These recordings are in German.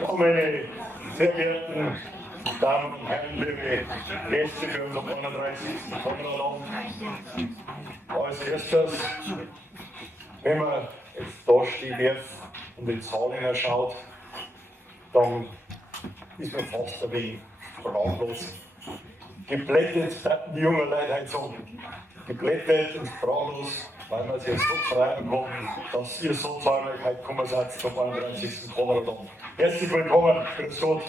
Ja, meine sehr geehrten Damen und Herren, liebe Gäste für unser 31. Konradabend. Als erstes, wenn man jetzt da stehen darf und in die Saal hineinschaut, dann ist man fast ein wenig sprachlos. Geblättet, die jungen Leute heute sagen, geblättet und sprachlos, weil wir es jetzt so freuen konnten, dass ihr so zahlreich heute gekommen seid zum 31. Konradabend. Herzlich willkommen, grüß Gott.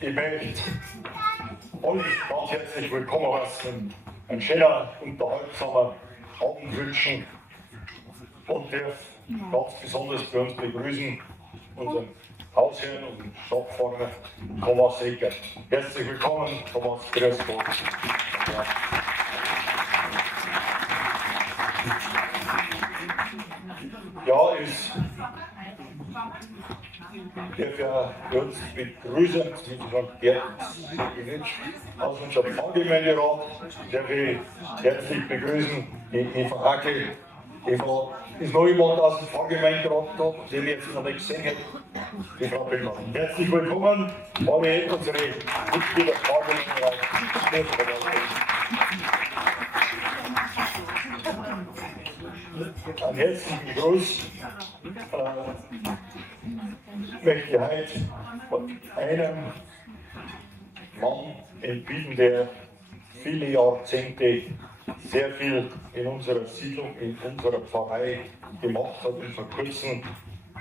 Ich möchte euch ganz herzlich willkommen heißen, ein schöner, unterhaltsamer Abend wünschen und darf ganz besonders bei uns begrüßen unseren Hausherrn und Stadtpfarrer Thomas Ecker. Herzlich willkommen, Thomas, grüß Gott. Ja, ich darf ja uns begrüßen mit unserem Gerd aus unserem Pfarrgemeinderat. Darf ich herzlich begrüßen, die Eva Hackel. Eva, ist noch jemand aus dem Pfarrgemeinderat da, den ich jetzt noch nicht gesehen habe? Die Frau Billmann. Herzlich willkommen, alle unsere Mitglieder des Pfarrgemeinderats. Einen herzlichen Gruß möchte ich heute von einem Mann entbieten, der viele Jahrzehnte sehr viel in unserer Siedlung, in unserer Pfarrei gemacht hat und vor kurzem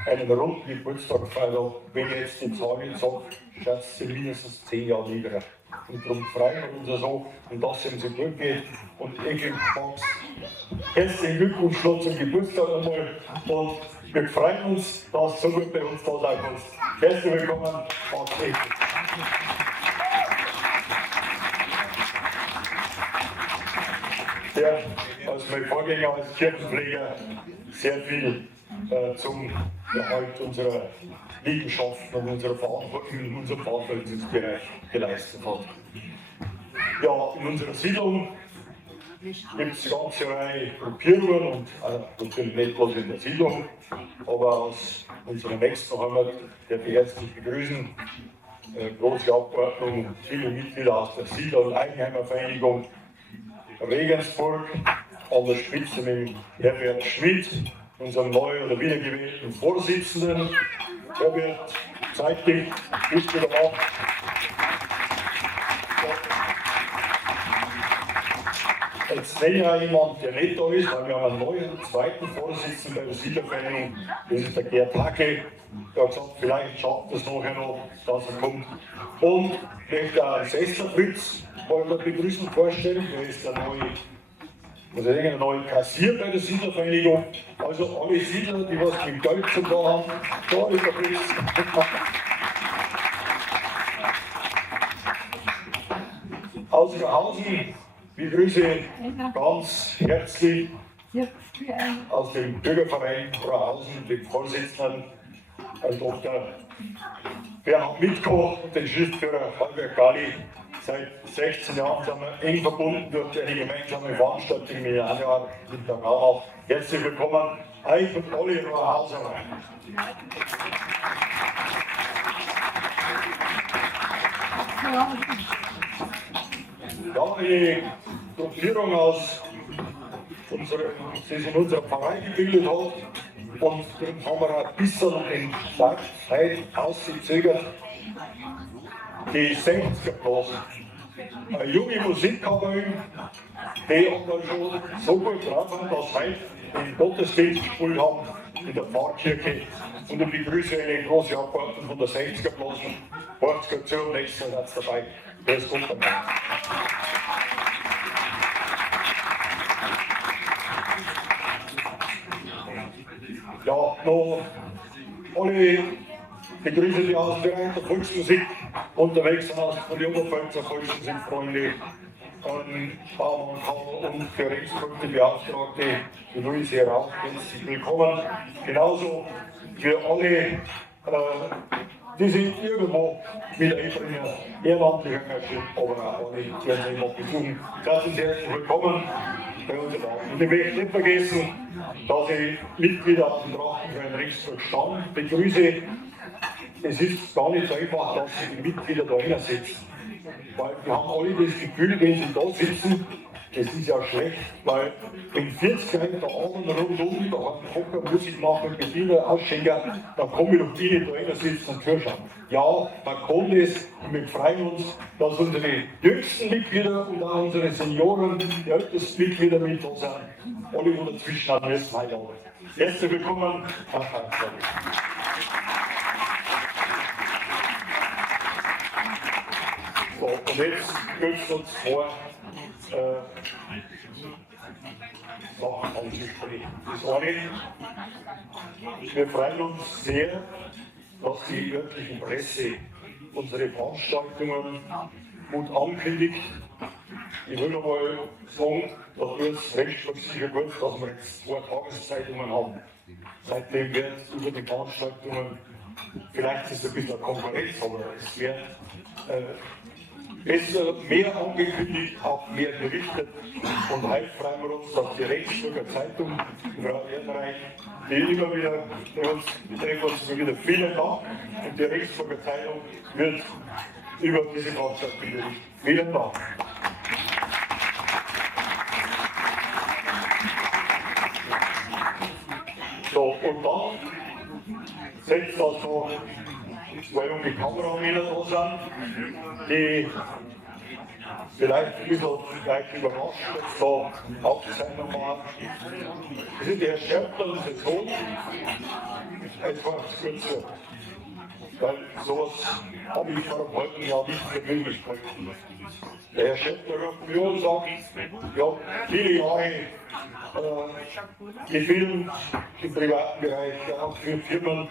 einen runden Geburtstag feiert. Wenn ich jetzt die Zahlen sage, schätzt sie mindestens 10 Jahre niedriger. Und darum freuen wir uns so, und dass es ihm so gut geht. Und ich Max, herzlichen Glückwunsch zum Geburtstag einmal. Und wir freuen uns, dass du so gut bei uns da sein kannst. Herzlich willkommen, Max Ecken. der als mein Vorgänger als Kirchenpfleger sehr viel zum Erhalt unserer Liegenschaften und unserer in unserem Verantwortungsbereich geleistet hat. Ja, in unserer Siedlung gibt es eine ganze Reihe Gruppierungen und natürlich nicht bloß in der Siedlung, aber aus unserer nächsten Heimat darf ich herzlich begrüßen. Große Abordnung und viele Mitglieder aus der Siedler- und Eigenheimervereinigung Regensburg, an der Spitze mit Herbert Schmidt, unserem neu oder wiedergewählten Vorsitzenden. Herbert, zeig dich, bist du da? Jetzt nenne ich auch jemanden, der nicht da ist, weil wir haben einen neuen zweiten Vorsitzenden bei der Siedlervereinigung, das ist der Gerd Hackel. Der hat gesagt, vielleicht schafft er es nachher noch, dass er kommt. Und der Sester Fritz wollte wir begrüßen vorstellen, der ist der neue Kassier bei der Siedlervereinigung. Also alle Siedler, die was mit Geld zu tun haben, da ist der Fritz. Aus Grauhausen begrüße ganz herzlich aus dem Bürgerverein Grauhausen den Vorsitzenden, Herrn Dr. Bernhard Mitko, den Schriftführer Albert Galli. Seit 16 Jahren sind wir eng verbunden durch eine gemeinsame Veranstaltung im Januar in der Gaumach. Herzlich willkommen, euch und alle Grauhauser. Ja, eine Gruppierung die sich in unserem Verein gebildet hat und darum haben wir ein bisschen den Start heute ausgezögert. Die 60er Blasen. Eine junge Musikkapelle, die haben dann schon so gut drauf haben, dass heute den Gottesdienst gespielt haben in der Pfarrkirche. Und ich begrüße eine große Abgeordnete von der 60er Blasen. Hört gut zu, am nächsten Mal seid ihr dabei. Das kommt dann. Ja, noch alle begrüße die aus dem Bereich der Volksmusik unterwegs sind, von den Oberpfälzer Volksmusikfreunde, Baumann und für Regensburg die Beauftragte, die Luise Rauch, herzlich willkommen. Genauso für alle, die sich irgendwo mit einbringen, ehrenamtlich engagiert, aber auch alle, die uns jemand besuchen. Herzlich willkommen bei uns. Und ich möchte nicht vergessen, dass ich Mitglieder aus dem Trachtenverein Regensburg Stamm begrüße. Es ist gar nicht so einfach, dass Sie die Mitglieder da hinsetzen. Weil wir haben alle das Gefühl, wenn sie da sitzen, das ist ja schlecht, weil wenn 40 Leute da Abend rundum, da hat ein Kocher Musik machen, Bediener, Ausschenker, dann komme ich doch die nicht da hin sitzen und zuschauen. Ja, man kann das und wir freuen uns, dass unsere jüngsten Mitglieder und auch unsere Senioren, die ältesten Mitglieder mit da sind, alle wo dazwischen haben, müssen heute auch. Herzlich willkommen, Herr Kanzler. So, und jetzt gilt uns vor, Sachen anzusprechen. Das eine, wir freuen uns sehr, dass die örtliche Presse unsere Veranstaltungen gut ankündigt. Ich will noch mal sagen, da wird es recht sicher gut, dass wir jetzt 2 Tageszeitungen haben. Seitdem wird über die Veranstaltungen, vielleicht ist es ein bisschen eine Konkurrenz, aber es wird besser, mehr angekündigt, auch mehr berichtet. Und heute freuen wir uns, dass die Regensburger Zeitung, Frau Ehrenreich, die immer wieder, wir treffen uns immer wieder vielen Dank, und die Regensburger Zeitung wird über diese Veranstaltung berichten. Vielen Dank. So, und dann setzt das noch, weil um die Kameramänner da sind, die vielleicht ein bisschen überrascht, so Aufzeichnung machen. Das ist der Herr Schärpler, unser Sohn. Jetzt war es kurz so, weil sowas habe ich vor einem halben Jahr nicht für möglich gehalten. Der Herr Schäffler ruft mich an und sagt, ja, viele Jahre gefilmt im privaten Bereich, auch für Firmen.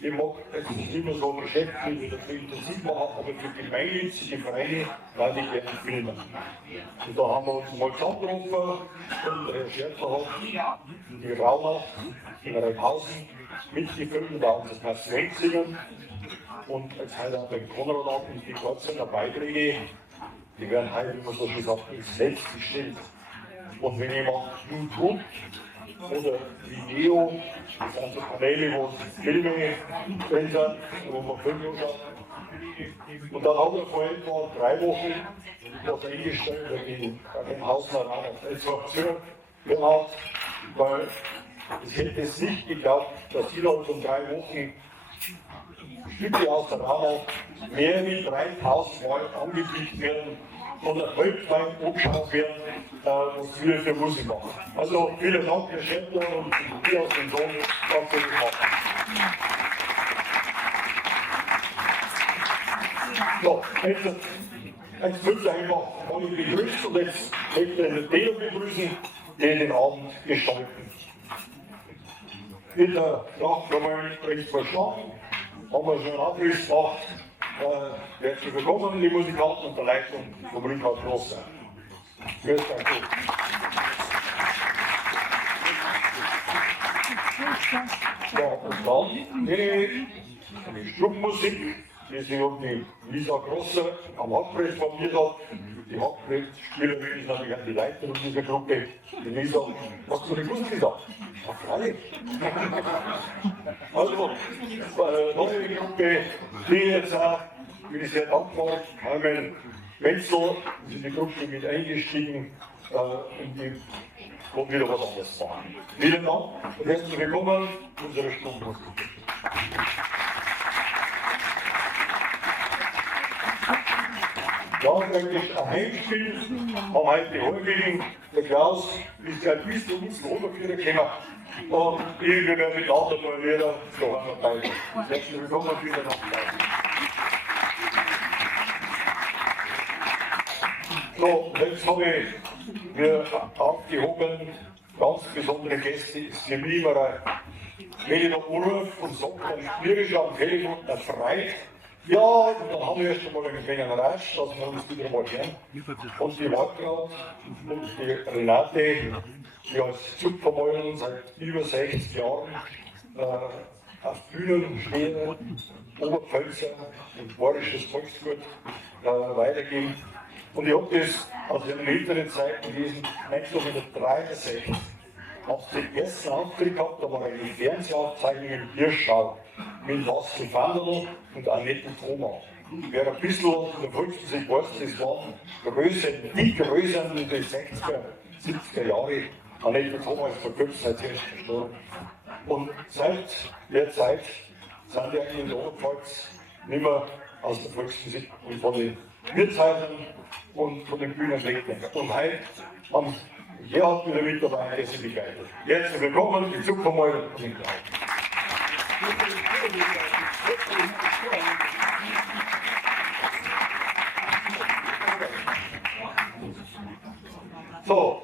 Ich mag es nicht mehr so beschäftigt oder so intensiv machen, aber für gemeinnützige Vereine werde ich gerne filmen. Und da haben wir uns mal zusammengerufen und der Herr Schäffler hat die Rauna in Reithausen mitgefilmt, da unser Passieren singen. Und jetzt heute auch beim Konrad ab und die Gottsender Beiträge, die werden heute, wie man so schon sagt, ins Netz gestellt. Und wenn jemand YouTube oder Video, das sind so Kanäle, wo Filme drin sind, wo man Filme schaut. Und dann hat er vor etwa 3 Wochen was eingestellt, den Hausner Raum auf Information gehabt, weil ich hätte es nicht geglaubt, dass innerhalb von 3 Wochen Stücke aus der Raum mehr wie 3000 Mal angeklickt werden oder weltweit angeschaut werden, was wir für Musik machen. Also vielen Dank, Herr Schäffler und wir aus dem Sohn, was wir gemacht haben. So, jetzt wird einfach alle begrüßt und jetzt möchte ich den Taylor begrüßen, der den Abend gestalten. In der Nacht haben wir recht verstanden, haben wir schon einen Abriss gemacht. Herzlich willkommen, die Musikanten und der Leitung vom Richard Grosser. Grüß euch. Ja, und dann die Struppmusik, die sich um die Lisa Grosser am Hackbrett formiert hat. Die Hackbrettspielerin ist natürlich auch die Leiterin dieser Gruppe. Die Lisa, hast du nicht gewusst, Lisa? Ja, freilich. Also, neue Gruppe, die jetzt auch, bin ich sehr dankbar, Carmen Wenzel ist in die Gruppe mit eingestiegen und die kommt wieder was anderes sagen. Vielen Dank und herzlich willkommen zu unserer Stunde. Ja, eigentlich ein Heimspiel haben heute die Heimspiel. Der Klaus ist ja ein bisschen Oberführer gekommen. Und ich werde mit anderen mal wieder so dabei. Herzlich willkommen wieder nach So, jetzt habe ich mir aufgehoben, ganz besondere Gäste, ist für mich immer wenn ich noch anrufe und sage, dann spüre ich am Telefon erfreut. Ja, und dann haben wir erst einmal einen kleinen Rausch, dass wir uns wieder mal hören. Und die Margrat und die Renate, die als Zupfermäuerin seit über 60 Jahren auf Bühnen stehen, Oberpfälzer und bayerisches Volksgut weitergeben. Und ich habe das aus den älteren Zeiten gelesen, 1963. Als den ersten Auftritt gehabt, da war eine Fernsehaufzeichnung in Hirschau mit Wastel Vanderl und Annette Thoma. Wer ein bisschen in der Volksmusik weiß, das waren die Größen in den 60er, 70er Jahre. Annette Thoma ist vor kurzem seit erst gestorben. Und seit der Zeit sind wir in der Oberpfalz nicht mehr aus der Volksmusik und von den Wirtshäusern und von den Bühnen weggegangen. Und heute am Gerhard wieder mit dabei, der sie begleitet. Herzlich willkommen, die Zupfermäuler und den Klaus. So,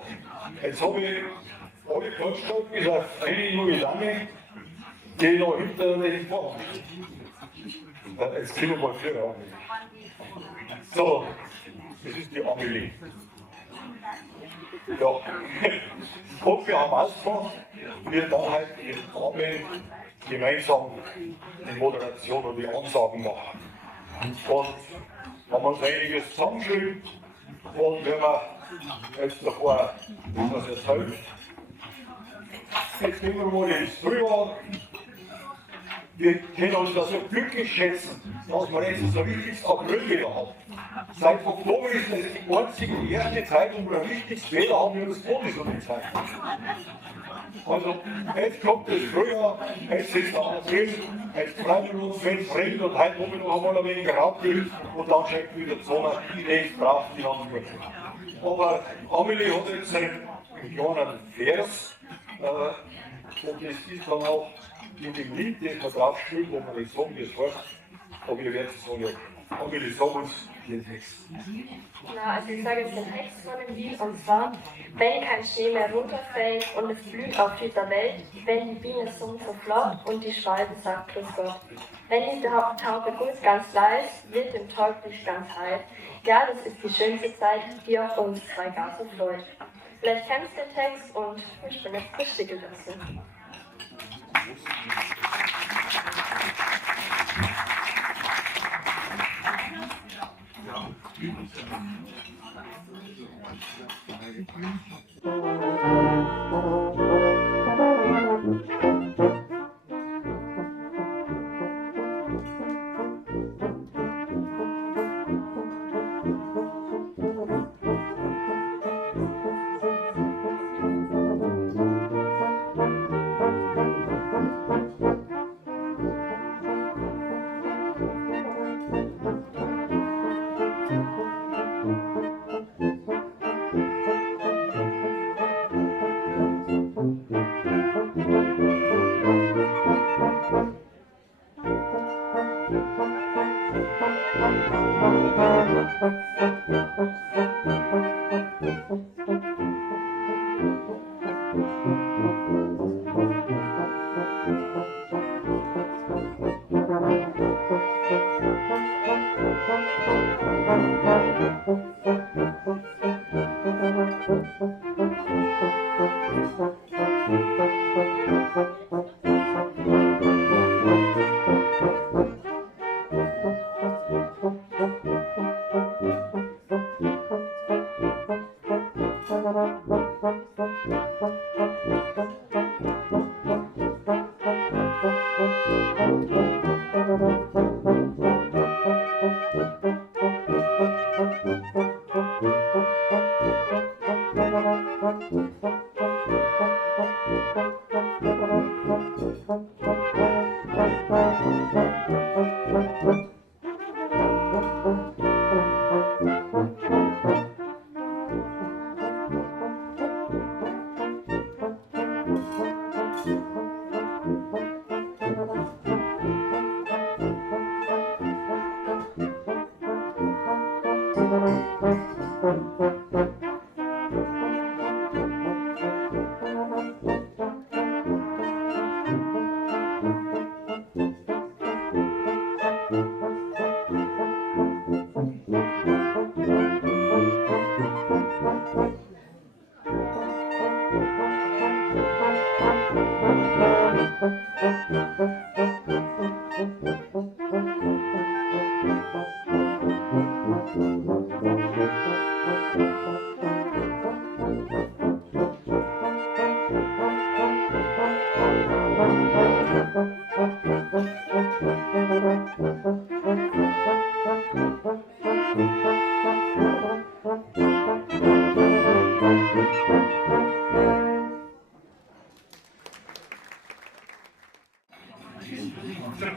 jetzt habe ich alle Platzstock, bis auf eine junge Dame, die noch hinter den Vorhang steht. Jetzt kriegen wir mal für. So, das ist die Amelie. Ja, und wir haben ausgemacht, wir dann halt im Rahmen gemeinsam die Moderation und die Ansagen machen. Und haben uns einiges zusammengeschrieben und wenn wir jetzt davor was erzählt, jetzt gehen wir mal ins Frühjahr. Wir können uns da so glücklich schätzen, dass wir jetzt so richtig April wieder haben. Seit Oktober ist das die einzige, die erste Zeit, wo wir richtig Wetter haben, wir das Bundesumzeit. Also, jetzt kommt das Frühjahr, jetzt ist der April, jetzt freuen wir uns, wenn es regnet und heute haben wir noch einmal ein wenig Rauchbild und dann schenken wir wieder die Sonne, echt brav die Natur. Aber Amelie hat jetzt einen kleinen Vers und das ist dann auch in dem Lied, das man drauf spielt, wo man nicht sagen, das heißt, wie wird es so, wie sagen den Text? Na, also ich sage jetzt den Text von dem Lied, und zwar: Wenn kein Schnee mehr runterfällt und es blüht auf dieser Welt, wenn die Biene summt so flott und die Schwalbe sagt Grüß Gott. Wenn die Taube grüßt ganz leis, wird dem Teufel ganz heiß. Ja, das ist die schönste Zeit, die auf uns zwei gar so freut. Vielleicht kennst du den Text und ich bin jetzt bestätigt dazu.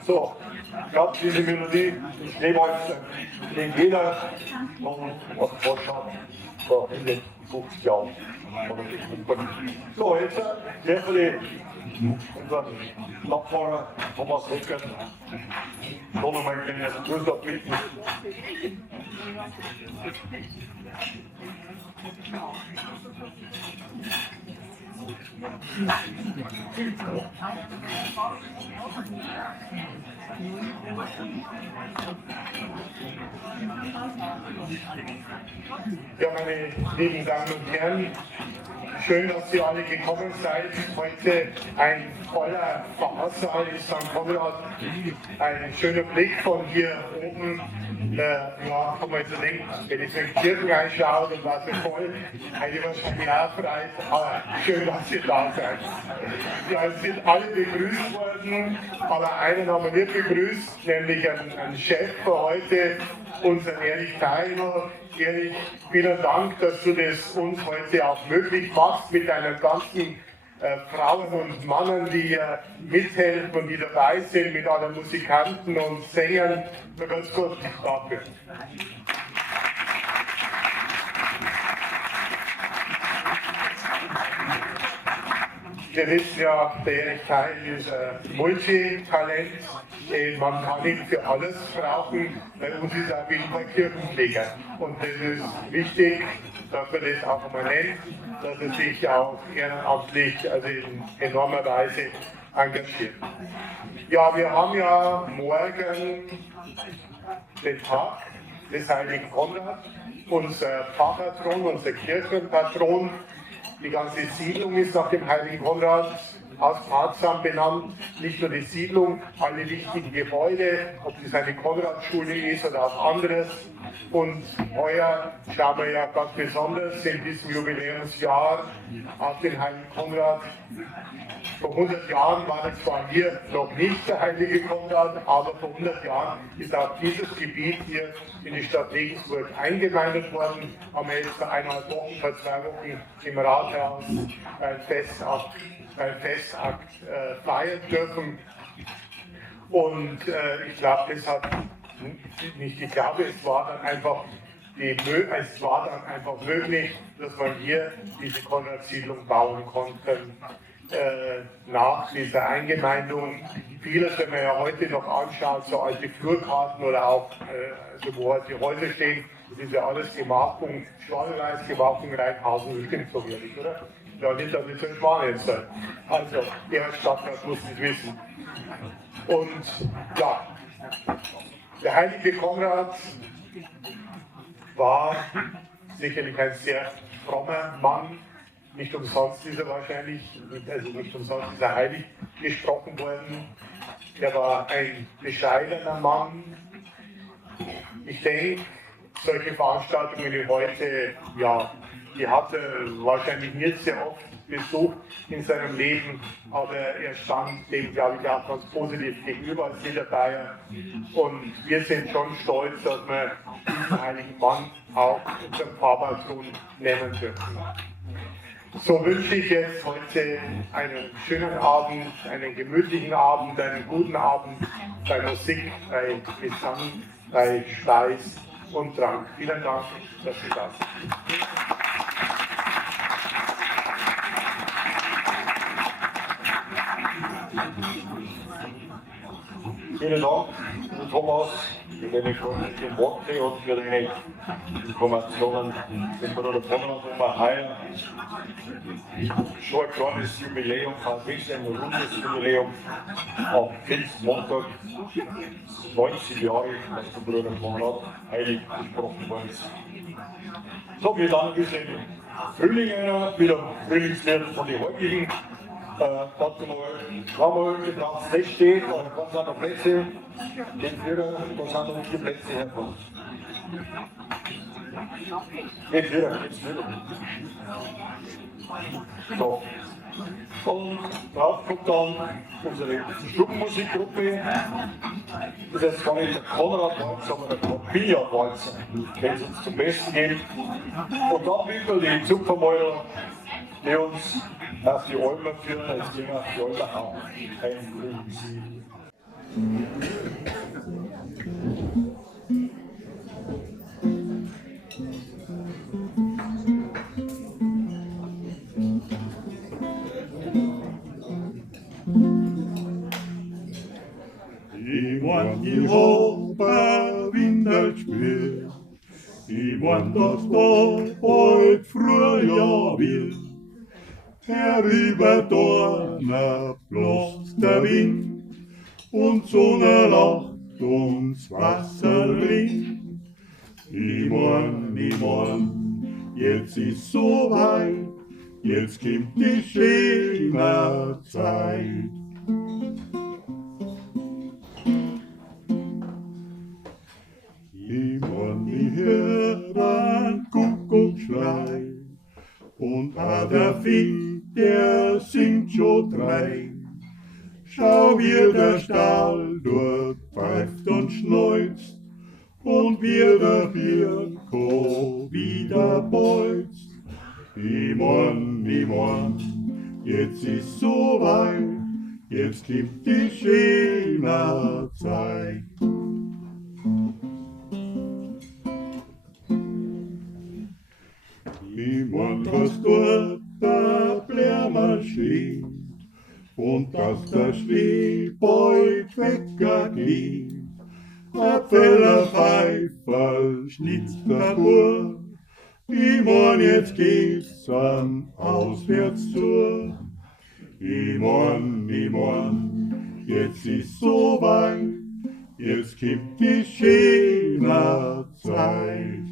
So, ich glaube, diese Melodie nehmen wir jetzt den jeder noch was schauen. So, in den 50 Jahren. So, jetzt dürfen wir unseren Nachfahrer Thomas Rücken noch einmal den Grüß bitten. Ja, meine lieben Damen und Herren, schön, dass Sie alle gekommen seid. Heute ein voller Pfarrsaal in St. Konrad. Ein schöner Blick von hier oben. Ja, kann man jetzt denken, wenn ich in die Kirchen reinschaue, dann war es voll. Eine wahrscheinlich auch frei, aber schön, dass ihr da seid. Ja, es sind alle begrüßt worden, aber einen haben wir nicht begrüßt, nämlich einen Chef für heute, unseren Erich Teilner. Erich, vielen Dank, dass du das uns heute auch möglich machst mit deinen ganzen Frauen und Männern, die mithelfen und die dabei sind, mit allen Musikanten und Sängern. Nur ganz kurz dafür. wir wissen ja, der Erich Keil ist ein Multitalent. Man kann ihn für alles brauchen. Bei uns ist er auch Kirchenpfleger. Und das ist wichtig, dass man das auch mal nennt, dass er sich auch ehrenamtlich, also in enormer Weise engagiert. Ja, wir haben ja morgen den Tag des Heiligen Konrad, unser Pfarrpatron, unser Kirchenpatron. Die ganze Siedlung ist nach dem Heiligen Konrad aus Parzam benannt. Nicht nur die Siedlung, alle wichtigen Gebäude, ob das eine Konradschule ist oder auch anderes. Und heuer schauen wir ja ganz besonders in diesem Jubiläumsjahr auf den Heiligen Konrad. Vor 100 Jahren war es zwar hier noch nicht der Heilige Konrad, aber vor 100 Jahren ist auch dieses Gebiet hier in die Stadt Regensburg eingemeindet worden. Haben wir jetzt vor 1,5 Wochen, vor 2 Wochen im Rathaus ein Festakt feiern dürfen. Und ich glaube, es war dann einfach möglich, dass man hier diese Konradsiedlung bauen konnte. Nach dieser Eingemeindung. Vieles, wenn man ja heute noch anschaut, so alte Flurkarten oder auch also wo halt die Häuser stehen, das ist ja alles Gemarkung, Schwanereis, Gemarkung, Rheinhausen, das stimmt so wenig, oder? Ja, nicht, dass ich so ein Schwan jetzt sein. Also, der Stadtrat muss das wissen. Und ja, der heilige Konrad war sicherlich ein sehr frommer Mann. Nicht umsonst ist er wahrscheinlich, also nicht umsonst ist er heilig gesprochen worden. Er war ein bescheidener Mann. Ich denke, solche Veranstaltungen wie heute, ja, die hat er wahrscheinlich nicht sehr oft besucht in seinem Leben, aber er stand dem, glaube ich, auch ganz positiv gegenüber als Niederbayer. Und wir sind schon stolz, dass wir diesen heiligen Mann auch unseren Pfarrpatron nennen dürfen. So wünsche ich jetzt heute einen schönen Abend, einen gemütlichen Abend, einen guten Abend bei Musik, bei Gesang, bei Speis und Trank. Vielen Dank, dass Sie da sind. Vielen Dank, Thomas, für deine freundlichen Worte und für deine Informationen. Den Bruder Konrad haben wir heuer schon ein kleines Jubiläum, fast wirklich ein rundes Jubiläum. Am Pfingstmontag, 90 Jahre, dass der Bruder Konrad heilig gesprochen worden ist. So, wir dann ein bisschen Frühling wieder Frühlingslied von den Heutigen. Warte mal, wenn man im Platz 6 steht, dann kann es an der Plätze, den Führer, da sind noch nicht die Plätze herkommen. Geht wieder. So. Und drauf kommt dann unsere Stubbenmusikgruppe. Das ist jetzt gar nicht der Konrad-Walzer, sondern der Corpilla-Walzer. Den es uns zum Besten gibt. Und dann wieder die Zupfermäuler, die uns auf die Alme führen, als gehen wir auf die Alme auch einfliegen. Ich mein, ich hab ein Winterspiel, ich mein, dass da bald Frühjahr wird. Herüber Dorner bläst der Wind und Sonne lacht ums Wasser rinnt. Ich mein, jetzt ist so weit, jetzt kommt die schöne Zeit. Ich mein, ich hör ein Kuckuckschrei und auch der Fink, der singt schon 3. Schau, wie der Stall dort pfeift und schneuzt und wie der Birko wieder bolzt. Ich mein, jetzt ist so weit, jetzt kommt die schöne Zeit. Ich mein, was dort der Blärmer steht, und dass der Schnee bald weggeht. A Feller Pfeiferl schnitzt der Bur, ich mein, jetzt geht's an Auswärtstour. Ich mein, jetzt ist so weit, jetzt kommt die schöne Zeit.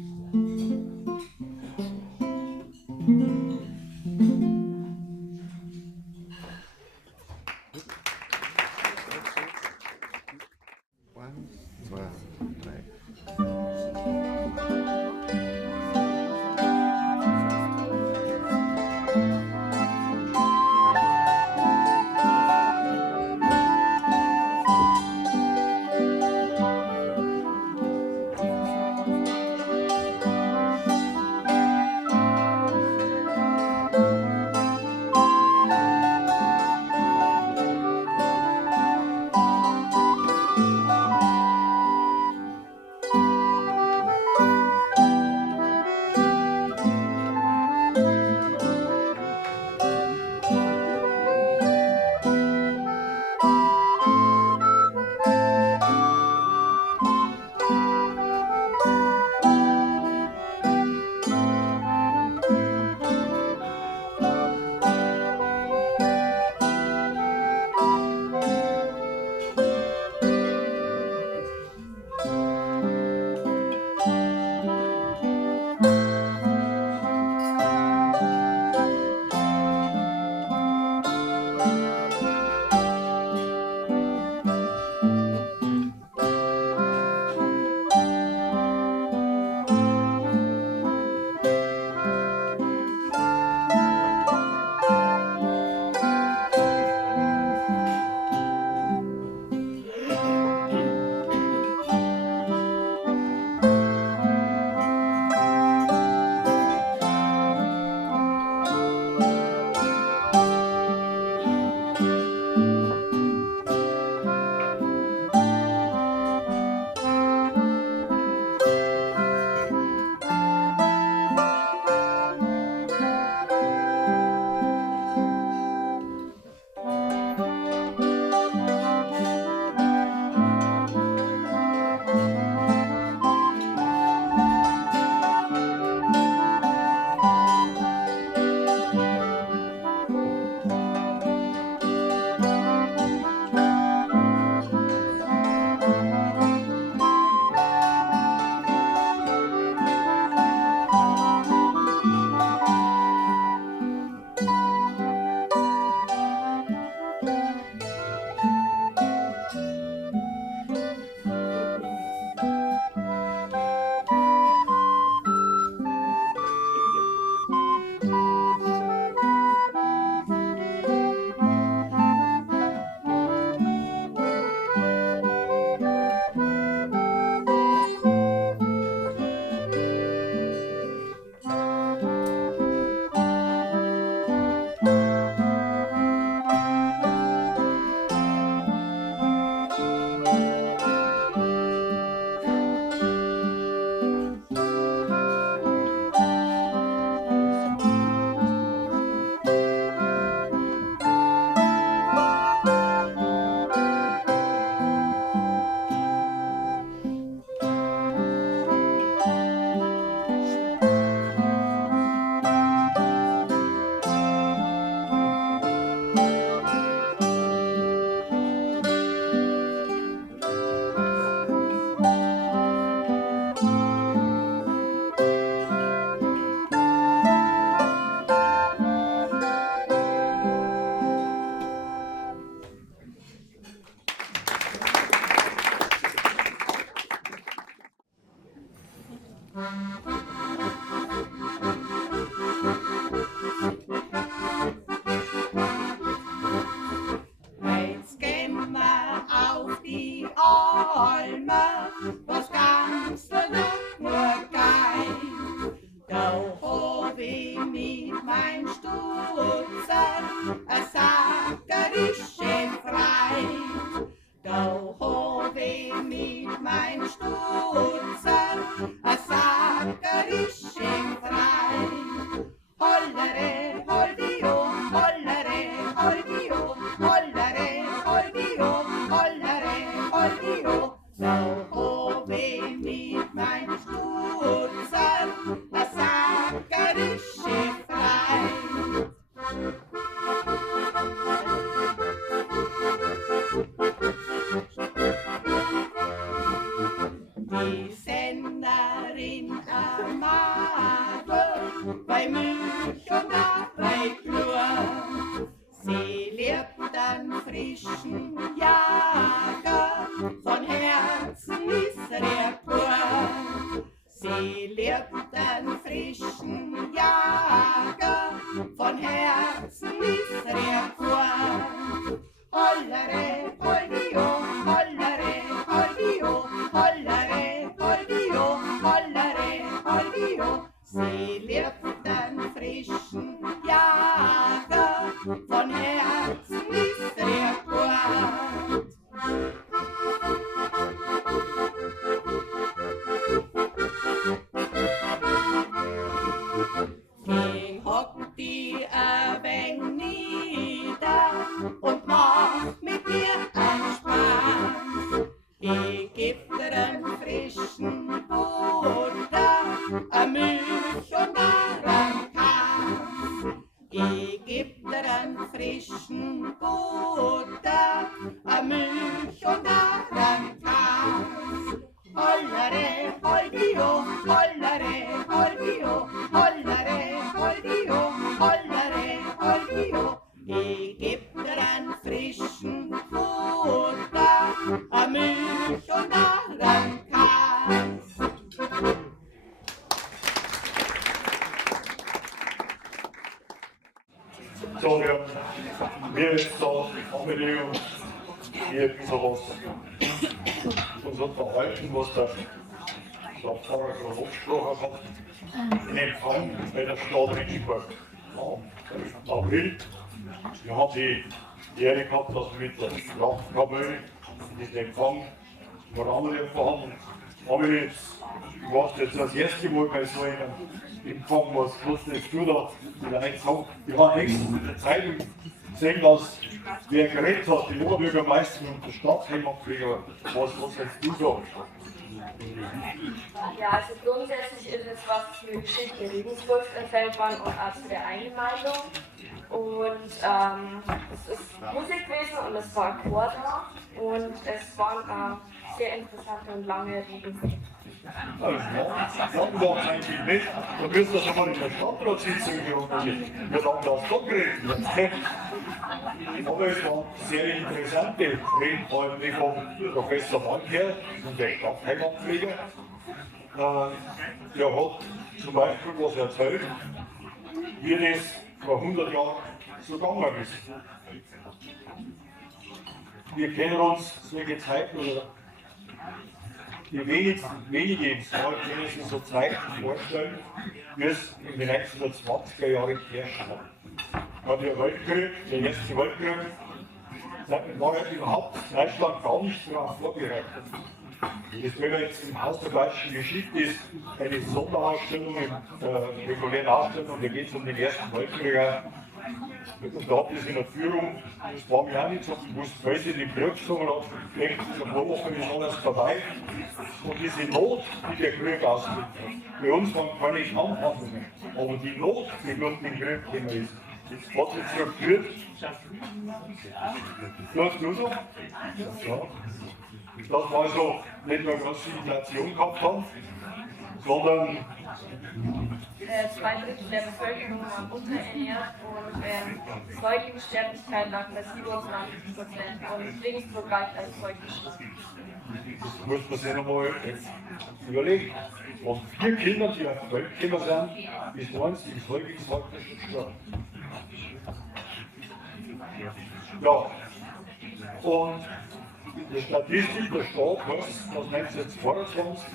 Hollere, einen frischen Jager, von Herzen ist er gut. Sie liebt einen frischen Jager, von Herzen ist er gut. Hollere, holdio, hollere, holdio, hollere, holdio, hollere, holdio. Sie liebt einen frischen Jager, von Herzen ist er gut. Ich hock die ein wenig nieder und mach mit dir einen Spaß. Ich geb dir einen frischen Butter, eine Milch und einen Kass. Ich geb dir einen frischen Butter, eine Milch und einen Kass. Hollere, holdio, hollere, holdio, hollere, holdio, hollere, holdio. Ich geb dir einen frischen Butter, eine Milch und einen Kass. So, wir jetzt da haben wir hier ein bisschen was uns unterhalten, was der Pfarrer gerade angesprochen hat. In Empfang bei der Stadt Ringsburg. Am April. Wir haben die Ehre gehabt, dass wir mit der Kraftkapelle diesen Empfang voranlegen haben. Aber jetzt, ich war jetzt das erste Mal bei so einem Empfang, was jetzt du da vielleicht sagen. Ich habe extra in der Zeitung gesehen, dass wer geredet hat, die Oberbürgermeisterin und der Stadtheimatpfleger, was jetzt du sagst. Ja, also grundsätzlich ist es was für Geschichte Regensburgs erzählt worden und auch zu der Eingemeindung. Und es ist Musik gewesen und es war ein Chor da und es waren sehr interessante und lange Reden. Dann war es eigentlich nicht. Da müsst ihr schon mal in der Stadtratssitzung gehen. Wir haben das doch geredet. Aber es waren sehr interessante Reden, vor allem vom Professor Manker und der Stadtheimatpfleger. Der hat zum Beispiel was erzählt, wie das vor 100 Jahren so gegangen ist. Wir kennen uns solche Zeiten, oder die wenige im Saal können sich so Zeiten vorstellen, wie es in den 1920er Jahren herrscht hat. Man hat der Weltkrieg, der erste Weltkrieg, war ja überhaupt Deutschland gar nicht darauf vorbereitet. Das wäre jetzt im Haus der Deutschen Geschichte ist eine Sonderausstellung, eine reguläre Ausstellung, da geht es um den Ersten Weltkrieg. Und da hat es in der Führung, das war mir auch nicht so bewusst, weil sie den Krieg gesungen hat, denkt, ein paar Wochen ist alles vorbei. Und diese Not, die der Krieg ausgibt, bei uns waren keine Kampfhandlungen, aber die Not, die durch den Krieg gekommen ist, das hat uns so geführt. Du hast nur so? Ja. Dass wir also nicht nur eine große Inflation gehabt haben, sondern Zwei Drittel der Bevölkerung waren unterernährt und Säuglingssterblichkeit lag bei 27% und Regensburg galt als Säuglingsstadt. das muss man sich nochmal überlegen. Von 4 Kindern, die auf die Welt gekommen sind, ist 1 im Säuglingsalter schon gestorben. Ja, und die Statistik der Stadt heißt, dass 1922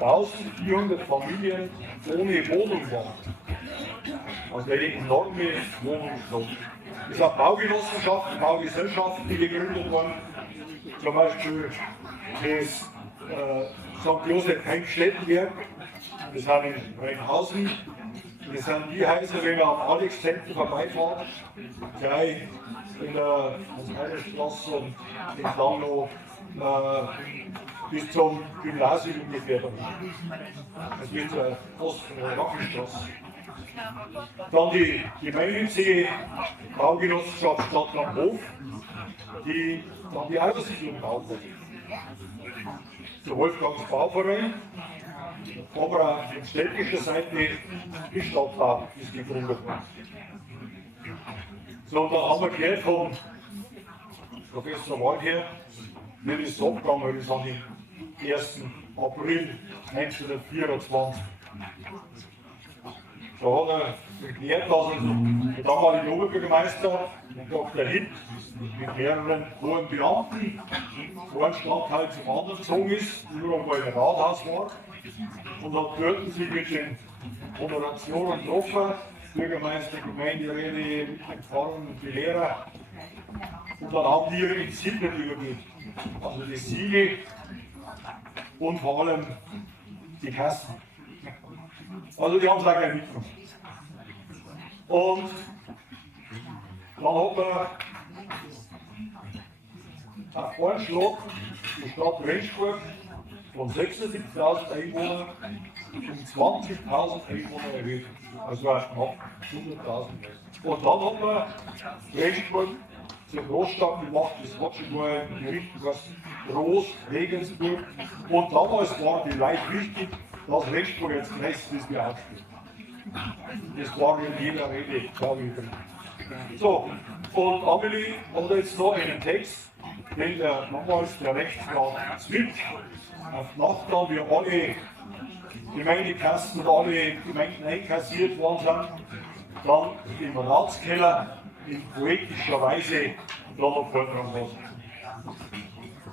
1400 Familien ohne Wohnung waren. Also eine enorme Wohnungsnot. Es sind Baugenossenschaften, Baugesellschaften, die gegründet wurden. Zum Beispiel das St. Josef Heimstettenwerk, das sind in Rheinhausen. Das sind die Häuser, wenn man am Alex-Zentrum vorbeifährt, gleich in der Heidelstraße und entlang noch bis zum Gymnasium ungefähr. Das wird der Osten- oder Rackenstraße. Dann die gemeinnützige Baugenossenschaft Stadt am Hof, die dann die Autosiedlung bauen wollte. Der Wolfgangs Bauverein, aber auch von städtischer Seite die Stadtbau ist gegründet worden. So, da haben wir gehört vom Professor Waldherr, mir ist so abgegangen, das war am 1. April 1924. Da hat er erklärt, dass der damalige Oberbürgermeister und Dr. Hitt mit mehreren hohen Beamten von einem Stadtteil zum anderen gezogen ist, nur einmal im Rathaus war und hat dort sich mit den Moderationen getroffen, Bürgermeister, Gemeinderäte, mit den Pfarrern und die Lehrer. Und dann haben die ihre Insignien übergeben. Also die Siegel und vor allem die Kassen. Also die haben es auch gleich mitgenommen. Und dann hat man auf einen Schlag die Stadt Rendsburg von 76.000 Einwohnern um 20.000 Einwohner erhöht. Also knapp 100.000. Und dann hat man Rendsburg zur Großstadt gemacht, das hat schon mal in Richtung was Groß, Regensburg. Und damals war die Leute wichtig, dass Rendsburg jetzt größer ist wie Augsburg. Das war in jeder Rede, glaube ich, drin. So, und Amelie hat jetzt noch einen Text, den der damals der Rechtsrat Smith auf Nacht dann, wie alle Gemeindekassen und alle Gemeinden einkassiert worden sind, dann im Ratskeller in poetischer Weise da noch vortragen lassen.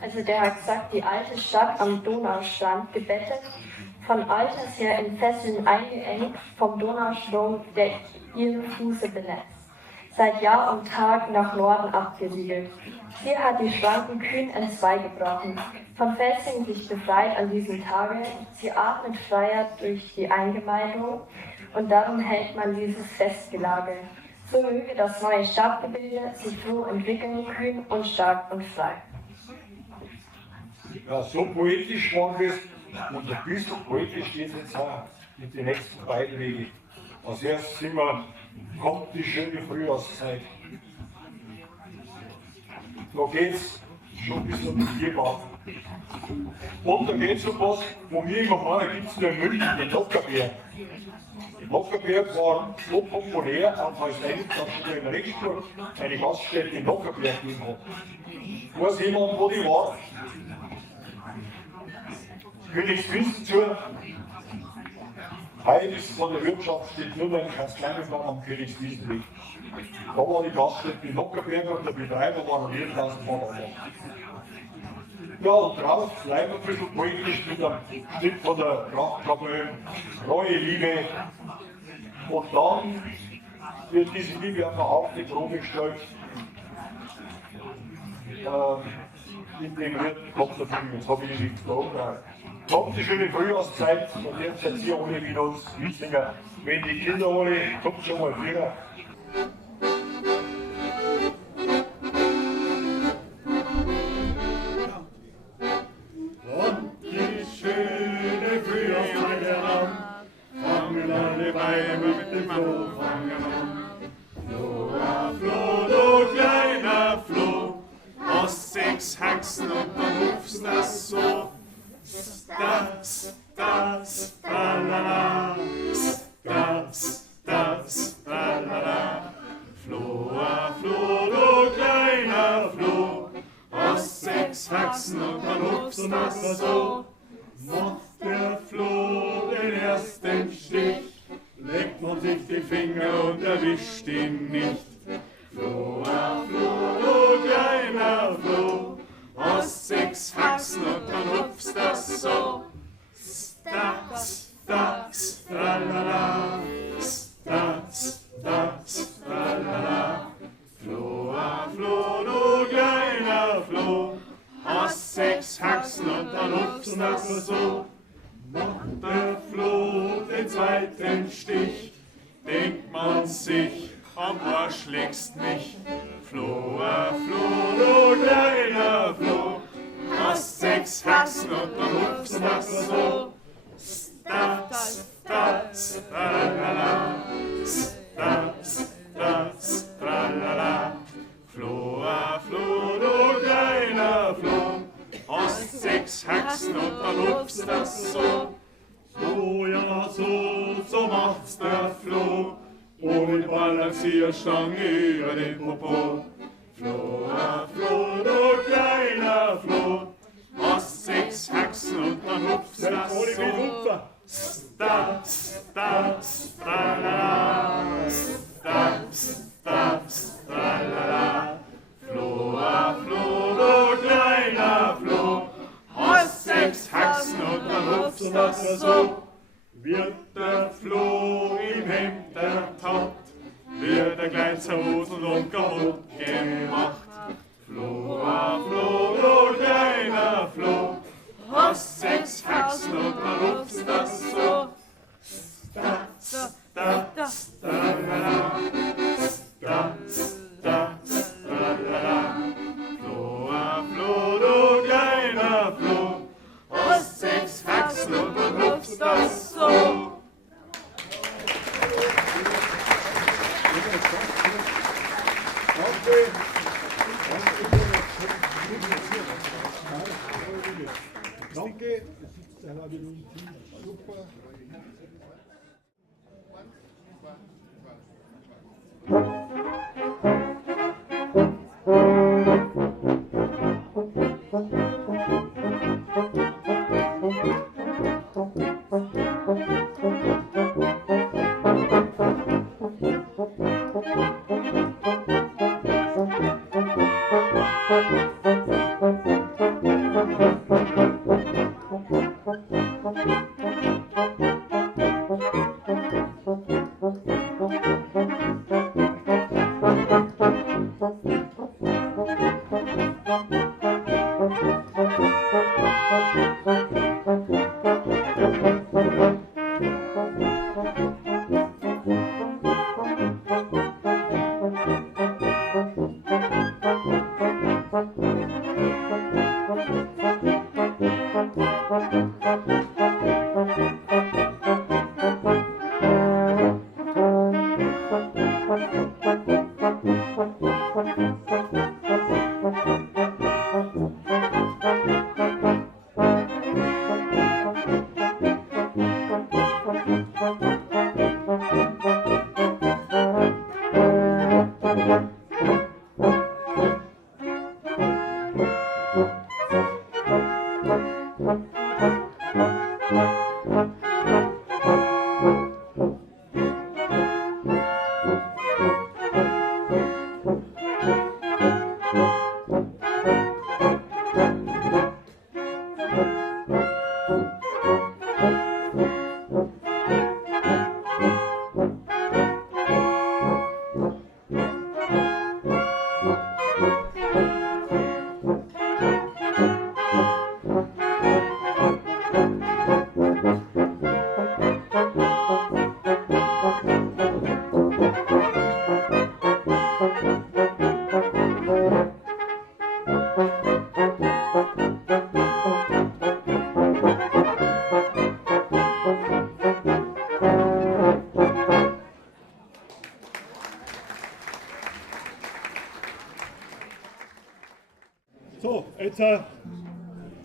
Also der hat gesagt, die alte Stadt am Donaustrand gebettet, von alters her in Fesseln eingeengt, vom Donaustrom, der ihren Fuße benetzt, seit Jahr und Tag nach Norden abgesiedelt. Sie hat die Schranken kühn entzweigebrochen, von Fesseln sich befreit an diesem Tage, sie atmet freier durch die Eingemeindung und darum hält man dieses Festgelage. So möge das neue Stadtgebilde sich froh entwickeln, kühn und stark und frei. Ja, so poetisch war das und ein bisschen poetisch geht es jetzt auch mit den nächsten beiden Wegen. Als erstes sind wir, kommt die schöne Frühjahrszeit. Da geht es schon bis zum Tiergarten. Und da geht es um was, wo wir immer meinen, gibt es nur in München den Lockerberg. Lockerberg war so populär, auch als Ende, dass schon in Rendsburg eine Gaststätte in Lockerberg gegeben hat. Weiß jemand, wo die war? Königswiesen zu. Heute ist von der Wirtschaft steht nur ein ganz kleiner Plan am Königswiesenweg. Da war die Gaststätte in Lockerberg und der Betreiber war noch 4.000 Mann. Ja, und drauf bleiben wir ein bisschen poetisch mit einem Schnitt von der Prachtkapelle, neue Liebe. Und dann wird diese Liebe einfach auf die Probe gestellt. In dem Lied kommt der Film, jetzt habe ich nichts gesagt. Kommt die schöne Frühjahrszeit, und jetzt seid ihr alle mit uns mitsingen. Wenn die Kinder alle, kommt schon mal wieder. Und die schöne Frühjahrszeit heran, fangen alle Weiber mit dem Flohfangen an. Floh, ah, Floh, du kleiner Floh, aus 6 Haxen und dann hupfst das so. Das, tralala, das, tralala. Floh, ah, Floh, du kleiner Floh, aus 6 Haxen und dann hupfst das so. Macht der Floh den ersten Stich, legt man sich die Finger und erwischt ihn nicht. Floh, ah, Floh, du kleiner Floh, aus 6 Haxen und dann hupfst das so. Das, tralala, das, tralala. Floh, ah, Floh, du kleiner Floh, aus 6 Haxen und dann hupfst das so. Macht der Floh den zweiten Stich, denkt man sich, am Arsch legst nicht. Floh, ah, Floh, du kleiner Floh, aus 6 Haxen und dann hupfst das so. Das, tralala, das, tralala. Floh, ah, Floh, du kleiner Floh, aus 6 Haxen und dann hupfst das so. So, ja, so macht's der Floh, ohne Balancierstange über den Popo. Floh, ah, Floh, du ist das so? Wird der Floh im Hemd ertappt, wird er gleich zerhoselt und kaputt gemacht. Floh, du kleiner Floh, hast 6 Haxen und man rupft das so. Sta, sta, sta, la, sta, sta, sta, la. Floh, du kleiner Floh, hast 6 Haxen und man rupft das so. Danke, es ist der Labyrinth, super. So, jetzt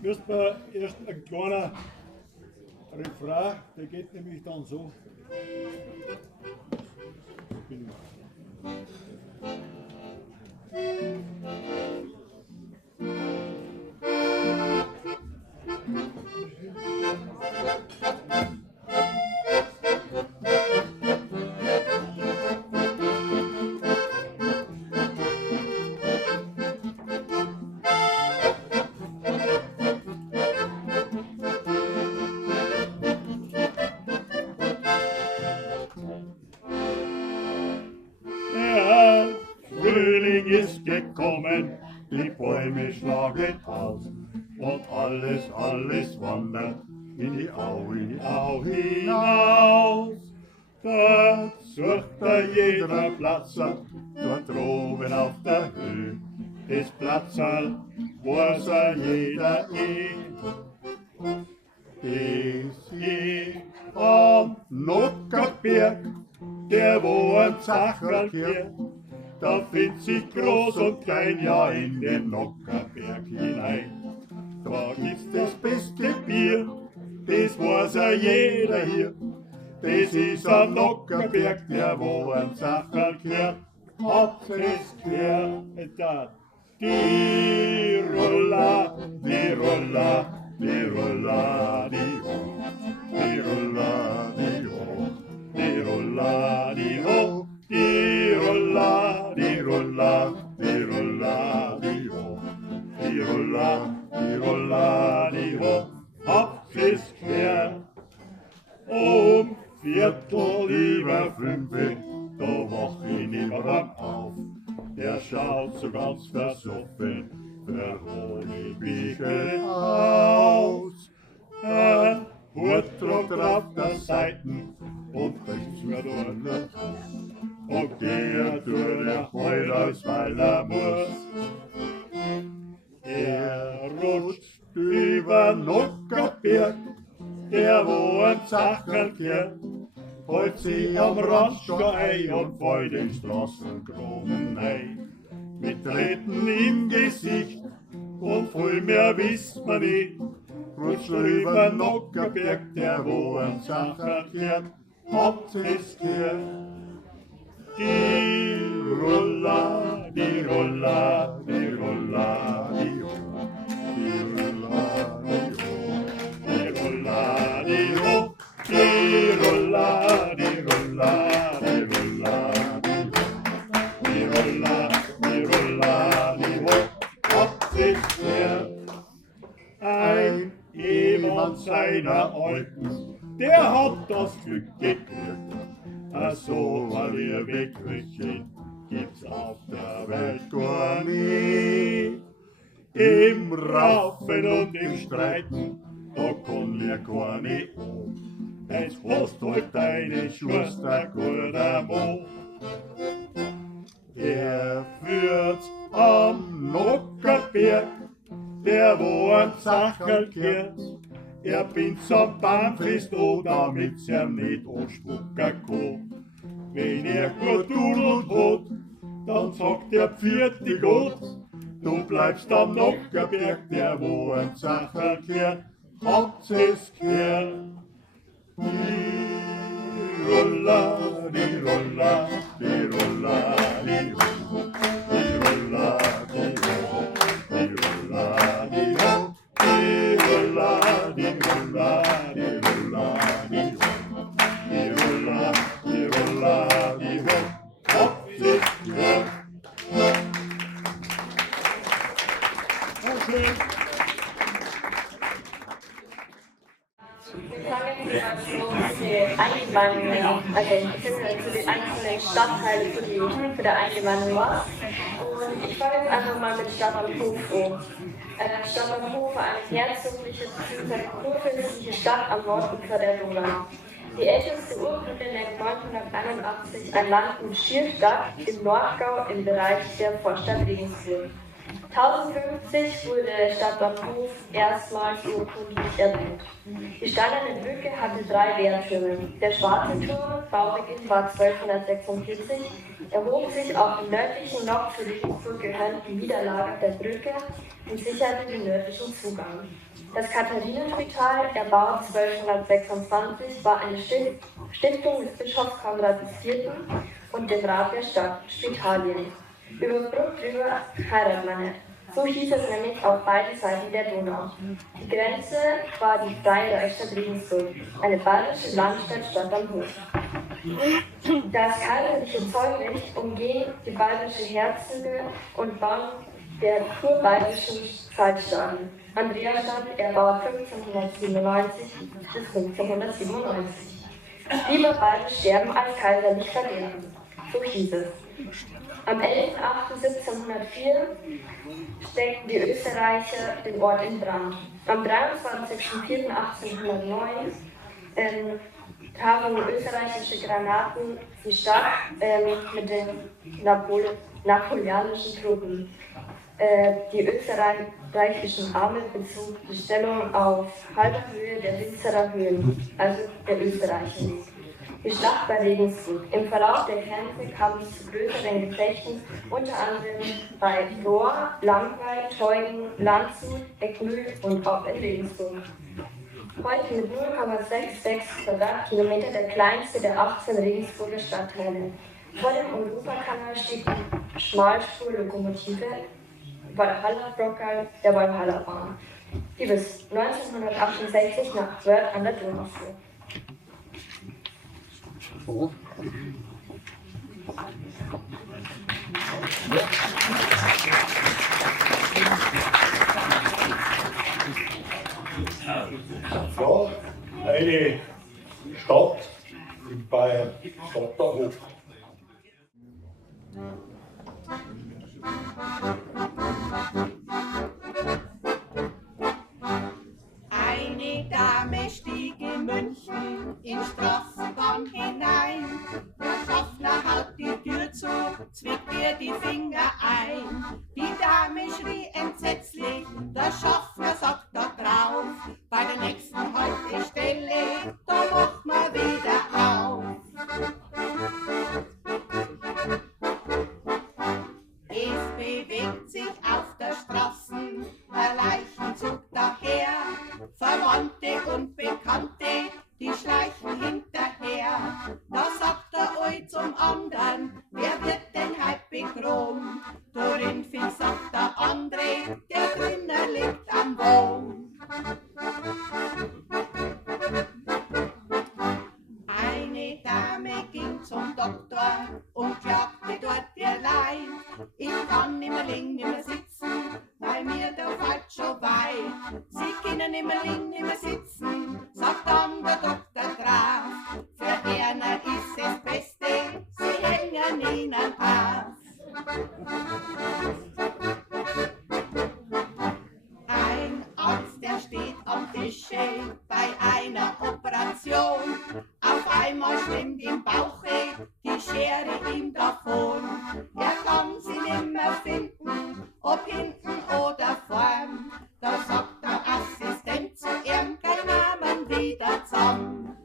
müssen wir erst ein kleiner Refrain, der geht nämlich dann so. Der Frühling ist gekommen, die Bäume schlagen aus und alles wandert in die Au hinaus. Da sucht jeder Platzer, dort oben auf der Höhe, das Platzerl, wo's jeder Das ist am Nockerberg, der wo ein Zacherl kehrt, da findet sich groß und klein ja in den Nockerberg hinein. Da gibt's das beste Bier, das weiß ja jeder hier. Das ist am Nockerberg, der wo ein Zacherl kehrt. Habt ihr's gehört? Die Rolla, die Rolla, die Rolla, die Ho, die Rolla, die Ho, die Rolla, die Ho, die Rolla, die Rolla, die Rolla, die Ho, die Rolla, die Rolla, die Ho, habt ihr's gehört? schaut so ganz versoffen für Honigbichel aus. Ein Hut tragt auf der Seiten und rechts wird unten. Und der tut er heut aus, weil er muss. Er rutscht über Nockerberg, der wo ein Zacherl kehrt, holt sich am Randstein ein und fällt in Straßenkronen ein. Mit Treten im Gesicht und viel mehr wisst man nicht, rutscht über Nockerberg, der wo ein Zacherl kehrt, habt es gehört. Die Rolla, die Rolla, die Rolla, die Rolla, die Rolla, die Rolla, die Rolla, die Rolla, die Rolla, die Rolla, die Rolla, die Rolla, die Rolla, habt es gehört. Ein jemand seiner Alten, der hat das Glück gekriegt. So war ihr Wegwürchen, gibt's auf der Welt gar nie. Im Raufen und im Streiten, da kann mir gar nicht an. Jetzt hast halt deine Schwester guter Mann. Er führt's am Nockerberg, der wo ein Zacherl kehrt. Er bin's am Bahnfest an, damit's er nicht anspucken kann. Wenn er gut dudelt hat, dann sagt er Pfiat Gott. Du bleibst am Nockerberg, der wo ein Zacherl kehrt, habt's es gehört. Die Rolla, die Rolla, die Rolla, die Rolla, die Rolla, die Rolla, die Rolla, die Rolla, die Rolla, die Rolla, die Rolla, die Rolla, die Rolla, die Rolla, habt es gehört. Wir fangen jetzt an die Eingewandung, also beziehungsweise die einzelnen Stadtteile für die Eingewandung war. Und ich fange jetzt einfach mal mit Stadt am Hof an. Stadt am Hof war eine herzogliche bzw. kurfürstliche Stadt am Nordufer der Donau. Die älteste Urkunde nennt 1981 ein Land- und Schierstadt im Nordgau im Bereich der Vorstadt Regensburg. 1050 wurde Stadt am Hof erstmals urkundlich erwähnt. Die steinerne Brücke hatte 3 Wehrtürme. Der schwarze Turm, Baubeginn war 1246, erhob sich auf dem nördlichen, noch zu Regensburg gehörenden Widerlager der Brücke und sicherte den nördlichen Zugang. Das Katharinenspital, erbaut 1226, war eine Stiftung des Bischofs Konrad IV. Und dem Rat der Stadt, Spitalien. Über Brücke drüber heiratet man nicht. So hieß es nämlich auf beiden Seiten der Donau. Die Grenze war die Freie Reichsstadt Regensburg, eine bayerische Landstadt Stadt am Hof. Das kaiserliche Zollrecht umging die bayerische Herzöge und bauen der kurbayerischen Zeitstaaten. Andreasstadt, erbaut 1597 bis 1597. Lieber beide sterben als kaiserlich verderben. So hieß es. Am 11.08.1704 steckten die Österreicher den Ort in Brand. Am 23.04.1809 trafen österreichische Granaten die Stadt mit den napoleonischen Truppen. Die österreichischen Armee bezog die Stellung auf halber Höhe der Winzerer Höhen, also der Österreicher. Die Schlacht bei Regensburg. Im Verlauf der Kämpfe kam es zu größeren Gefechten, unter anderem bei Rohr, Langweil, Teugen, Landshut, Eckmühl und auch in Regensburg. Heute mit 0,66 Quadratkilometer der kleinste der 18 Regensburger Stadtteile. Vor dem Europakanal steht die Schmalspurlokomotive Walhalla-Brockerl der Walhalla-Bahn, die bis 1968 nach Wörth an der Donau fuhr. Oh. Ja, eine Stadt in Bayern, Stadt am Hof. der Schaffner sagt da drauf, bei der nächsten Haltestelle, da macht man wieder auf. Es bewegt sich auf der Straße ein Leichenzug daher, Verwandte und Bekannte, die schleichen hinterher. Da sagt der Oi zum anderen, wer wird denn heut bekront? Dorin Fink sagt der andere, der drinnen liegt am Baum. Eine Dame ging zum Doktor und klagte dort ihr Leid. Ich kann nimmer liegen, nimmer sitzen, weil mir der Fall schon weit. Sie können nimmer liegen, nimmer sitzen, sagt dann der Doktor drauf. Für Erna ist es Beste, sie hängen ihnen auf. Ein Arzt, der steht am Tische bei einer Operation. Auf einmal stimmt im Bauche die Schere ihm davon. Er kann sie nimmer finden, ob hinten oder vorn. Da sagt der Assistent zu ihm, kein Namen wieder zusammen.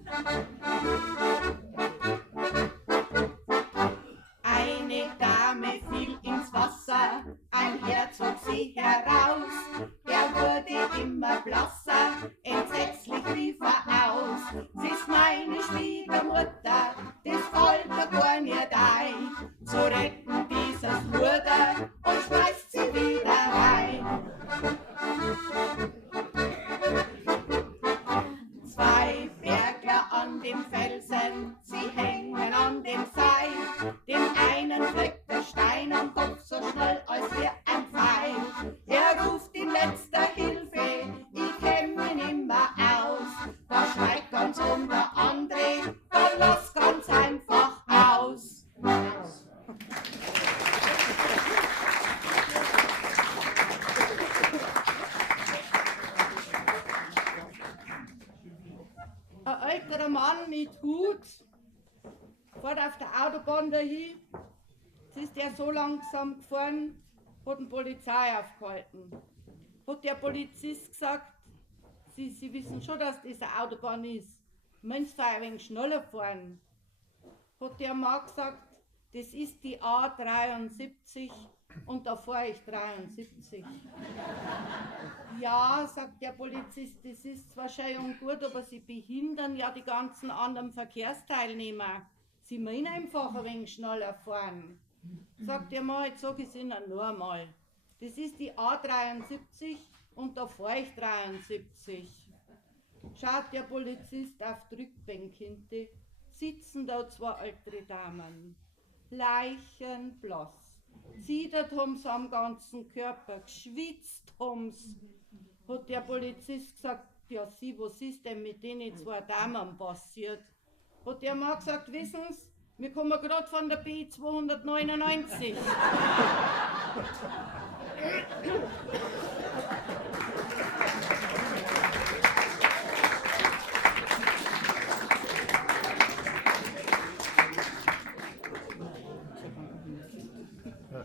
Eine Dame fiel ins Wasser, ein Herz zog sie heraus. Er wurde immer blasser, entsetzlich rief er aus. Sie ist meine Schwiegermutter, das fällt mir gar nicht ein. Zu retten dieses Luder und schmeißt sie wieder rein. Zwei Bergler an dem Felsen, sie hängen an dem Seil. Dem einen fleckt der Stein am Kopf so schnell als wär ein Pfeil. Er ruft in letzter Hilfe, ich kenn mich nimmer aus. Da schreit ganz der andere, dann lass ganz einfach aus. Ein älterer Mann mit Hut fährt auf der Autobahn dahin. Jetzt ist er so langsam gefahren, hat eine Polizei aufgehalten. Hat der Polizist gesagt, Sie wissen schon, dass das eine Autobahn ist. Meinst du ein wenig schneller fahren? Hat der Mann gesagt, das ist die A73 und da fahre ich 73. Ja, sagt der Polizist, das ist zwar schön und gut, aber Sie behindern ja die ganzen anderen Verkehrsteilnehmer. Sie meinen einfach ein wenig schneller fahren. Sagt der Mann, jetzt sag ich es Ihnen nur einmal. Das ist die A73 und da fahre ich 73. Schaut der Polizist auf die Rückbank hinten, sitzen da zwei ältere Damen, leichenblass. Zittert haben sie am ganzen Körper, geschwitzt haben sie. Hat der Polizist gesagt, ja Sie, was ist denn mit denen zwei Damen passiert? Hat der Mann gesagt, wissen Sie, wir kommen gerade von der B299.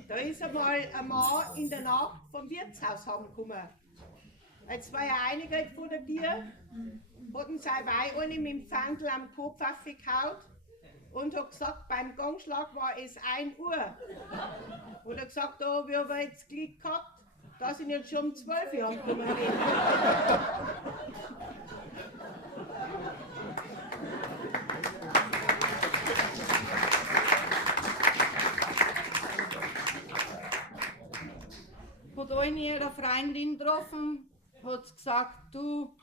Da ist einmal ein Mann in der Nacht vom Wirtshaus heimgekommen. Jetzt war er einige von der Tür, hat ihm sein Weih eine mit dem Pfandl am Kopf aufgehauen und hat gesagt, beim Gangschlag war es 1 Uhr. Und er gesagt, da wir aber jetzt Glück gehabt, dass ich nicht schon um 12 Uhr angekommen bin. Hat eine ihrer Freundin getroffen, hat gesagt, du,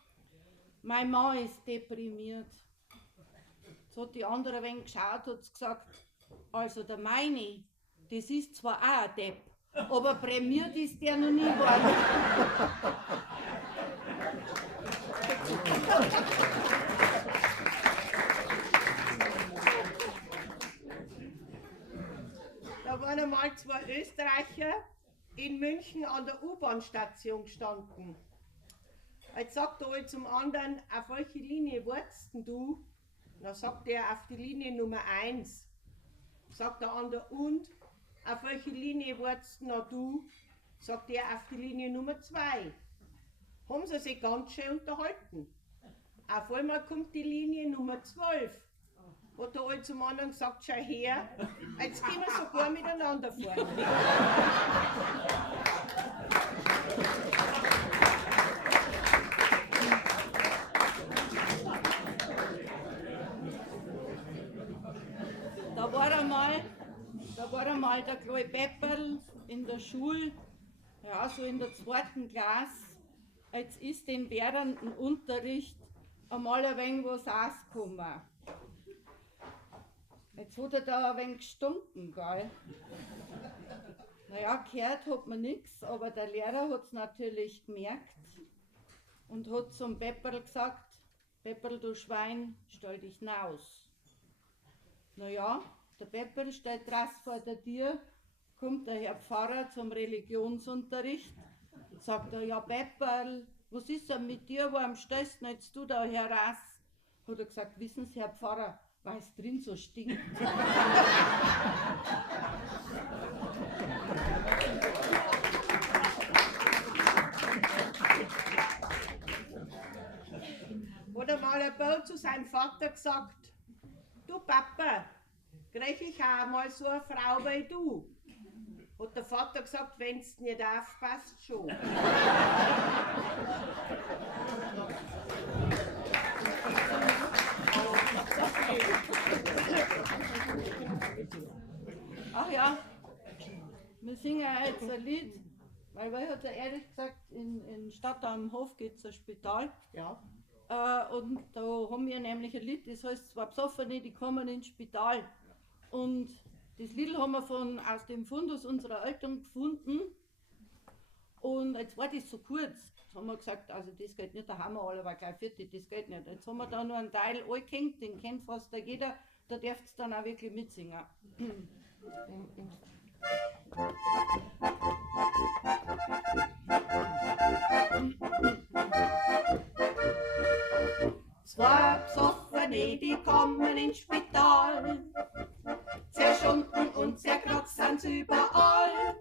mein Mann ist deprimiert. Jetzt hat die andere ein wenig geschaut, hat gesagt, also der meine, das ist zwar auch ein Depp, aber prämiert ist der noch nie geworden. Da waren einmal zwei Österreicher in München an der U-Bahn-Station gestanden. Jetzt sagt der eine zum anderen, auf welche Linie wartest denn du? Dann sagt er, auf die Linie Nummer 1. Sagt der andere, und? Auf welche Linie wartest denn du? Sagt er, auf die Linie Nummer 2. haben sie sich ganz schön unterhalten. Auf einmal kommt die Linie Nummer 12, wo der eine zum anderen sagt, schau her, jetzt gehen wir sogar miteinander fahren. Da war einmal der kleine Pepperl in der Schule, ja, so in der 2. Klasse. Jetzt ist den währenden Unterricht einmal ein wenig was rausgekommen. Jetzt hat er da ein wenig gestunken, gell? Naja, gehört hat man nichts, aber der Lehrer hat es natürlich gemerkt und hat zum Pepperl gesagt, Pepperl, du Schwein, stell dich hinaus. Naja, der Pepperl steht draußen vor der Tür, kommt der Herr Pfarrer zum Religionsunterricht, sagt er, ja Pepperl, was ist denn mit dir, warum stellst du jetzt du da heraus? Hat er gesagt, wissen Sie, Herr Pfarrer, weil es drin so stinkt. Oder mal ein Bau zu seinem Vater gesagt, du Papa, krieg ich auch mal so eine Frau wie du? Hat der Vater gesagt, wenn's nicht aufpasst, schon. Ach ja, wir singen jetzt ein Lied, weil hat er ehrlich gesagt, in Stadt am Hof geht es ein Spital. Ja. Und da haben wir nämlich ein Lied, das heißt zwei Besoffene, die kommen ins Spital. Und das Lied haben wir aus dem Fundus unserer Eltern gefunden. Und jetzt war das so kurz. Jetzt haben wir gesagt, also das geht nicht, da haben wir alle, aber gleich 40, das geht nicht. Jetzt haben wir da nur einen Teil angehängt, den kennt fast jeder, da dürft ihr dann auch wirklich mitsingen. Zwei Besoffene, die kommen ins Spital, zerschunden und zerkratzt sind's überall.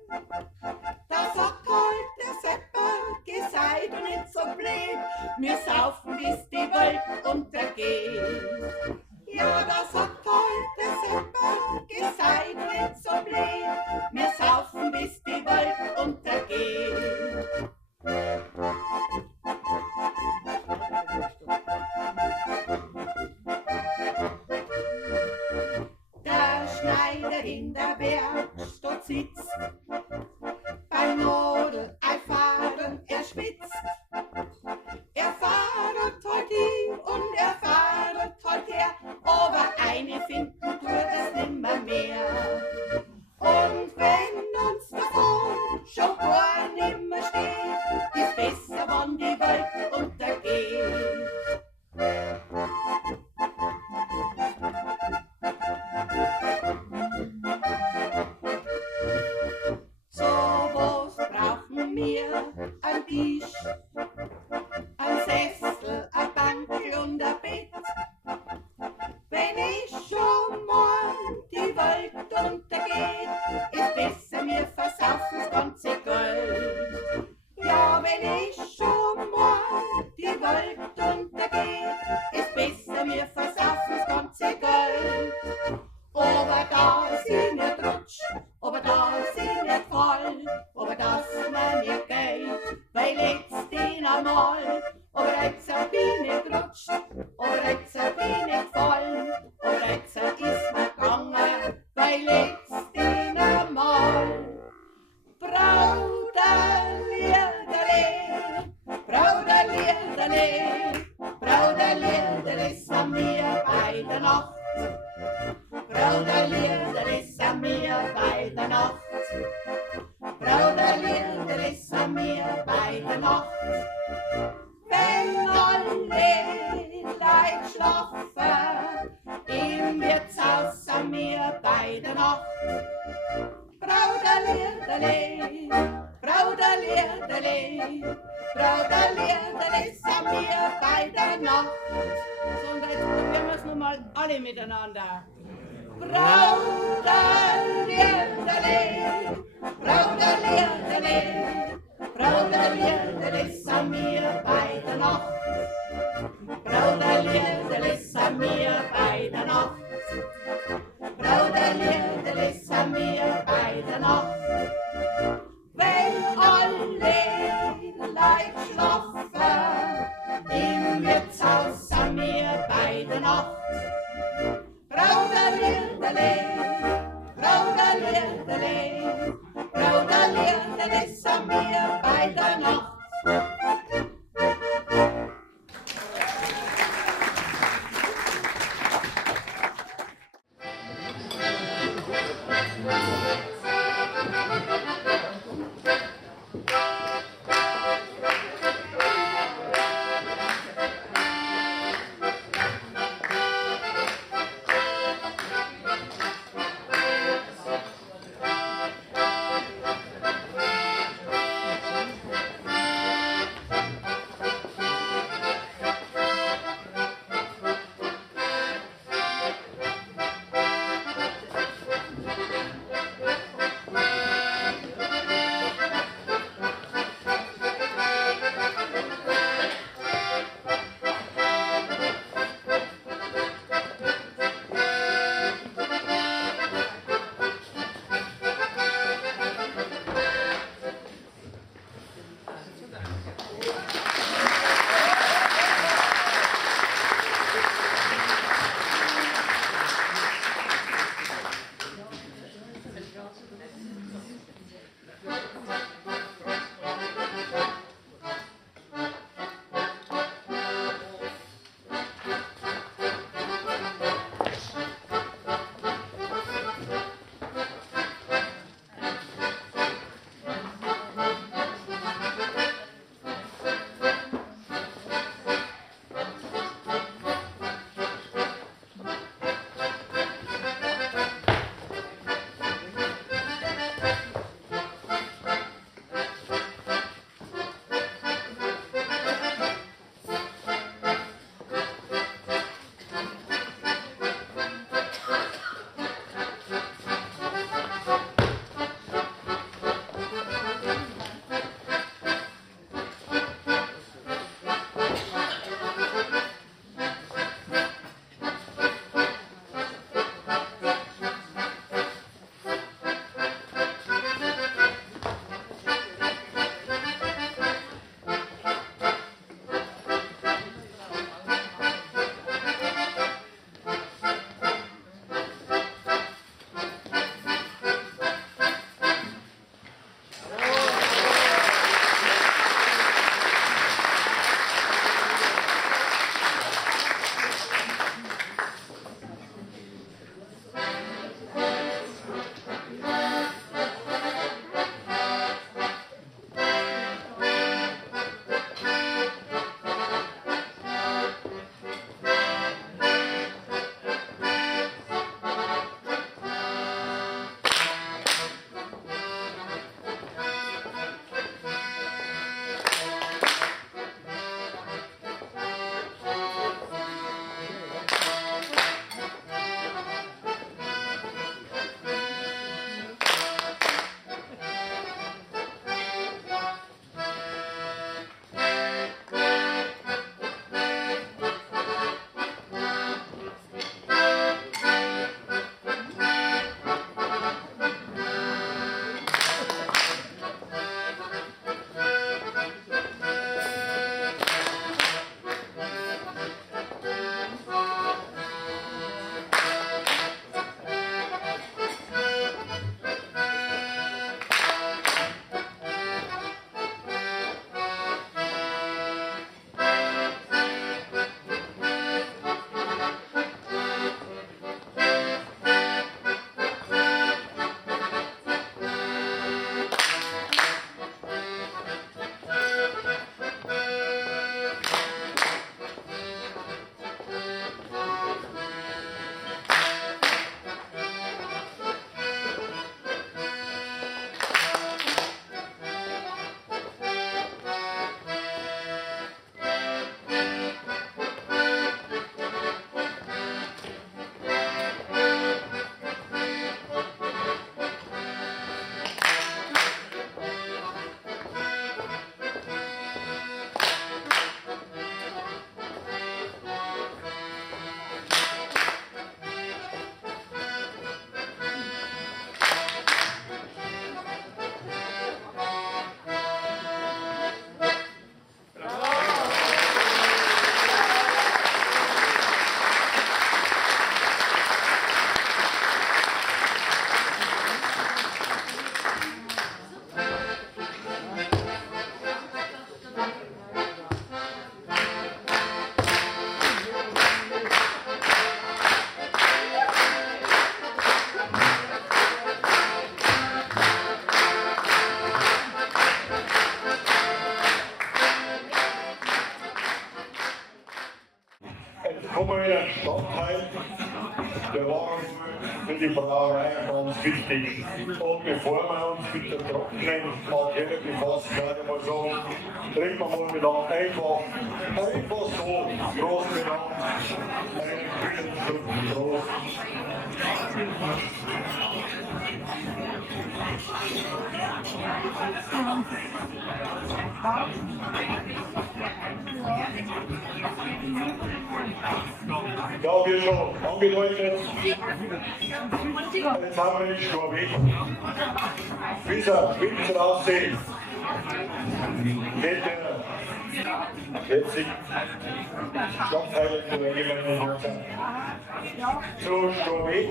Da sagt halt der Seppel, geh seid und nicht so blöd, wir saufen bis die Welt untergeht. Ja, da sagt halt der Seppel, geh seid und nicht so blöd, wir saufen bis die Welt untergeht. Der Schneider in der Werkstatt sitzt, beim Nadel einfahren er schwitzt. Er fahrt halt hin und er fahrt halt her, aber eine finden tut es nimmer mehr. Und wenn uns davon schon gar nimmer steht, ist besser, wenn die Welt untergeht. So was brauchen wir, ein Tisch, ein Sessel, ein Bank und ein Bett. Wenn ich schon mal die Welt untergeht, ist besser, wir versaufen das ganze Geld. Ja, wenn ich schon mal die Welt untergeht, ist besser, wir versaufen das ganze Geld. Aber da sie nicht rutsch, aber da sie nicht fall, aber das man nicht geht, weil jetzt den einmal, aber jetzt bin ich nicht rutscht, aber jetzt bin ich nicht gefallen, aber jetzt ist mir gegangen, weil jetzt den einmal. Brauderliederle, sind wir bei der Nacht. Brauderliederle, sind wir bei der Nacht. Brauderliederle, sind wir bei der Nacht. Wenn alle Leute schlafen, im Wirtshaus sind wir bei der Nacht. Brauderliederle, Brauderliederle, Brauderliederle, sind wir bei der Nacht. So, und jetzt probieren wir es nochmal alle miteinander. Brauderliederle, Brauderliederle, Brauderliederle, sind wir bei der Nacht. kommen wir in einen Stadtteil, der war für die Brauerei ganz wichtig. Und bevor wir uns mit der trockenen Materie befassen, werde ich mal sagen, reden wir mal miteinander einfach so groß miteinander, einen kühlen Schluck groß. Ja, wie schon angedeutet, jetzt haben wir nicht schon weg. Dieser Wind raussehen, geht der jetzige Stadtteil in der Gemeinde so Storweg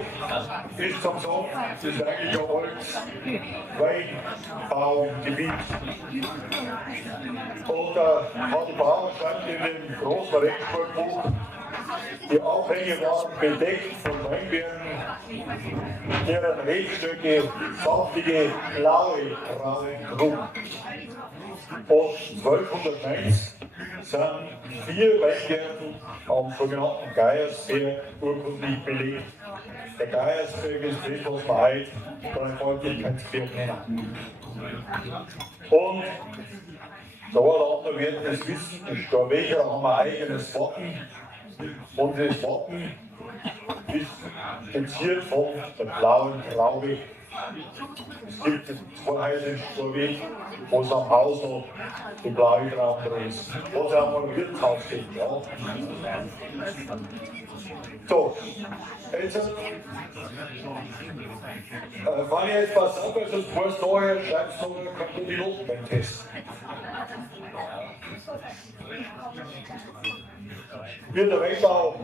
ist zum Sagen, das ist eigentlich ein altes Weinbaugebiet. Und Hardy Bauer schreibt in dem großen Rechtssportbuch, die Aufhänge waren bedeckt von Weinbergen, deren Rebstöcke saftige, blaue Trauben trugen. Und 1201 sind 4 Weingärten am sogenannten Geiersberg urkundlich belegt. Der Geiersberg ist das, was man heute Dreifaltigkeitsberg nennen. Und der eine oder andere wird es wissen, die Storweger haben ein eigenes Wappen. Und das Wappen ist geziert von der blauen Traube. Es gibt 2 Häuser in Storweg, wo es am Haus noch die blaue Traube drin ist. Wo es auch mal ein Wirtshaus gibt. Ja. So, jetzt, wenn ich jetzt was sage, sonst weißt du nachher, schreibst du noch, kannst du die Noten beim Test. Wie der Weinbau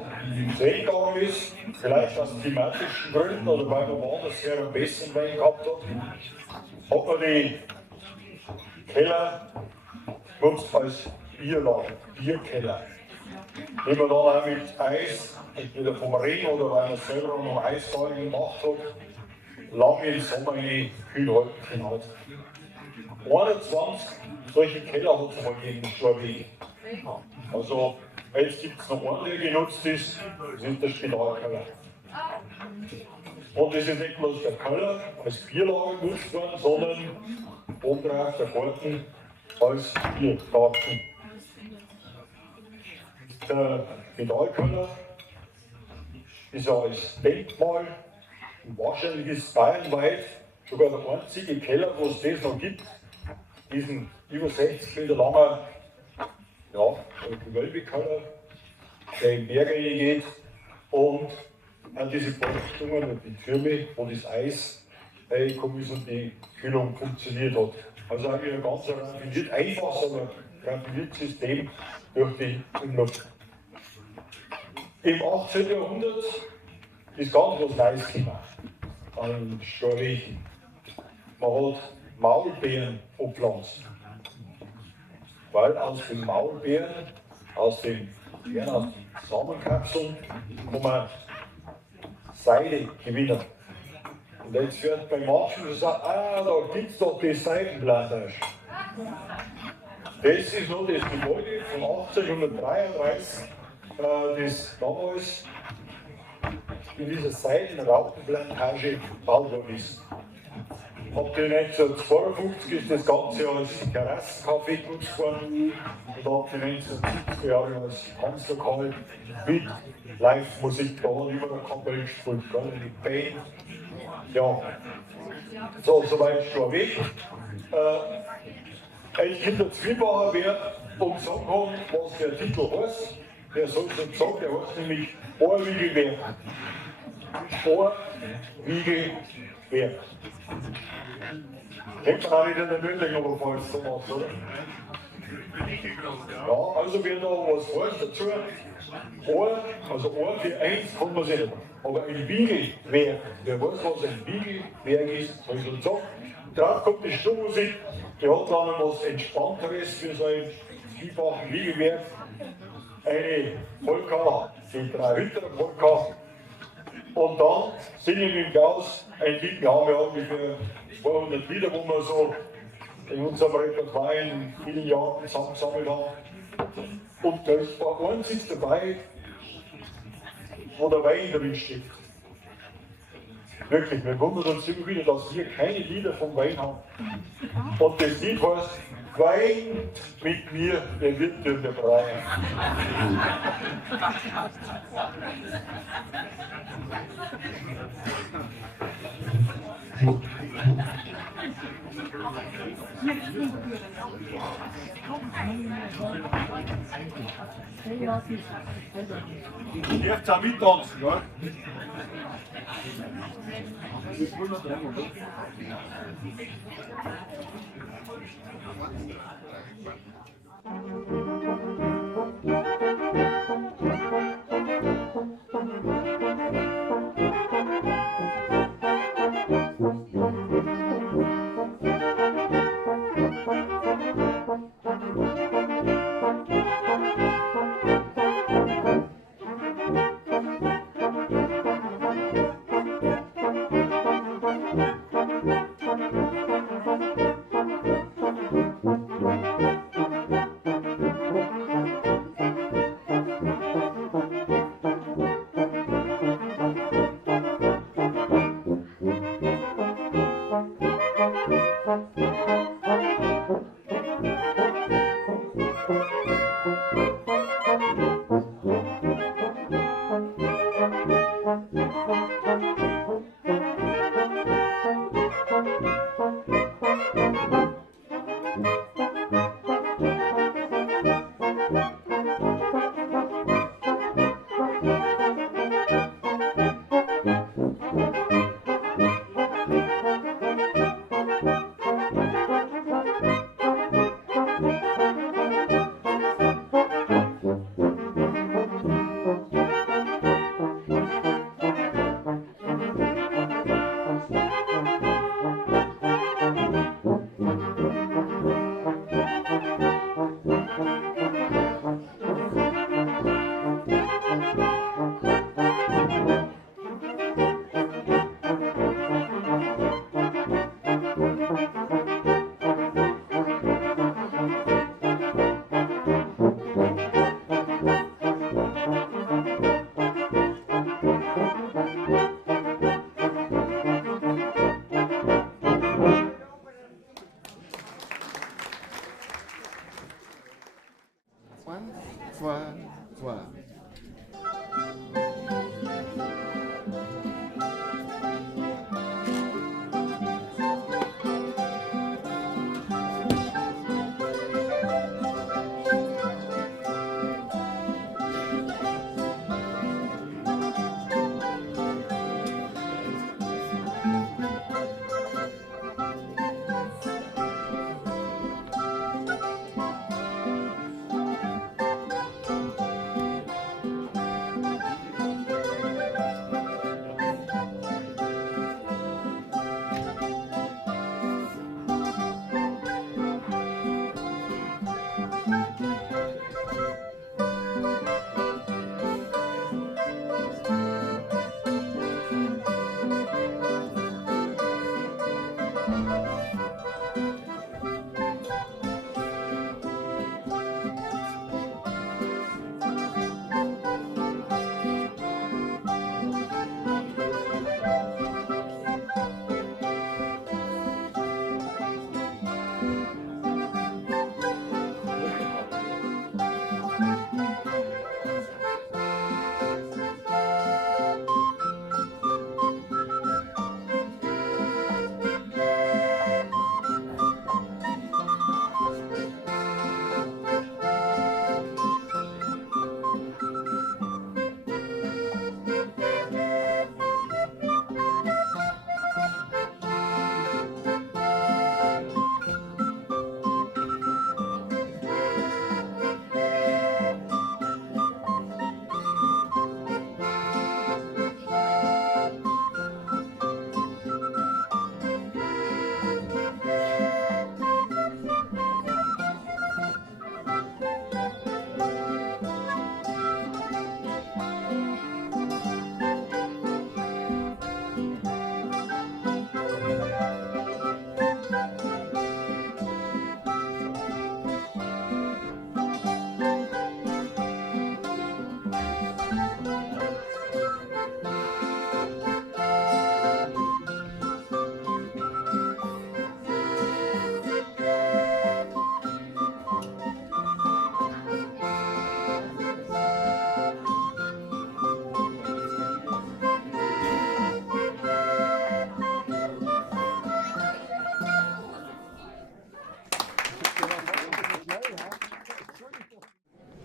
zu Ende gegangen ist, vielleicht aus klimatischen Gründen oder weil man woanders her einen besseren Wein gehabt hat man die Keller genutzt als Bierlager, Bierkeller, die man dann auch mit Eis, entweder vom Regen oder weil man selber noch Eisfallen gemacht hat, lange im Sommer in Kühlhalten hat. 21 solche Keller hat es mal gegeben in Storweg. Also jetzt gibt es noch einen, der genutzt ist, das ist der Spitalkeller. Und das ist nicht bloß der Keller als Bierlager genutzt worden, sondern obendrauf der Garten als Biergarten. Der Spitalkeller ist ja als Denkmal, wahrscheinlich ist bayernweit sogar der einzige Keller, wo es das noch gibt, diesen über 60 Meter langen Gewölbekeller, der in Berge geht und an diese Beleuchtungen und die Türme, wo das Eis reingekommen ist und die Kühlung funktioniert hat. Also eigentlich ein ganz raffiniert, einfaches, aber raffiniertes System durch die Umluft. Im 18. Jahrhundert ist ganz was Neues gekommen an Storweg. Man hat Maulbeeren gepflanzt. Weil aus den Maulbeeren, aus den Samenkapseln, kann man Seide gewinnen. Und jetzt wird bei manchen gesagt, da gibt es doch die Seidenplantage. Das ist nur das Gebäude von 1833, das damals in dieser Seidenraupenplantage gebaut worden ist. Ab 1952 ist das Ganze als Terrassencafé genutzt worden und ab den 1970er Jahren als Tanzlokal mit Live-Musik. Da hat immer der Kapelle gespielt, die Band. Ja, so, soweit Storweg. Ich Kinder Zwiebauer, wer uns sagen kann, was der Titel heißt, der soll es uns sagen, der heißt nämlich Ohrwiegelwerk. Ohrwiegelwerk. Kennt man auch nicht in der Nürnberg, aber falls so macht, oder? Ja, also wer da was falsch dazu, Ohr, also Ohr für 1 kann man sehen. Aber ein Wiegelwerk, wer weiß, was ein Wiegelwerk ist, soll ich uns sagen. Drauf kommt die Stimmmusik, die hat dann was Entspannteres für so ein zwiefachen Wiegelwerk. Eine Polka, die 3 Hütter Polka. Und dann singen wir im Gauss ein Lied, wir haben ja ungefähr 200 Lieder, wo wir so in unserem Repertoire in vielen Jahren zusammengesammelt haben. Und da ist bei uns ist dabei wo der Wein drin steckt. Wirklich, wir wundern uns immer wieder, dass wir keine Lieder vom Wein haben. Und das Lied heißt, weint mit mir der Wirt und der Brei. Ihr dürft auch mittanzen, gell?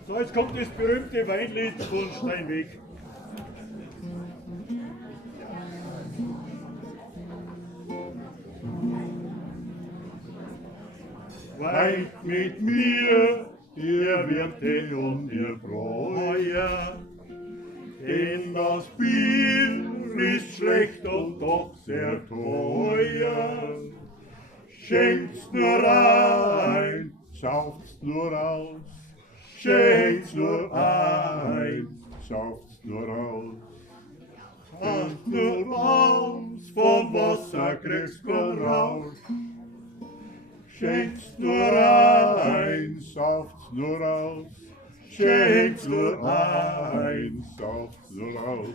So, jetzt kommt das berühmte Weinlied von Steinweg. Weint mit mir, ihr Wirte und ihr Breuer, denn das Bier ist schlecht und doch sehr teuer. Schenkt's nur ein, sauft's nur aus, schenkt's nur ein, sauft's nur aus. Sauft's nur aus, vom Wasser kriegst kein Rausch. Schenkt's nur ein, sauft's nur aus, schenkt's nur ein, sauft's nur aus.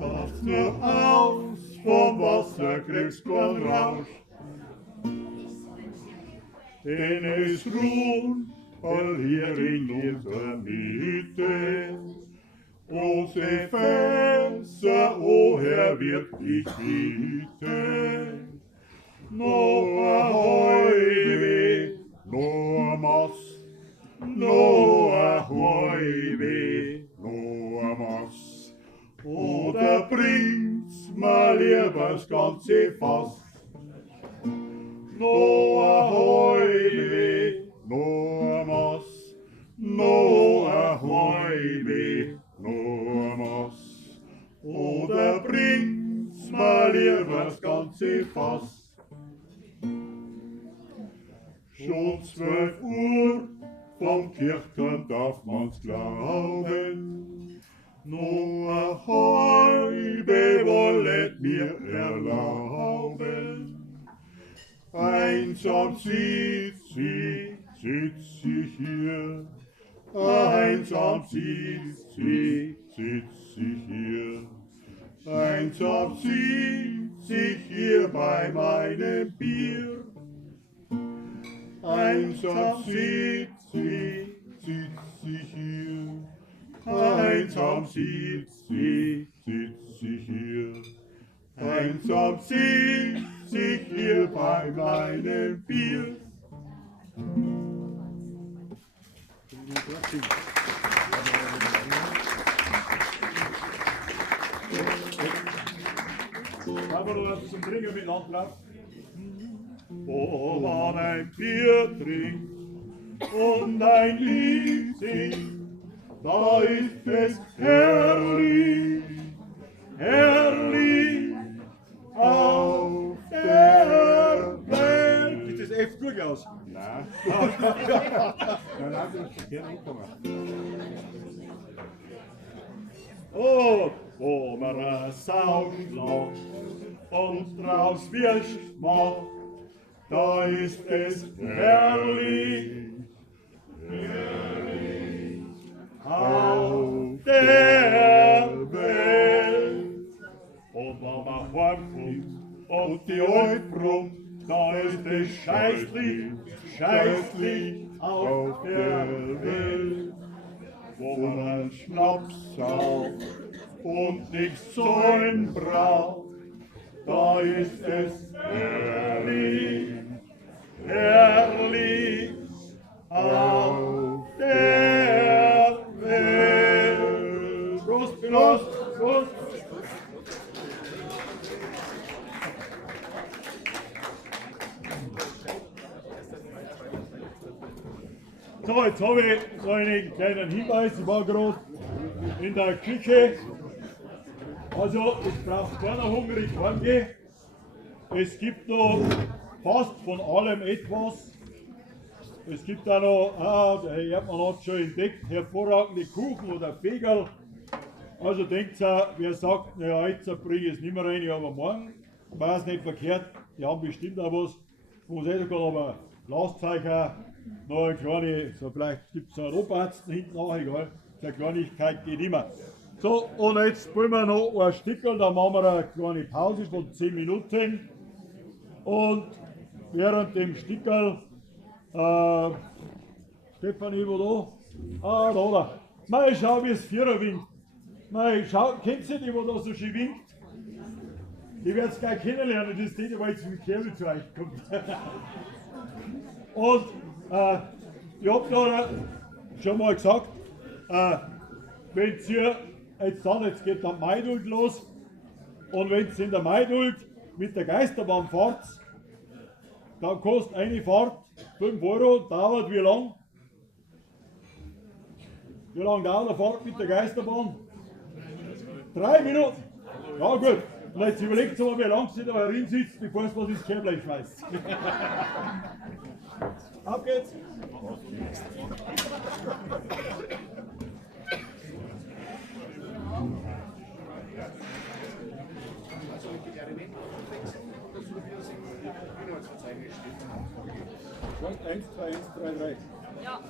Sauft's nur aus, vom Wasser kriegst kein Rausch. Denn es ruht all hier in unserer Mitte, große Fässer, o Herr, wirklich bitte. Noah Heuwe, Noah Mass, Noah Heuwe, Noah Mass. Oder bringt's mal lieber das ganze Fass. Noah Heuwe, Noah Mass, Noah Heuwe, Noah Mass. Oder bringt's mal lieber das ganze Fass. Schon 12 Uhr vom Kirchturm darf man's glauben. Noah Heuwe wollet mir erlauben. Einsam sitz ich hier. Einsam sitz ich hier. Einsam sitz ich hier bei meinem Bier. Einsam sitz ich hier. Einsam sitz ich hier. Einsam sitz ich hier bei meinem Bier. Haben wir noch was zum Trinken miteinander drauf? Wo man ein Bier trinkt und ein Lied singt, da ist es herrlich, herrlich auf der Welt. Ist das F gut aus? Nein. Nein, das ist gerne angekommen. Oh, wo man ein Sauschlag und draus Wirsch macht, da ist es herrlich, herrlich auf der Welt. Und wenn man heimkommt und die Alp brummt, da ist es scheißlich, scheißlich auf der Welt. Wo man einen Schnaps sauft und nichts zahlen braucht, da ist es herrlich, herrlich auf der Welt. Prost, Prost, Prost. So, jetzt habe ich so einen kleinen Hinweis. Ich war gerade in der Küche. Also, es braucht keiner hungrig heimgehen. Es gibt noch fast von allem etwas. Es gibt auch noch, der Herr Erdmann hat schon entdeckt, hervorragende Kuchen oder Fegerl. Also denkt ihr, wer sagt, naja, jetzt bringe ich es nicht mehr rein, aber morgen war es nicht verkehrt. Die haben bestimmt auch was. Ich muss sagen, aber lasst euch auch noch eine kleine, so vielleicht gibt es einen Robatzen hinten auch, egal. So eine Kleinigkeit geht immer. So, und jetzt spielen wir noch ein Stückchen, dann machen wir eine kleine Pause von 10 Minuten. Und während dem Stückchen, Stefanie, wo da? Ah, da. Mal schau, wie es Vierer winkt. Mal schau, kennst du die, wo da so schön winkt? Die werdet ihr gleich kennenlernen, das ist die, weil jetzt mit Kerl zu euch kommt. Und ich hab da schon mal gesagt, wenn ihr jetzt geht dann Maidult los, und wenn ihr in der Maidult mit der Geisterbahn fahrt, dann kostet eine Fahrt 5 Euro, dauert wie lang? Wie lange dauert eine Fahrt mit der Geisterbahn? 3 Minuten. Ja gut. Und jetzt überlegt mal, wie lange sie da herin sitzt, bevor es was ins Kämmerlein schmeißt. Auf geht's. Punkt 1, 2, 1, 3, 3. Ja.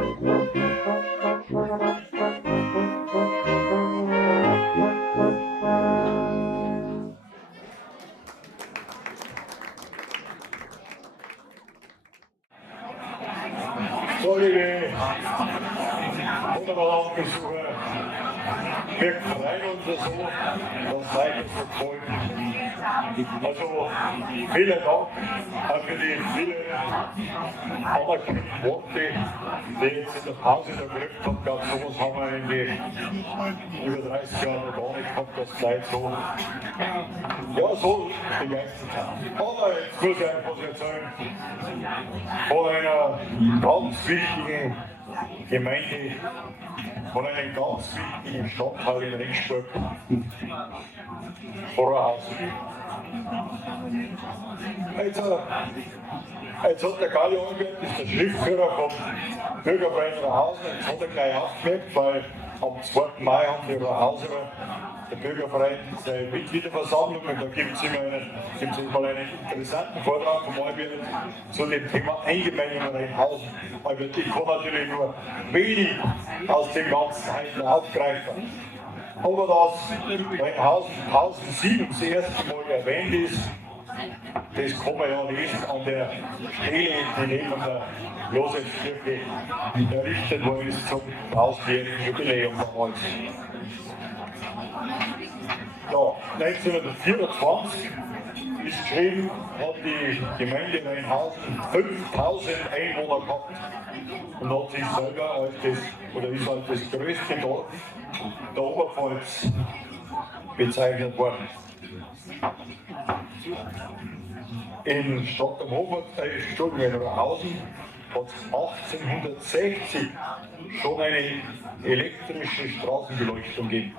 So, liebe Wunderballaufbesucher, wir freuen uns so, dass weiter verfolgt. Also, vielen Dank auch für die vielen anerkennenden Worte, die jetzt in der Pause da gelegt haben. Ganz sowas haben wir in den über 30 Jahren noch gar nicht gehabt, dass die Leute so, ja, so begeistert haben. Aber jetzt muss ich euch was erzählen von einer ganz wichtigen Gemeinde, von einem ganz wichtigen Stadtteil in Ringsburg, Vorerhausen. Jetzt hat der Galli angehört, das ist der Schriftführer vom Bürgerverein Rohrhausen. Jetzt hat er gleich aufgemerkt, weil am 2. Mai haben die Rohrhausener, der Bürgerverein, seine Mitgliederversammlung, und da gibt es mal einen interessanten Vortrag vom Albert zu dem Thema Eingemeindung in Rheinhausen. Albert, ich kann natürlich nur wenig aus dem ganzen heute aufgreifen. Aber dass Rheinhausen 1007 das erste Mal erwähnt ist, das kann man ja lesen an der Stele, die neben der Josefskirche errichtet worden ist zum 1000-jährigen Jubiläum damals. Ja, 1924 ist geschrieben, hat die Gemeinde Rheinhausen 5000 Einwohner gehabt und hat sich selber als das, oder ist als das größte Dorf der Oberpfalz bezeichnet worden. In Stadt am Hofer, in Rohrhausen, hat es 1860 schon eine elektrische Straßenbeleuchtung gegeben.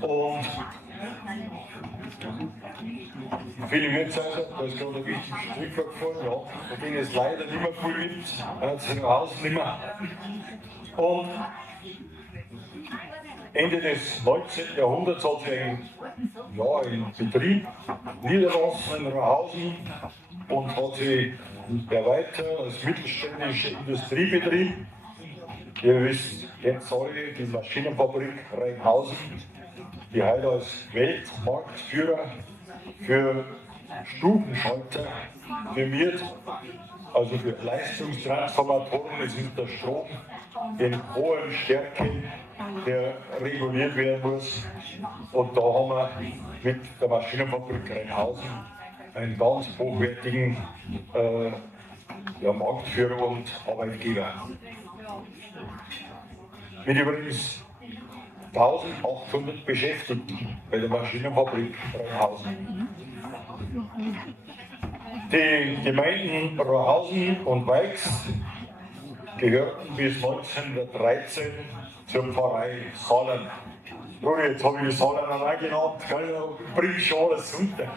Und viele Wirtshäuser, da ist gerade ein wichtiges Strickwerk gefallen, ja, da ging es leider nicht mehr viel mit, in Rohrhausen nicht mehr. Und Ende des 19. Jahrhunderts hat sich ein Betrieb niedergelassen in Rohrhausen und hat sich erweitert als mittelständischer Industriebetrieb. Ihr wisst, jetzt alle die Maschinenfabrik Rheinhausen, die heute als Weltmarktführer für Stubenschalter firmiert, also für Leistungstransformatoren. Es ist der Strom in hohen Stärken, der reguliert werden muss. Und da haben wir mit der Maschinenfabrik Rheinhausen einen ganz hochwertigen Marktführer und Arbeitgeber. Mit übrigens 1800 Beschäftigten bei der Maschinenfabrik Rheinhausen. Die Gemeinden Rohrhausen und Weix gehörten bis 1913 zur Pfarrei Salen. Jetzt habe ich die Salen auch genannt, da bringe ich schon alles unter.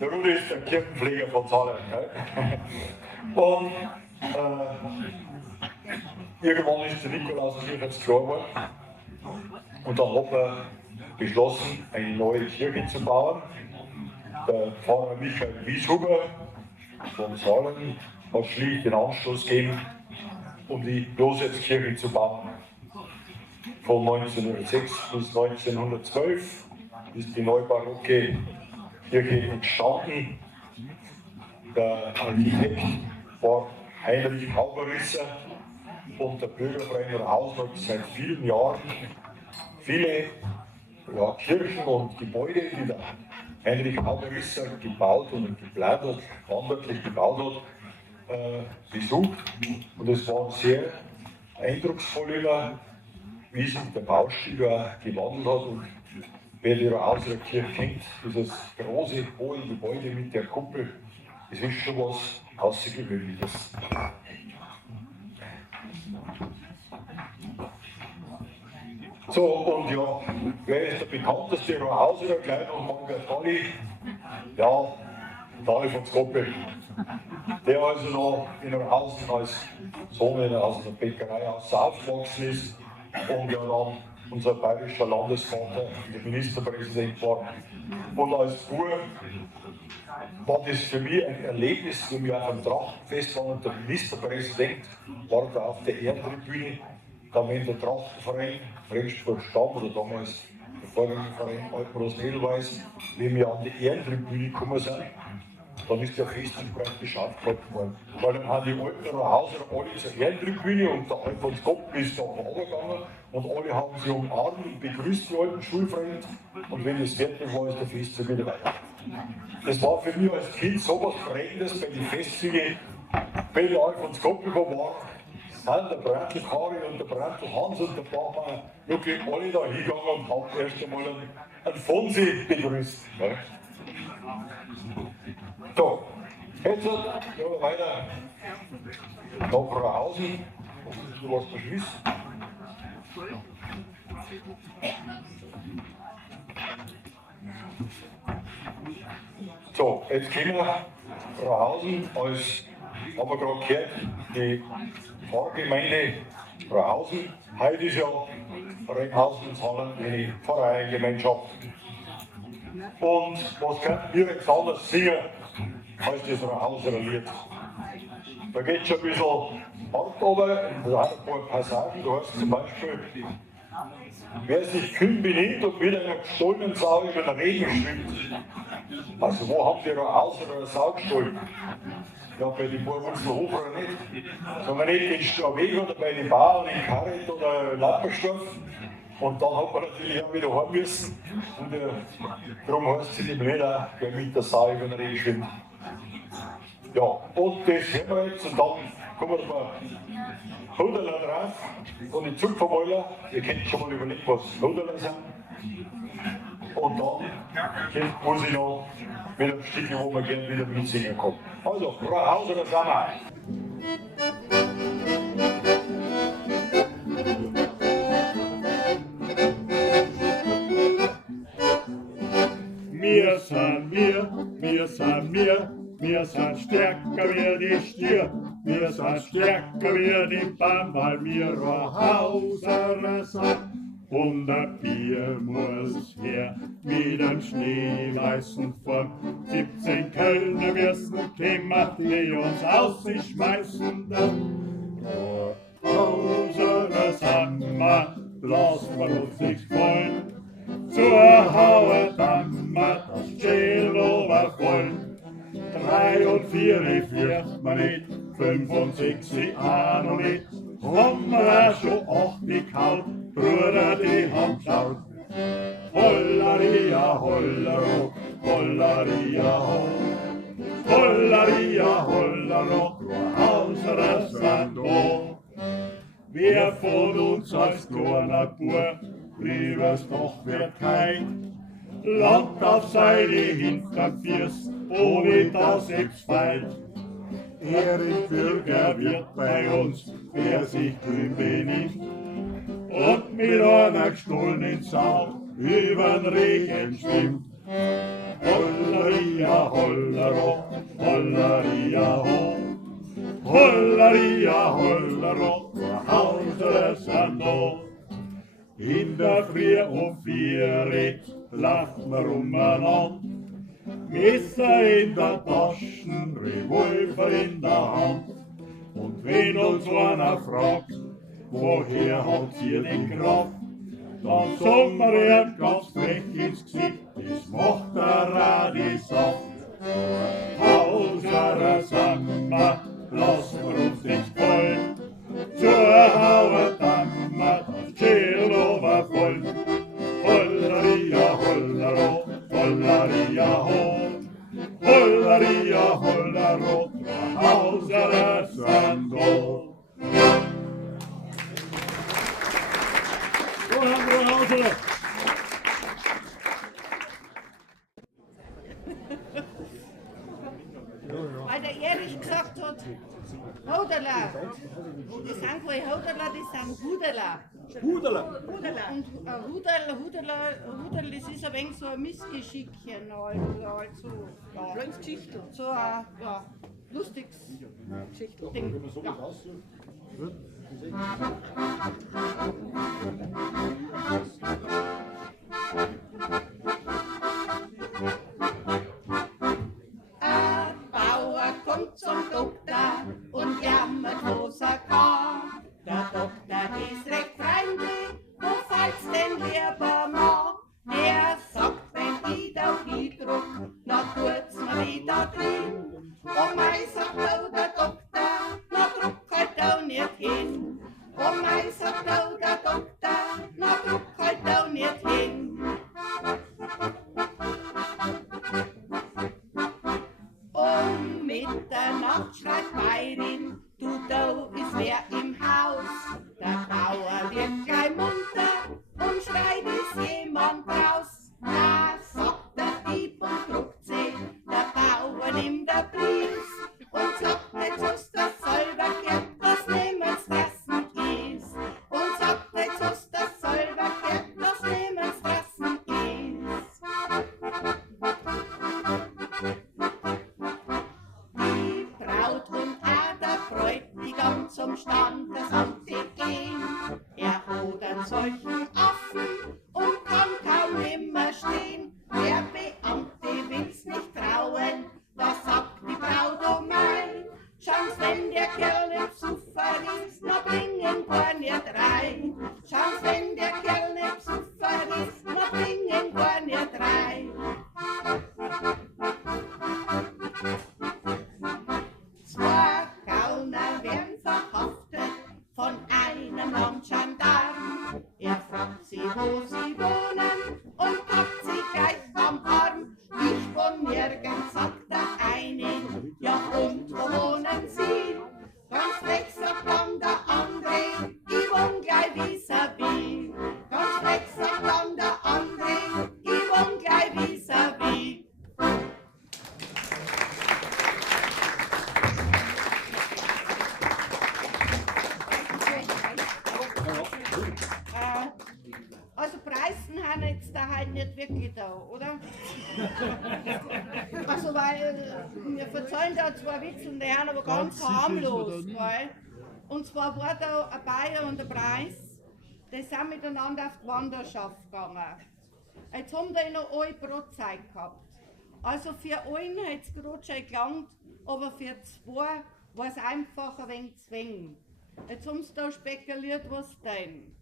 Der Rudi ist der Kirchenpfleger von Salen. Und irgendwann ist der Nikolauskirche jetzt klar geworden. Und dann hat man beschlossen, eine neue Kirche zu bauen. Der Pfarrer Michael Wieshuber von Salen hat schließlich den Anstoß gegeben, um die Josefskirche zu bauen. Von 1906 bis 1912 ist die neubarocke Kirche entstanden. Der Architekt war Heinrich Hauberisser und der Bürgerverein Rohrhausen hat seit vielen Jahren viele Kirchen und Gebäude, die der Heinrich Hauberisser gebaut und geplant hat, handwerklich gebaut hat, besucht. Und es war sehr eindrucksvoll immer, wie sich der Baustil gewandelt hat. Und wer die Rohrhauser Kirche kennt, dieses große, hohe Gebäude mit der Kuppel, das ist schon was Außergewöhnliches. So, und ja, wer ist der bekannteste Rohrhauser, gleich noch Manfred Galli? Ja, Dali von Skoppel. Der also noch in Rohrhausen als Sohn aus einer Bäckerei aufgewachsen ist und ja dann unser bayerischer Landesvater, der Ministerpräsident war. Und als Bub war das für mich ein Erlebnis, wie wir auf einem Trachtenfest waren und der Ministerpräsident war da auf der Ehrentribüne, da haben wir in der Trachtenverein, Regensburg Stamm oder damals der Vorgängerverein Alpenrose-Edelweiß, wie wir an die Ehrentribüne gekommen sind. Dann ist der Fest praktisch aufgehalten worden. Weil dann haben die alten Hauser alle zur Ehrentribüne und der Alfons Kopp ist da runtergegangen und alle haben sie umarmt und begrüßt, die alten Schulfreunde. Und wenn es fertig war, ist der Festzug wieder weiter. Das war für mich als Kind so was Prägendes bei den Festzügen, wenn der Alfons Kopp war, sind der Brandl Kari und der Brandl Hans und der Bachmann wirklich alle da hingegangen und haben erst einmal einen Fonsi begrüßt. Ne? So, jetzt gehen wir weiter nach Rauhausen. Du was beschließt. So, jetzt kommen wir Rauhausen als, haben wir gerade gehört, die Pfarrgemeinde Rauhausen. Heute ist ja Renghausen und Zahlen eine Pfarreiengemeinschaft. Und was können wir jetzt anders singen als das Rauhauser Lied? Da geht es schon ein bisschen hart runter, da hat ein paar Passagen, da heißt zum Beispiel: Wer sich kühn benimmt und mit einer gestohlenen Sau über den Regen schwimmt. Also wo haben die Rauhauser eine Sau gestohlen? Ja, bei den Burwurzelhofer nicht, sondern nicht in Straweg oder bei den Bauern in Karet oder Lapperstorf. Und dann hat man natürlich auch wieder heim müssen. Und darum heißt es in dem Lied auch, wer mit der Sau über den Regen schwimmt. Ja, und das hören wir jetzt und dann kommen wir mal Huderler drauf und die Zugvermäuler. Ihr könnt schon mal überlegen, was Huderler sind. Und dann muss ich noch mit einem Stück, wo wir gerne wieder mitsingen kommen. Also, Rauhauser, da sind wir sind stärker wie die Stier, wir sind stärker wie die Bahn, weil wir Rauhauser sind. Und ein Bier muss her mit einem schneeweißen Form. 17 Kölner müssen kommen, die uns ausschmeißen. Rauhauser sind wir, lassen wir uns nichts gefallen. Zur Haue dann wir das Cello voll. 3 und 4 fürcht man nicht, 5 und 6 auch noch nicht. Haben wir auch schon 8 gekaut, Bruder, die haben geschaut. Hollaria, hollaro, hollaria, ho. Hollaria, hollaro, Rauhauser sind da. Wer von uns als kleiner Bub lieber's noch wird kein Land auf seine Hinterfürs, ohne dass selbst feit. Ehrenbürger wird bei uns, wer sich grün benimmt und mit einer gestohlenen Sau übern Regen schwimmt. Hollaria, hollaro, hollaria, ho. Hollaria, hollaro, Rauhauser sind da. In der Früh um 4 lacht man umeinander. Messer in der Taschen, Revolver in der Hand. Und wenn uns einer fragt, woher hat ihr die Kraft, dann sagen wir ihm ganz frech ins Gesicht, das macht der Radisaft. Hauser sind wir, lassen wir uns nicht fallen. Zur Haue dann wir das Cello voll. Hollaria, hollaro, hollaria, ho. Hollaria, hollaro, Rauhauser sind da. So, Herr Rauhauser. Weil der Erich gesagt hat, Huderler. Die sind keine Huderler, die sind Huderler. Huderler. Und Huderl, das ist ein wenig so ein Missgeschickchen, halt so. Ja. Geschichtel. So ein ja, lustiges Ding. Ja. Doktor und jammert, was er kann. Der Doktor ist recht freundlich, wo fallt's denn lieber mal? Der sagt, wenn ich da hindruck, na tut's mir wieder drin. Oh mei, sagt auch der Doktor, na druck halt auch nicht hin. Oh mei, sagt auch der Doktor, na druck halt auch nicht hin. Um Mitternacht schreit Bayrin, du da ist wer im Haus. Der Bauer wird gleich munter und schreit, ist jemand raus. Da sagt der Dieb und druckt sie, der Bauer nimmt der Pries und sagt, jetzt hast du selber gehört, dass niemals fressen ist. Und sagt, jetzt hast du selber gehört, dass niemals fressen ist. Die Braut und auch der Bräutigam zum Standesamt gehen. Er hat einen solchen Affen und kann kaum nimmer stehen. Der Beamte will's nicht trauen, da sagt die Braut, oh mein, schau's, wenn der Kerl nicht Psuffer ist, na bringen gar nicht rein. Schau's, wenn der Kerl nicht Psuffer ist, na bringen gar nicht rein. Zwei Gauner werden verhaftet von einem Landgendarm. Er fragt sie, wo sie wohnen und packt sie gleich am Arm. Ich wohn nirgends, sagt der eine, ja und wo wohnen Sie? Ganz frech sagt dann der andere, ich wohn gleich vis-à-vis. Ganz frech sagt dann der andere, ich wohn gleich vis-à-vis. Also Preisen haben jetzt da halt nicht wirklich da, oder? Also weil wir verzeihen da zwei Witzeln, die haben aber ganz harmlos, gell? Und zwar war da ein Bayer und ein Preis, die sind miteinander auf die Wanderschaft gegangen. Jetzt haben die noch alle Brotzeit gehabt. Also für einen hat es gerade schon gelangt, aber für zwei war es einfach ein wenig zu wenig. Jetzt haben sie da spekuliert, was denn?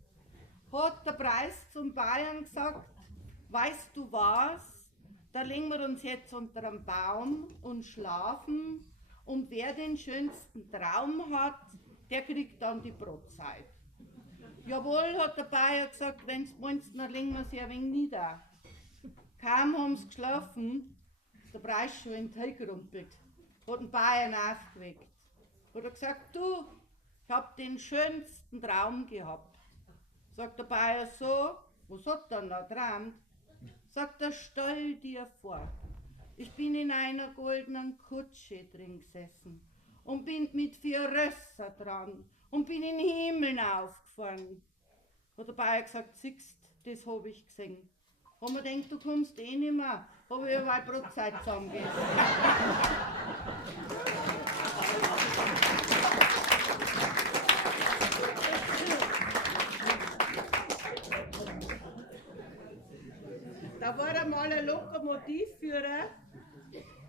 Hat der Preis zum Bayern gesagt, weißt du was, da legen wir uns jetzt unter einem Baum und schlafen und wer den schönsten Traum hat, der kriegt dann die Brotzeit. Jawohl, hat der Bayer gesagt, wenn du meinst, dann legen wir sie ein wenig nieder. Kaum haben sie geschlafen, ist der Preis schon entgerumpelt, hat den Bayern aufgeweckt. Hat er gesagt, du, ich hab den schönsten Traum gehabt. Sagt der Bayer so, was hat er noch geträumt? Sagt er, stell dir vor, ich bin in einer goldenen Kutsche drin gesessen und bin mit 4 Rösser dran und bin in den Himmel aufgefahren. Hat der Bayer gesagt, siehst, das hab ich gesehen. Haben wir gedacht, du kommst eh nicht mehr, hab ich überall Brotzeit zusammengegessen. Da war einmal ein Lokomotivführer,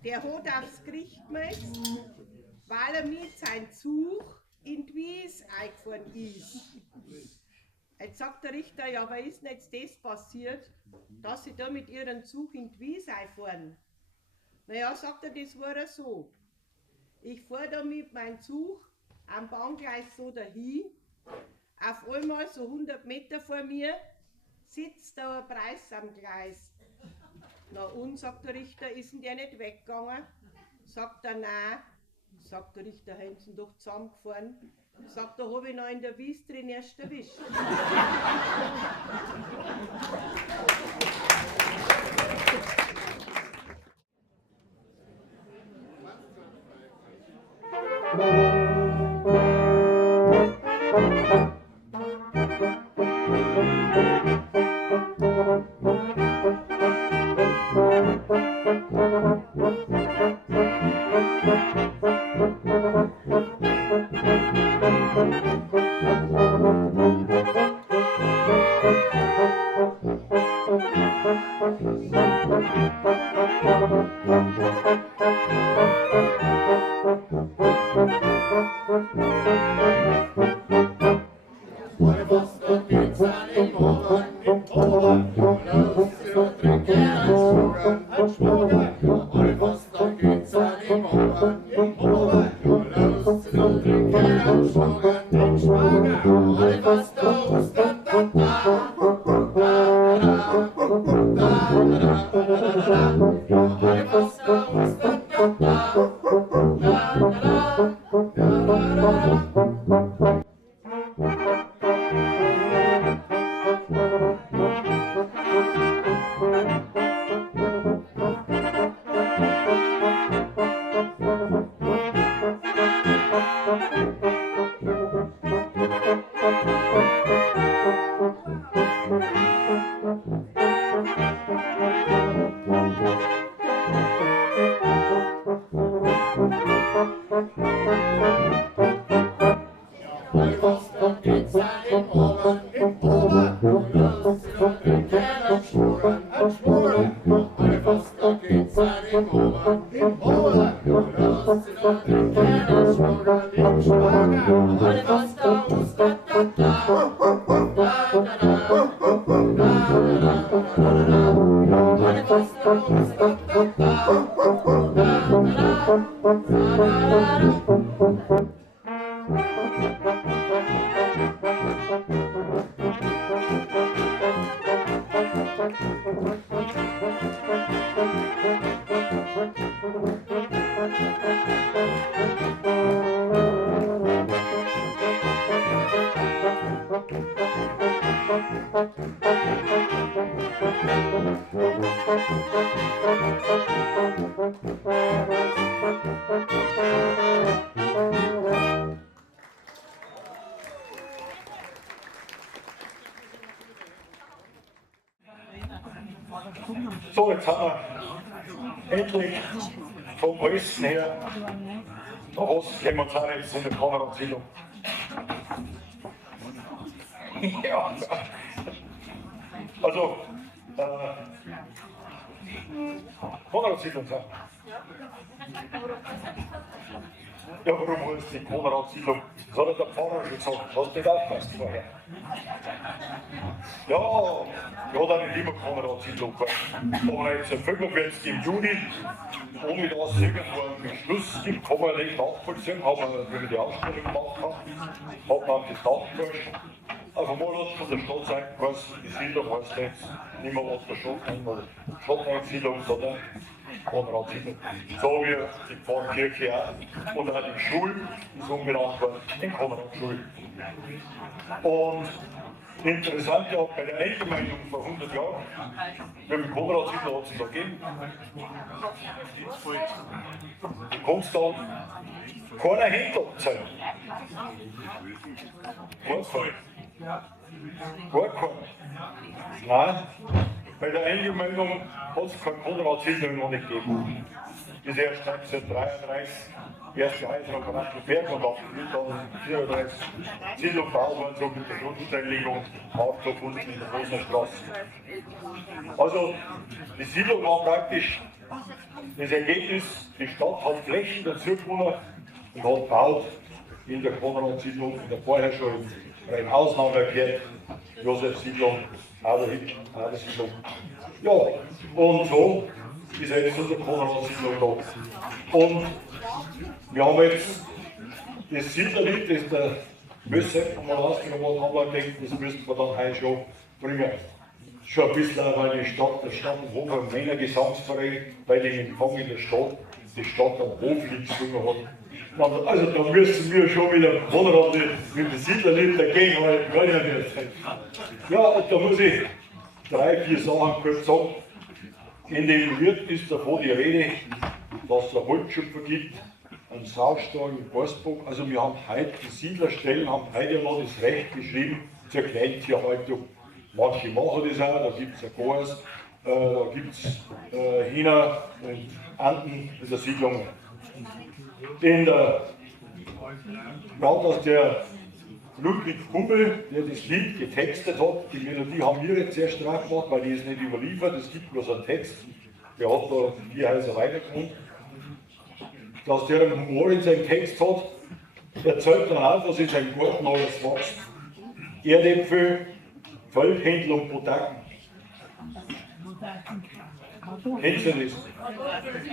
der hat aufs Gericht gemessen, weil er mit seinem Zug in die Wies eingefahren ist. Jetzt sagt der Richter, ja, aber ist denn jetzt das passiert, dass sie da mit ihrem Zug in die Wies einfahren? Naja, sagt er, das war so. Ich fahre da mit meinem Zug am Bahngleis so dahin, auf einmal so 100 Meter vor mir sitzt da ein Preis am Gleis. Na und, sagt der Richter, ist denn der nicht weggegangen? Sagt er, nein. Sagt der Richter, haben sie ihn doch zusammengefahren. Sagt er, habe ich noch in der Wies drin erst erwischt. So, jetzt haben wir endlich vom Westen her nach Osten gehen wir uns auch jetzt in der Konrad-Siedlung. Ja, also, Konrad-Siedlung, ja. Ja, warum heißt die Konrad-Siedlung? Das hat der Pfarrer schon gesagt, hast du nicht aufgepasst vorher? Ja, dann nicht immer Konrad-Siedlung gehabt. Aber jetzt erfüllen wir jetzt im Juni, ohne dass es irgendwo einen Beschluss gibt, kann man nicht nachvollziehen, haben wir, wenn wir die Ausstellung gemacht haben, hat man das nachgeforscht. Auf einmal hat von der Stadt sein was die Siedlung heißt jetzt nicht mehr was der Stadteinsiedlung, sondern Konrad-Siedlung. So wie die Pfarrkirche auch. Und auch die Schulen ist umbenannt worden in Konrad-Schulen. Und interessant ja, bei der Eingemeindung vor 100 Jahren, wenn wir Konrad-Siedlung hat es da gegeben. Du kannst dann keiner Händler sein. Gar keiner. Nein, bei der Eingemeindung hat es keine Konrad-Siedlung noch nicht gegeben. Das ist erst 1933, erste Häuser auf Rattelberg und dann 1934 Siedlung gebaut worden, so mit der Grundsteinlegung aufgefunden in der Rosenerstraße. Also, die Siedlung war praktisch das Ergebnis, die Stadt hat Flächen dazu gewonnen und hat gebaut in der Konrad-Siedlung, in der vorher schon in Rheinhausen erklärt, Josef-Siedlung, Ader-Siedlung. Ja, und so ist jetzt unsere Konrad-Siedlung da. Und wir haben jetzt das Siedlerlied, das der Mösseck mal rausgenommen hat, haben wir gedacht, das müssten wir dann heute schon bringen. Schon ein bisschen, weil die Stadt, der Stadt- und Hof am Männergesangsverein, bei dem Empfang in der Stadt, die Stadt am Hoflied gesungen hat. Also da müssen wir schon wieder Konrad mit dem Siedlerlied dagegen halten, kann ja nicht sein. Ja, und da muss ich 3, 4 Sachen kurz sagen. In dem Lied ist davon die Rede, dass es einen Holzschöpfer gibt, einen Saustall in Borsburg. Also wir haben heute, die Siedlerstellen haben heute noch das Recht geschrieben zur Kleintierhaltung. Manche machen das auch, da gibt es ein Gors, da gibt es Hühner und Enten in der Siedlung. Gerade dass der Ludwig Hummel, der das Lied getextet hat, die Melodie haben wir jetzt sehr stark gemacht, weil die ist nicht überliefert, es gibt bloß einen Text, der hat da 4 Häuser weiter gewohnt. dass der einen Humor in seinem Text hat. Er erzählt dann auch, was in seinem Garten alles wächst. Erdäpfel, Feldhändler und Botaken. Kennst du das?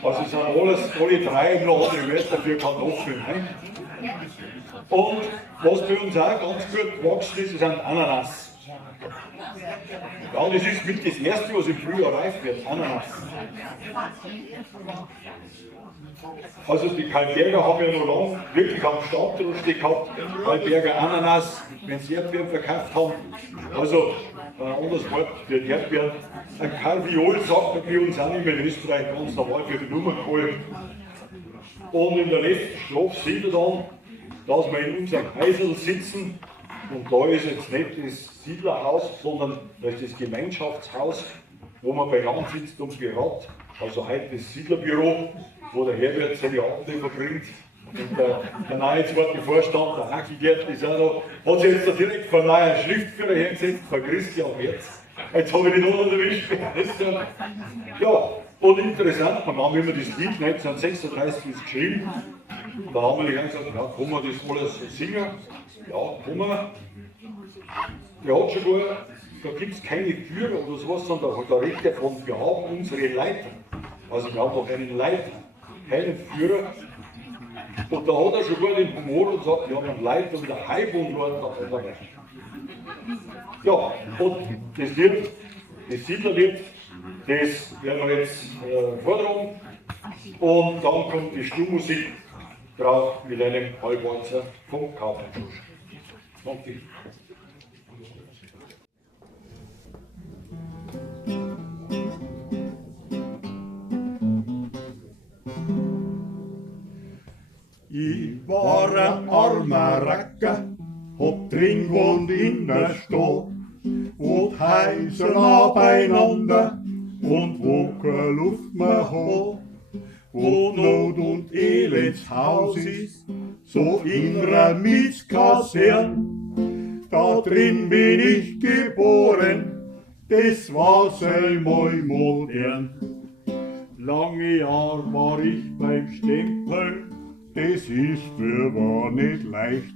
Also es sind alle drei noch andere Wörter für Kartoffeln. Ne? Und was bei uns auch ganz gut gewachsen ist, sind Ananas. Ja, das ist mit das erste, was im Frühjahr reif wird, Ananas. Also die Kalberger haben ja noch lange wirklich am Startruste gehabt, Kalberger Ananas, wenn sie Erdbeeren verkauft haben. Also ein anderes Wort für die Erdbeeren. Ein Karviol sagt man bei uns auch nicht mehr in Österreich, ganz normal für die Nummerkohl. Und in der letzten Strophe sieht er dann, dass wir in unserem Häusl sitzen. Und da ist jetzt nicht das Siedlerhaus, sondern da ist das Gemeinschaftshaus, wo man beieinander sitzt und beratet. Also heute das Siedlerbüro, wo der Herbert seine Abende verbringt. Und der neue zweite Vorstand, der Hackelgert, ist auch da, hat sich jetzt da direkt vor neuer Schriftführer hergesetzt, vor Christian Merz. Jetzt habe ich den noch erwischt. Ja, und interessant, wir haben immer das Lied 1936 geschrieben. Da haben wir gesagt, ja, kann man das alles singen? Ja, kann man. Der hat schon gar, da gibt es keine Führer oder sowas, sondern da redet er von, wir haben unsere Leiter. Also wir haben doch einen Leiter, keinen Führer. Und da hat er schon gar den Humor und sagt, wir haben einen Leiter und der Heimwohnort dabei. Ja, und das Lied, das Siedlerlied, das werden wir jetzt vortragen. Und dann kommt die Stummmusik drauf mit einem Halbwalzer vom Kaufmannschusch. Danke. Ich war ein armer Racker, hab drin gewohnt in der Stadt, wo die Häuser nah beieinander und wo keine Luft mehr hat, wo Not und Elends Haus ist, so innerer Mietskasern. Da drin bin ich geboren, das war's einmal modern. Lange Jahre war ich beim Stempel, das ist für war nicht leicht.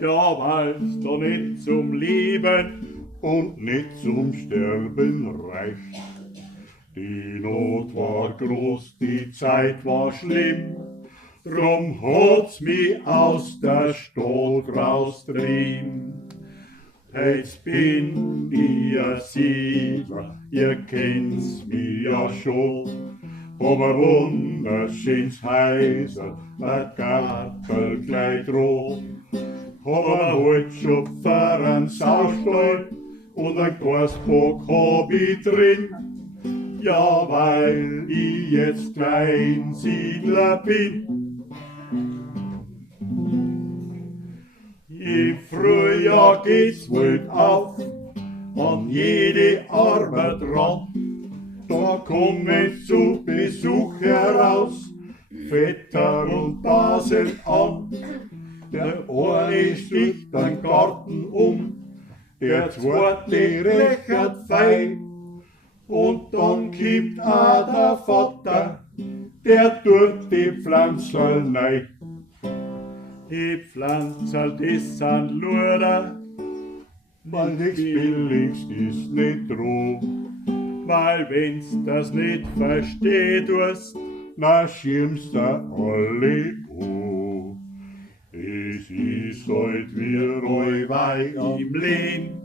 Ja, weil's da nicht zum Leben und nicht zum Sterben reicht. Die Not war groß, die Zeit war schlimm, drum hat's mich aus der Stadt rausgetrieben. Jetzt bin ich ein Siedler, ihr kennt's mich ja schon. Hab ein wunderschönes Häuser, ein Gartelkleid rot. Hab ein Holzschupfer, einen Saustall und ein Gasbock hab ich drin. Ja, weil ich jetzt Kleinsiedler bin. Im Frühjahr geht's wild auf, an jede Arbeit ran. Da kommen zu Besuch heraus, Vetter und Basen an. Der eine sticht den Garten der zweite rechert fein. Und dann kommt auch der Vater, der tut die Pflanzerl rein. Die Pflanzerl, das sind Luder, weil nichts billigst ist nicht roh. Weil wenn's das nicht versteht hast, na schirmst du alle an. Es ist heut wie Räuwei im Lehn,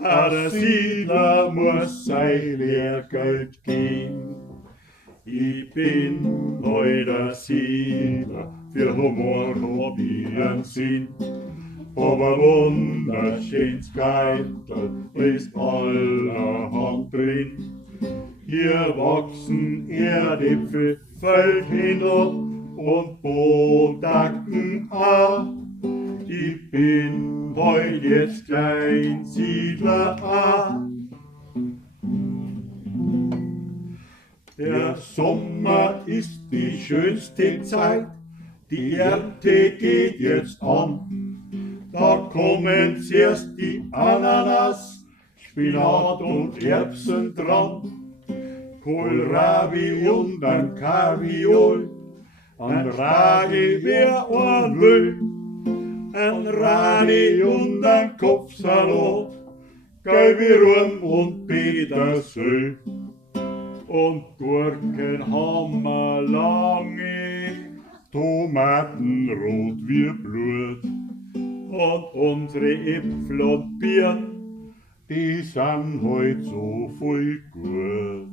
der Siedler muss sein Lehrgeld gehen. Ich bin heut ein Siedler, für Humor hab ich einen Sinn. Hab ein wunderschönes Geitel, ist allerhand drin. Hier wachsen Erdäpfel, Feldhändler und Botaken auch. Ich bin heut jetzt Kleinsiedler auch. Der Sommer ist die schönste Zeit, die Ernte geht jetzt an. Da kommen zuerst die Ananas, Spinat und Erbsen dran. Kohlrabi und ein Karviol, Ein Radi, wer ein will, ein Radi und ein Kopfsalat, gell wie Rum und Petersil. Und Gurken haben wir lange, Tomaten rot wie Blut. Und unsere Äpfel und Birnen, die sind heut so voll gut.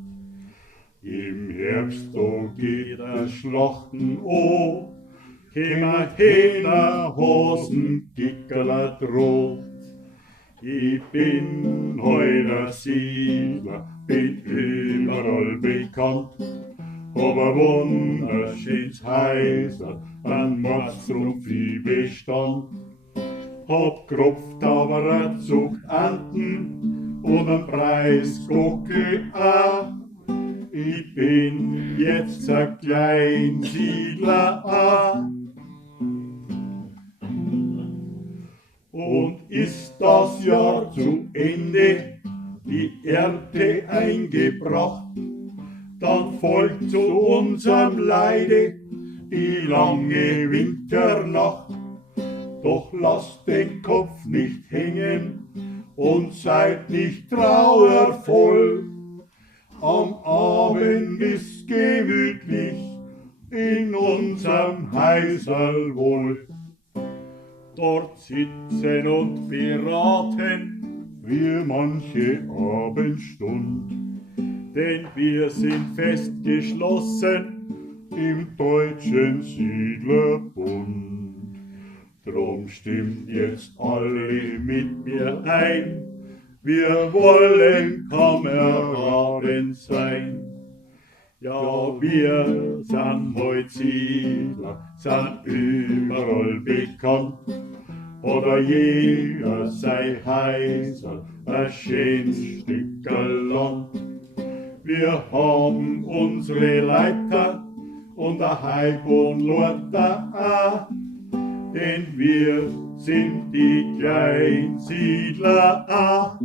Im Herbst, da geht das Schlachten an, kämen Hähner, Hasen, Gickerler droh. Ich bin heute Siedler, bin überall bekannt, hab ein wunderschönes Häuser, ein Mordstrumpf wie Bestand. Hab Kropftauberer, Zucht Enten und ein Preisgockel auch. Ich bin jetzt ein Kleinsiedler auch. Und ist das Jahr zu Ende, die Ernte eingebracht, dann folgt zu unserem Leide die lange Winternacht. Doch lasst den Kopf nicht hängen und seid nicht trauervoll. Am Abend ist gemütlich in unserem Häuserl wohl. Dort sitzen und beraten wir manche Abendstund, denn wir sind fest geschlossen im deutschen Siedlerbund. Drum stimmt jetzt alle mit mir ein, wir wollen Kameraden sein. Ja, wir sind heut Siedler, sind überall bekannt, oder jeder sei Häuser, ein schönes Stückerl Land. Wir haben unsere Leiter und ein Hype und Lorter auch, denn wir sind die Kleinsiedler auch.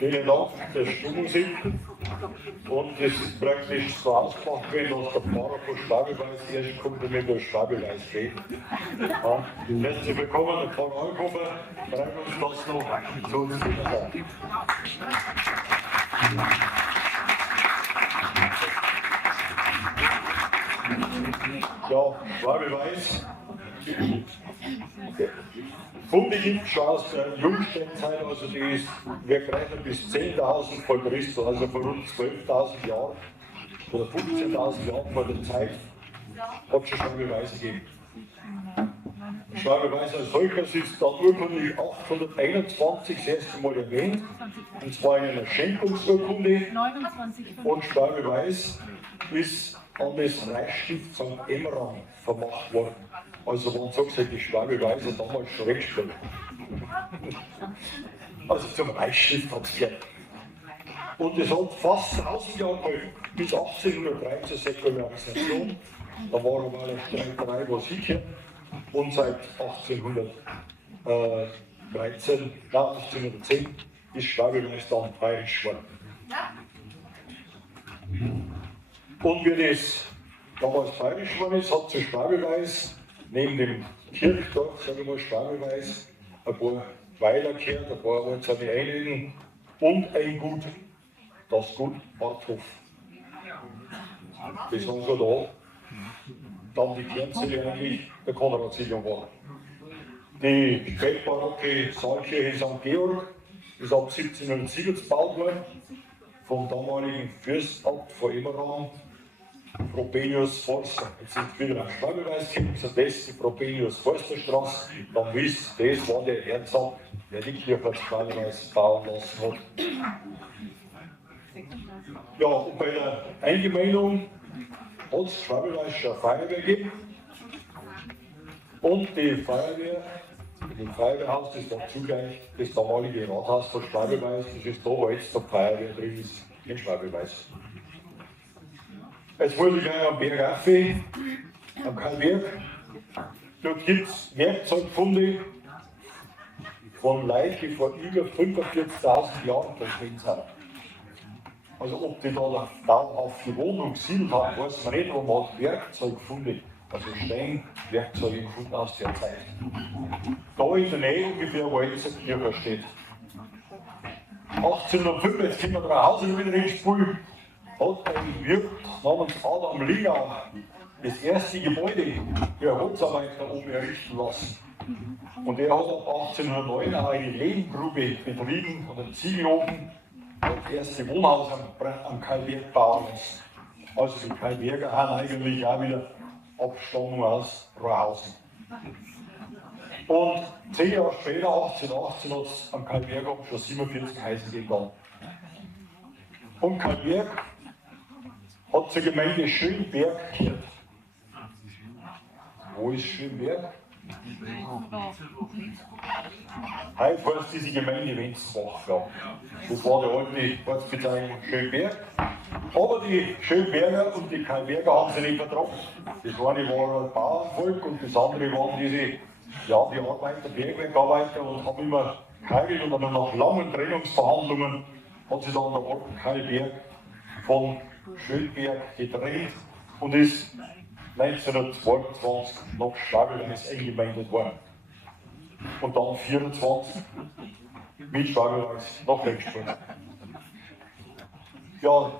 Vielen Dank für die Stimmmusik. Und es ist praktisch so ausgemacht worden, dass der Pfarrer von Schwabeweis erst kommt und mit der Schwabeweis geht. Ja, herzlich willkommen, der Pfarrer Alkofer. Freuen uns, dass noch zu uns wieder seid. Ja, Schwabeweis. Funde gibt es schon aus der Jungsteinzeit, also die ist, wir rechnen bis 10.000 vor Christus, also vor rund 12.000 Jahren oder 15.000 Jahren vor der Zeit, hat es schon Schwabeweis gegeben. Schwabeweis als solches ist dann urkundlich 821 das erste Mal erwähnt, und zwar in einer Schenkungsurkunde. Und Schwabeweis ist an das Reichsstift St. Emmeram vermacht worden. Also man sagt, die Schwabeweis hat damals schon recht gespielt. Also zum Reichsstift hat es gehört. Und es hat fast 1000 Jahre gehalten, bis 1803 zur Säkularisation. Da war aber eine Streiterei, was sicher. Und seit 1810 ist Schwabeweis dann bayerisch geworden. Und wie das damals bayerisch geworden ist, hat zu Schwabeweis neben dem Kirchdorf, sagen wir mal Schwabeweis, ein paar Weiler gehört, ein paar einzelne Einöden und ein Gut, das Gut Barthof. Das haben sie da dann die Kernzelle eigentlich der Konradsiedlung war. Die spätbarocke Saalkirche St. Georg ist ab 1770 gebaut worden vom damaligen Fürstabt von Emmeram, Frobenius Forster. Jetzt sind wir wieder auf Schwabeweis gekommen, so das ist die Frobenius Forster Straße. Dann wisst ihr, das war der Erzab, der die Kirche als Schwabeweis bauen lassen hat. Ja, und bei der Eingemeindung hat es Schwabeweis schon eine Feuerwehr gegeben. Und die Feuerwehr, im Feuerwehrhaus, das war zugleich das damalige Rathaus von Schwabeweis, das ist da, wo jetzt der Feuerwehr drin ist, in Schwabeweis. Jetzt muss ich gleich am Berg raufgehen, am Karlberg. Dort gibt es Werkzeugfunde von Leuten, die vor über 45.000 Jahren verschwunden sind. Also ob die da dauerhaft gewohnt und gesiedelt haben, weiß man nicht, aber man hat Werkzeugfunde, also Steinwerkzeuge gefunden aus der Zeit. Da in der Nähe ungefähr, wo jetzt die Kirche steht. 1805, jetzt kommen wir nach Hause wieder ins Spiel, hat ein Wirt namens Adam Lingau das erste Gebäude der Holzarbeiter oben errichten lassen. Und er hat ab 1809 auch eine Lehmgrube betrieben und einen Ziegelofen und das erste Wohnhaus am Karlberg bauen lassen. Also die Karlberger haben eigentlich auch wieder Abstammung aus Rohrhausen. Und 10 Jahre später, 1818, hat es am Karlberg schon 47 Häuser gegeben. Und Karlberg hat zur Gemeinde Schönberg gehört. Wo ist Schönberg? Heute heißt diese Gemeinde Wenzbach. Ja. Das war die alte Ortsbezeichnung Schönberg. Aber die Schönberger und die Karlberger haben sie nicht vertragen. Das eine war ein Bauernvolk und das andere waren diese, ja, die Arbeiter, Bergwerkarbeiter und haben immer geheiratet und dann nach langen Trennungsverhandlungen hat sich dann der Ort Karlberg von Schönberg getrennt und ist 1922 nach Schwabeweis eingemeindet worden. Und dann 1924 mit Schwabeweis nach Lechsburg. Ja,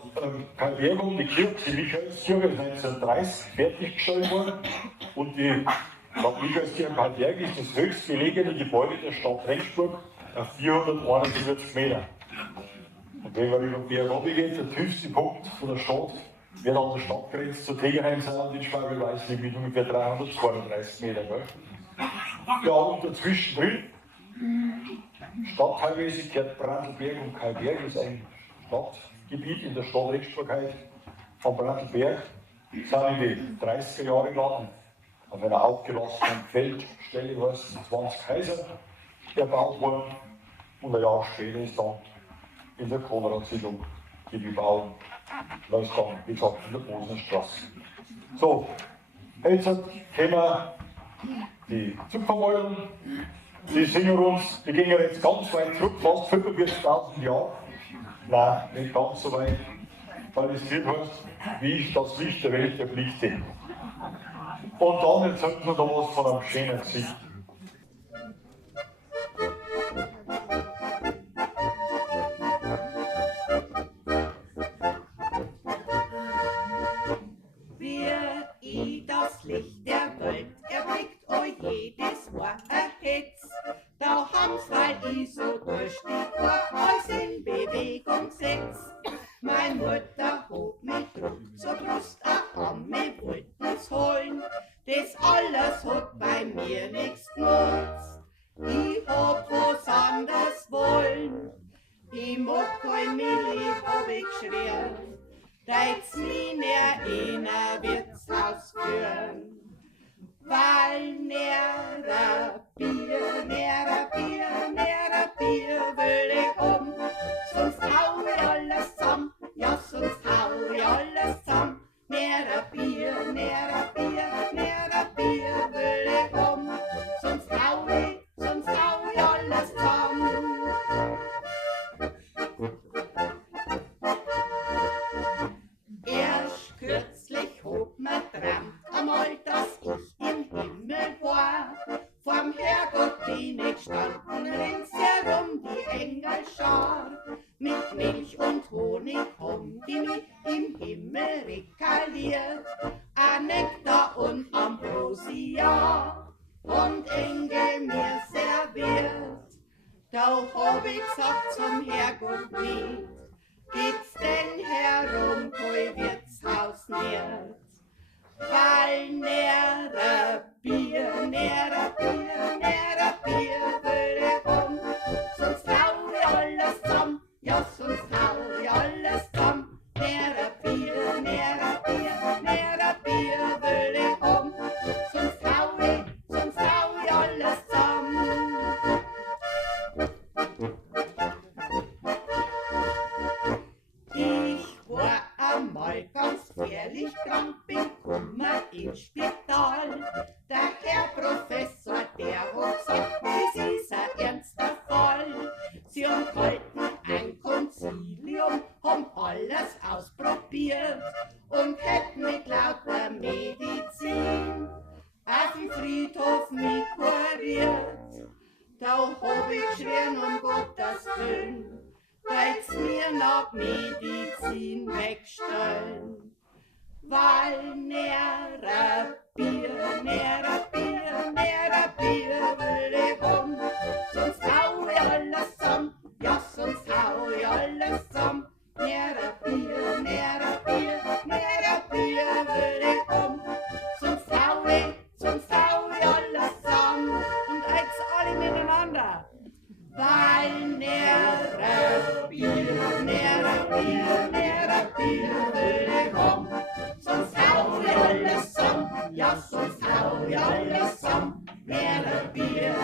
Karlberg und die Kirche, die Michaelskirche, ist 1930 fertiggestellt worden und die St. Michaelskirche Karlberg ist das höchstgelegene Gebäude der Stadt Lechsburg auf 441 Meter. Und wenn man über den Berg runtergeht, der tiefste Punkt von der Stadt wird an der Stadtgrenze zu Tegerheim sein und in Schwabeweis liegt mit ungefähr 332 Meter. Gell? Ja, und dazwischen drin, stadtteilmäßig gehört Brantelberg und Karlberg, das ist ein Stadtgebiet in der Stadt Lechsburg von Brantelberg, sind in die 30er Jahre geladen, auf einer aufgelassenen Feldstelle, wo es 20 Häuser erbaut worden und ein Jahr später ist dann in der Konradsiedlung die Bebauung losgegangen, wie gesagt, in der Bosenstraße. So, jetzt können wir die Zupfermäulen, die singen uns, die gehen jetzt ganz weit zurück, fast 45.000 Jahre, Nein, nicht ganz so weit, weil es Lied heißt, wie ich das Licht der Welt erblickte. Und dann erzählt mir da was von einem schönen Gesicht. Wie das Licht der Welt erblickt, oh jedes war ein Hetz. Da haben's, weil ich so durstig war, alles in Bewegung setzt. Mein Mutter hob mich Druck zur Brust, an mir wollten's holen. Das alles hat bei mir nichts genutzt. Ich hab was anderes wollen. Ich mag kein Milli, hab ich geschrien. Deit's mich näher in ein Wirtshaus führen. Weil näher Bier will ich um. Sonst hau ich alles zusammen, ja sonst hau ich alles zusammen. Näher Bier will ich um. Sonst hau ich alles zusammen. Erst kürzlich hob mir träumt einmal, dass ich im Himmel war. Vorm Herrgott bin ich gestanden, ringsherum die Engelschar. Mit Milch und Honig haben die mich im Himmel rekaliert. Ein Nektar und Ambrosia und Engel mir serviert. Da hab ich gesagt zum Herrgott nicht, geht's denn herum, kein Wirtshaus nicht? Weil näher Bier will ich um. Sonst hau ich alles zusammen, ja sonst hau ich alles zusammen. Näher Bier will ich um. Sonst hau ich alles zusammen. Ich war einmal ganz gefährlich krank, bin kummer ins Spital. Der Herr Professor, der hat gesagt, das ist ein ernster Fall. Sie haben gehalten ein Konzilium, haben alles ausprobiert und hätten mit lauter Medizin auf dem Friedhof mich kuriert. Da hab ich geschrien, um Gottes Willen, weil's mir noch Medizin wegstellen. Weil näher Bier will ich um. Sonst hau ich alles zusammen, ja sonst hau ich alles zusammen. Näher Bier will ich um. Sonst hau ich alles zusammen. Und jetzt alle miteinander. Weil näher Bier will ich um. Sonst hau ich alles zusammen, ja sonst hau ich alles zusammen. Näher Bier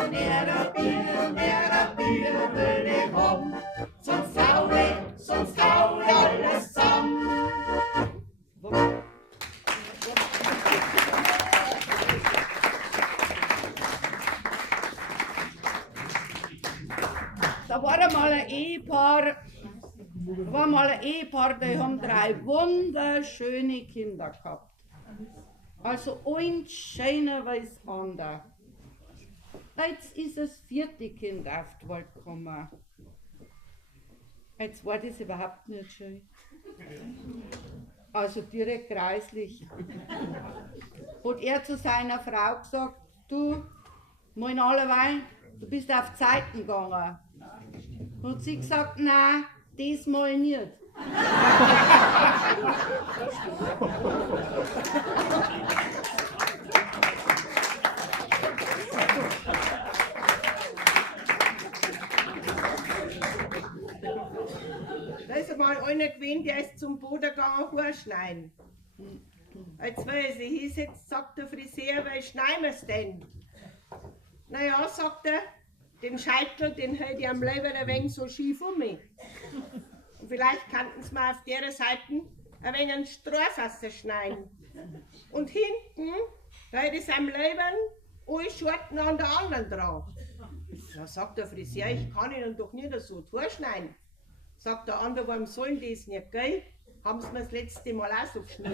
will ich um. Sonst hau ich alles zusammen. Da war mal ein Ehepaar, die haben 3 wunderschöne Kinder gehabt. Also eins schöner wie das andere. Jetzt ist das 4. Kind auf die Welt gekommen. Jetzt war das überhaupt nicht schön. Also direkt kreislich. Hat er zu seiner Frau gesagt, du, mein Allerweil, du bist auf Zeiten gegangen. Und sie gesagt, nein, diesmal nicht. Da ist einmal einer gewesen, der ist zum Boden gegangen, Haarschneiden. Als weiß ich, hieß jetzt, sagt der Friseur, weil schneiden wir's denn? Naja, sagt er, den Scheitel, den hält ich am Leiber ein wenig so schief um mich. Und vielleicht könnten sie mir auf der Seite ein wenig einen Streufaser schneiden. Und hinten, da hält es am Leiber alle Schorten an der anderen dran. Da sagt der Friseur, ich kann Ihnen doch nicht so durchschneiden. Sagt der andere, warum sollen die es nicht gehen? Haben sie mir das letzte Mal auch so geschnitten.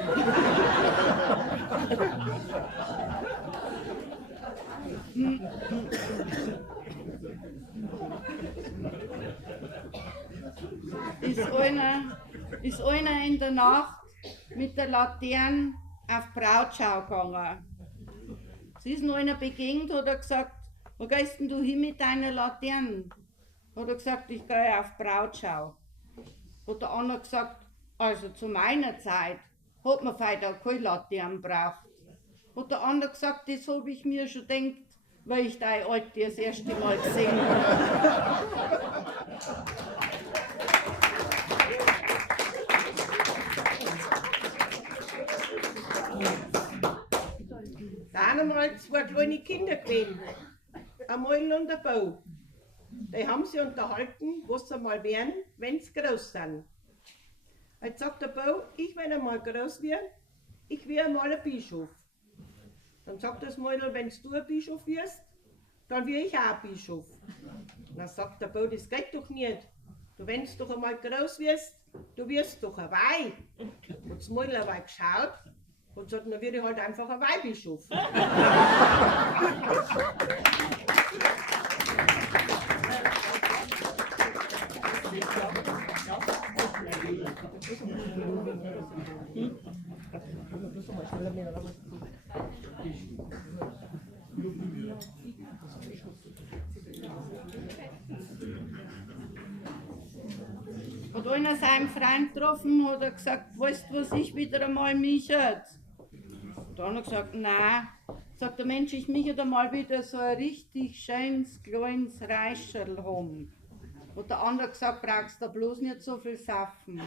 Ist einer in der Nacht mit der Laterne auf Brautschau gegangen. Sie ist noch einer begegnet, hat er gesagt, wo gehst denn du hin mit deiner Laterne? Hat er gesagt, ich gehe auf Brautschau. Hat der andere gesagt, also zu meiner Zeit hat man vielleicht auch keine Laterne braucht. Hat der andere gesagt, das habe ich mir schon gedacht, weil ich deine Alte das erste Mal gesehen habe. Da haben einmal zwei kleine Kinder gewesen, ein Mäuel und ein Bau. Die haben sie unterhalten, was sie mal werden, wenn sie groß sind. Jetzt sagt der Bau, ich wenn einmal groß werden, ich werde einmal ein Bischof. Dann sagt das Mäuel, wenn du ein Bischof wirst, dann werde ich auch ein Bischof. Dann sagt der Bau, das geht doch nicht. Du, wenn du doch einmal groß wirst, du wirst doch ein Weih. Und das Mäuel hat Weih geschaut und sagt, dann werde ich halt einfach ein Weihbischof. Hat einer seinen Freund getroffen, hat er gesagt, weißt du, was ich wieder einmal michert? Dann hat er gesagt, nein. Sagt der Mensch, ich michert einmal wieder so ein richtig schönes, kleines Reischerl haben. Hat der andere gesagt, brauchst du bloß nicht so viel saufen.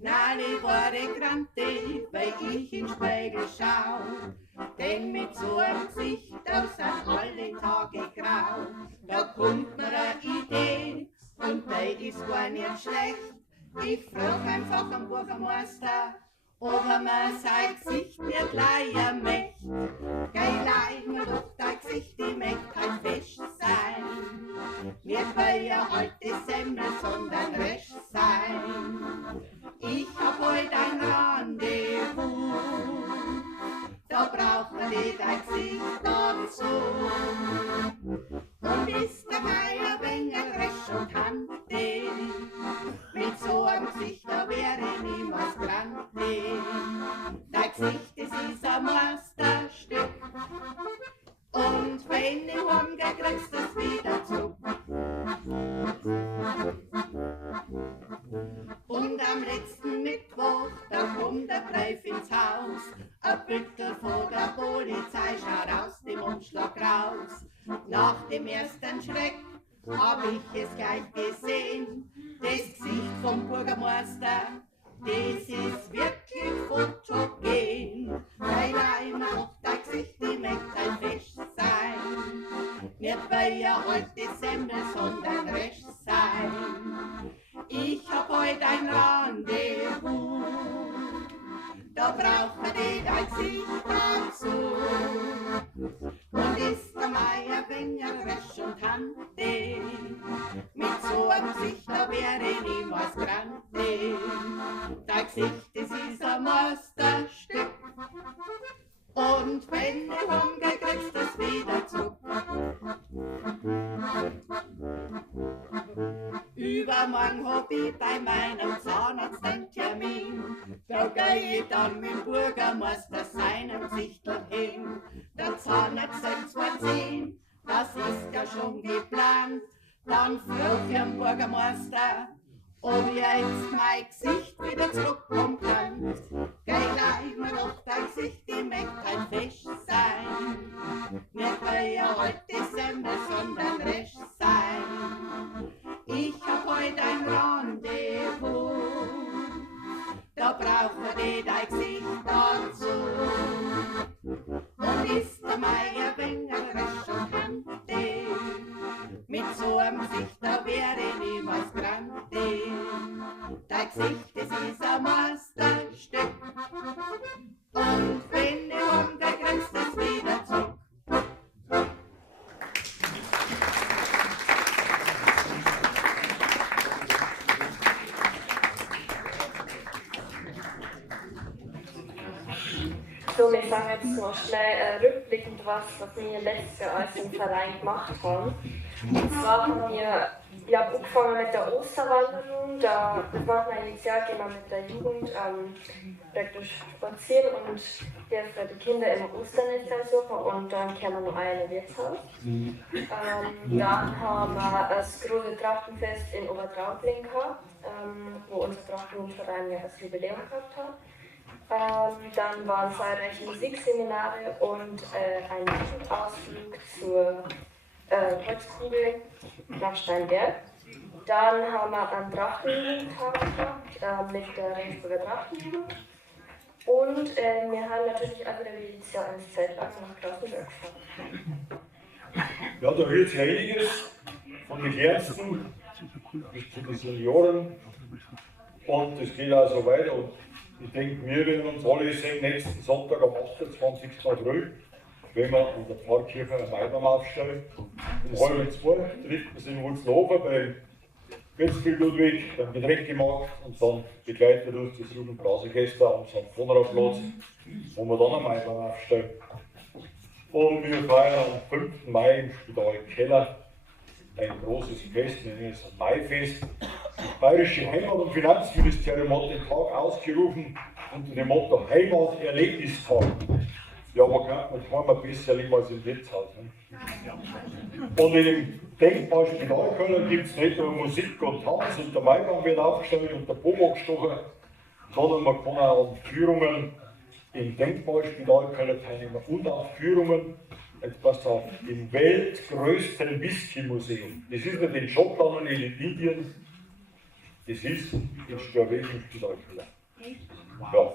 Nein, war ich grantig, weil ich in den Spiegel schau. Denn mit so einem Gesicht, da sind alle Tage grau. Da kommt mir eine Idee und die ist gar nicht schlecht. Ich frag einfach am Bürgermeister, ob er mir sein Gesicht nicht leihen möchte. Geh, leih mir doch dein Gesicht, ich möchte halt fest sein. Nicht weil ihr alte Semmel, sondern recht sein. Ich hab heut ein Rendezvous, da braucht man nicht ein Gesicht dazu. Und ist der Meier Bengel recht und handig, mit so einem Gesicht, da wäre niemals grantig. Dein Gesicht, das ist ein Meisterstück, und wenn ich heimgeh, kriegst du es wieder zurück. Und am letzten Mittwoch, da kommt der Brief ins Haus. Ein Büttel von der Polizei schaut aus dem Umschlag raus. Nach dem ersten Schreck hab ich es gleich gesehen. Das Gesicht vom Bürgermeister, das ist wirklich fotogen. Weil einmal noch dein Gesicht, die möchte ein Fest sein. Nicht weil ihr alte Semmel, sondern recht sein. Ich hab heut ein Rendezvous, da braucht man nicht ein Gesicht dazu. Und ist der Meier Wenger recht und handig, mit so einem Gesicht, da wäre niemals grantig. Dein Gesicht, das ist ein Meisterstück, und wenn du heimgeh, kriegst du es wieder zurück. Übermorgen hab ich bei meinem Zahnarzt einen Termin. Da geh ich dann mit dem Bürgermeister seinem Gesichtel hin. Der Zahnarzt sagt zwar 10, das ist ja schon geplant. Dann frag ich den Bürgermeister, ob ich jetzt mein Gesicht wieder zurückkommen kann. Geh, leih mir doch dein Gesicht, ich möchte ein Fest sein. Nicht weil ihr alte Semmel, sondern recht sein. Ich hab heut ein Rendezvous, ich sage jetzt noch schnell rückblickend was wir letztes Jahr als im Verein gemacht haben. Und zwar haben wir angefangen mit der Osterwanderung. Das machen wir jedes Jahr, gehen wir mit der Jugend praktisch spazieren und dürfen die Kinder im Osternest suchen und dann kommen wir noch ein Wirtshaus. Dann haben wir das große Trachtenfest in Obertraubling gehabt, wo unser Trachtenverein ja das Jubiläum gehabt hat. Dann waren zahlreiche Musikseminare und ein Jugendausflug zur Holzkugel nach Steinberg. Dann haben wir einen Trachtenjugendtag gehabt mit der Regensburger Trachtenjugend. Und wir haben natürlich auch wieder jedes Jahr ein Zeltlager nach Grafenberg gefahren. Ja, da hört sich einiges von den Kleinsten bis zu den Senioren. Und das geht auch so weiter. Und ich denke, wir werden uns alle sehen nächsten Sonntag am 28. April, wenn wir an der Pfarrkirche einen Maibaum aufstellen. Um 1:30 trifft man sich in Wulzenhofen bei Götzfried Ludwig, beim Getränkemarkt und dann begleitet uns das Jugendblasorchester am St. Konradplatz, wo wir dann einen Maibaum aufstellen. Und wir feiern am 5. Mai im Spital Keller ein großes Fest, nämlich das Maifest. Das Bayerische Heimat- und Finanzministerium hat den Tag ausgerufen unter dem Motto Heimat-Erlebnistag. Ja, man kann man besser leben als im Wirtshaus. Ne? Und in dem Denkmal Spitalkeller gibt es nicht nur Musik und Tanz und der Maibaum wird aufgestellt und der Bobo gestochen, sondern man kann auch an Führungen im Denkmal Spitalkeller teilnehmen und auch Führungen, jetzt passt auf, im weltgrößten Whisky-Museum. Das ist nicht in Schottland und nicht in Indien, das ist in Störweg im Spitalkeller. Ja.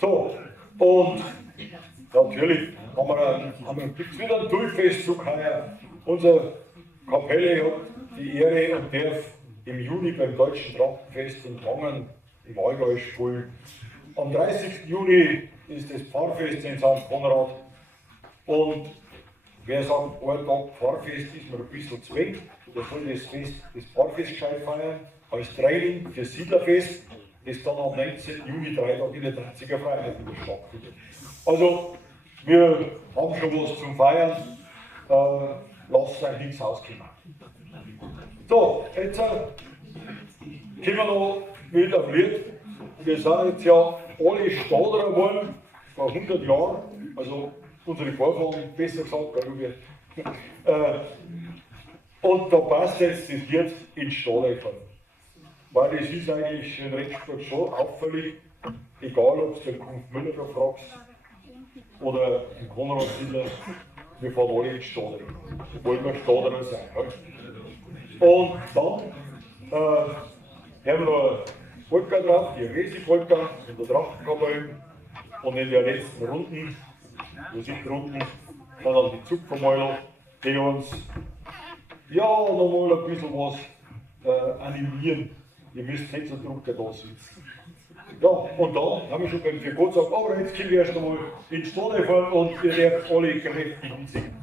So, und natürlich gibt es wieder einen Durchfestzug heuer. Unsere Kapelle hat die Ehre und darf im Juni beim Deutschen Trachtenfest in Wangen im Allgäu spielen. Am 30. Juni ist das Pfarrfest in St. Konrad. Und wer sagt, ein Tag Pfarrfest ist mir ein bisschen zu wenig, der soll das Pfarrfest gescheit feiern, als Training für Siedlerfest, das dann am 19. Juni 3 Tage in der 30er Freiheit wieder stattfindet. Also, wir haben schon was zum Feiern, lasst euch nichts auskommen. So, jetzt kommen wir noch mit einem Lied. Wir sind jetzt ja alle Stadler geworden, vor 100 Jahren, also unsere Vorfahren, besser gesagt, weil wir. Und da passt jetzt das Lied ins Stadler. Weil das ist eigentlich in Regensburg schon auffällig, egal ob du den Kunft Müller da fragst oder den Konrad Siedler, wir fahren alle ins Stadler. Wollen wir Stadler sein. Ja? Und dann haben wir noch eine Polka drauf, die Resi-Polka und der Trachtenkapelle. Und in der letzten Runden, Musikrunden, dann die Zupfermäuler, die uns ja nochmal ein bisschen was animieren. Ihr müsst nicht so drunter da sitzen. Ja, und da haben wir schon beim Geburtstag, aber jetzt können wir erst einmal ins Stadion fahren und ihr werdet alle kräftig mitsingen.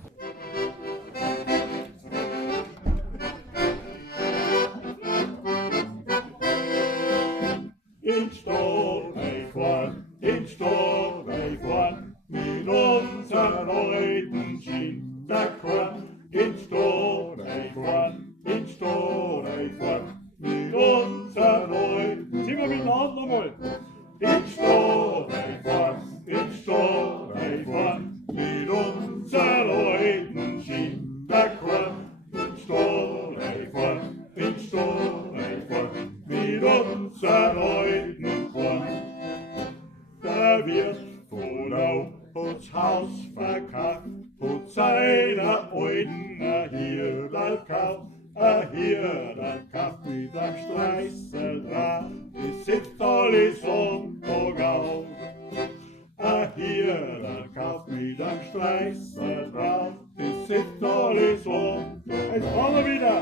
Ins Stadion fahren, mit unseren alten Schinderkorn. Ins Stadion fahren, mit unseren alten, sind wir miteinander mal. Ins Stadion fahren, mit unseren alten Schinderkorn. Ins Stadion fahren, mit unseren alten Korn. Der Wirt von Au hat's Haus verkauft, hat seiner alten Hirderl gekauft. Ein Hirderl kauft mit einem Streißel drauf, das setzt alle Sonntag auf. Ein Hirderl kauft mit einem Streißel drauf, das setzt alle Sonntag. Jetzt fahren wir wieder.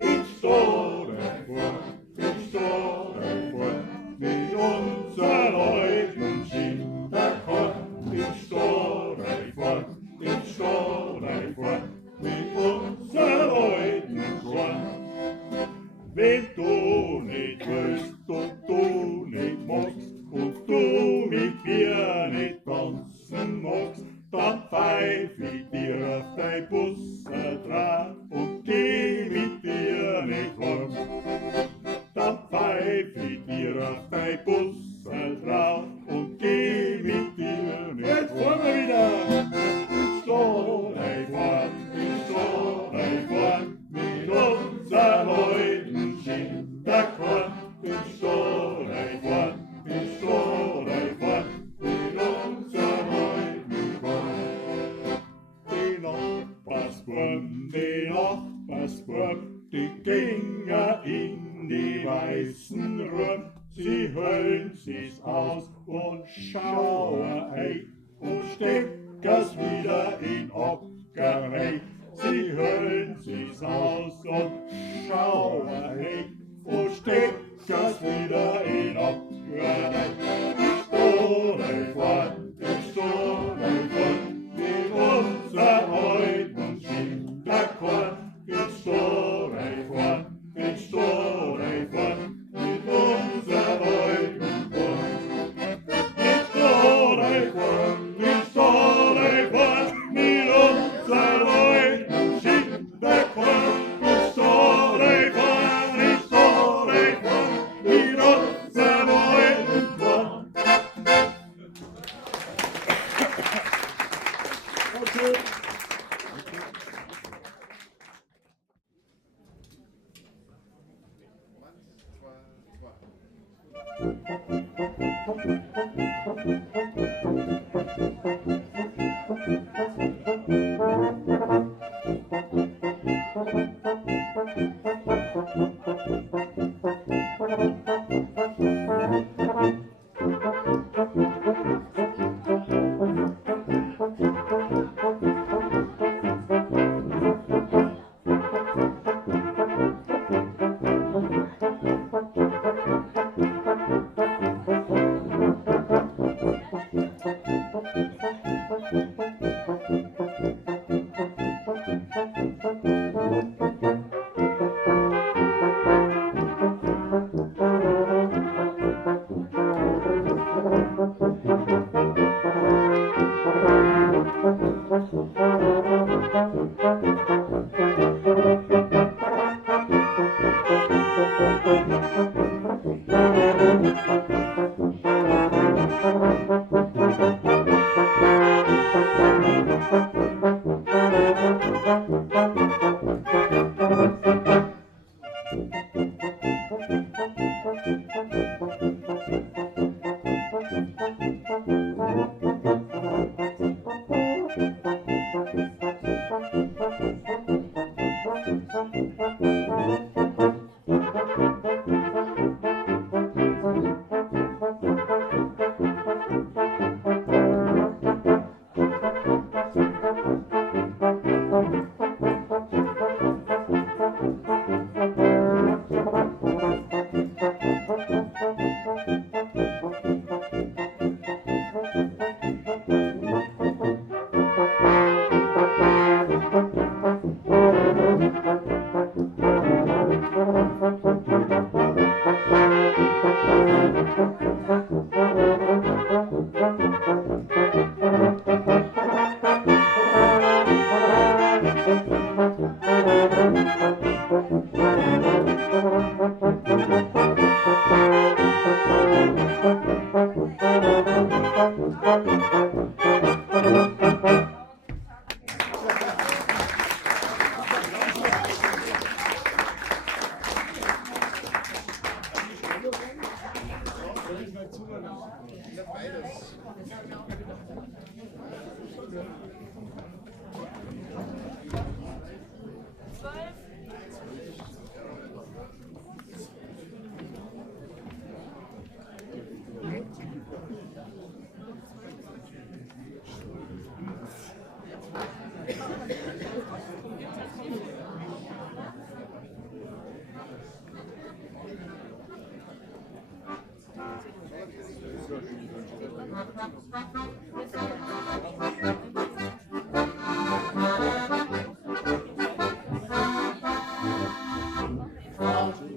Ins Stadion fahren, mit unseren alten Schinderkorn. Ins Stadion fahren, mit unseren alten Korn. Wenn du nicht willst und du nicht magst und du mit mir nicht tanzt, sie gingen in die weißen Ruhe, sie höllen sie's aus und schauen ein und stecken's wieder in Ockerei. Sie höllen sie's aus und schauen ein und stecken's wieder in Ockerei. Ich stohle fort, mit unser alten Schinderkorn. Ich stohle fort, mit unser alten Korn. Ich stohle fort, mit unser alten Schinderkorn. Ich stohle fort, mit unser alten Korn.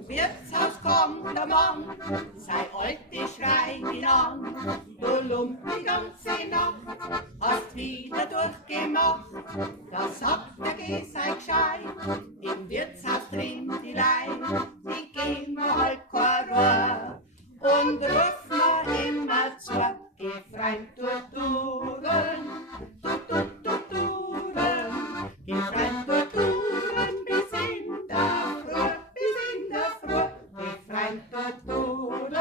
Wirtshaus kommt der Mann, sei alte Schwein ihn an. Du lump die ganze Nacht, hast wieder durchgemacht. Da sagt der Geh sei gescheit, im Wirtshaus drin die Leid, die gehen mir halt kein Ruhe und ruf mir immer zu. Geh freund durch Dudeln, Dudeln, geh freund durch Dudeln bis in der Früh, bis in der Früh. Geh freund durch Dudeln,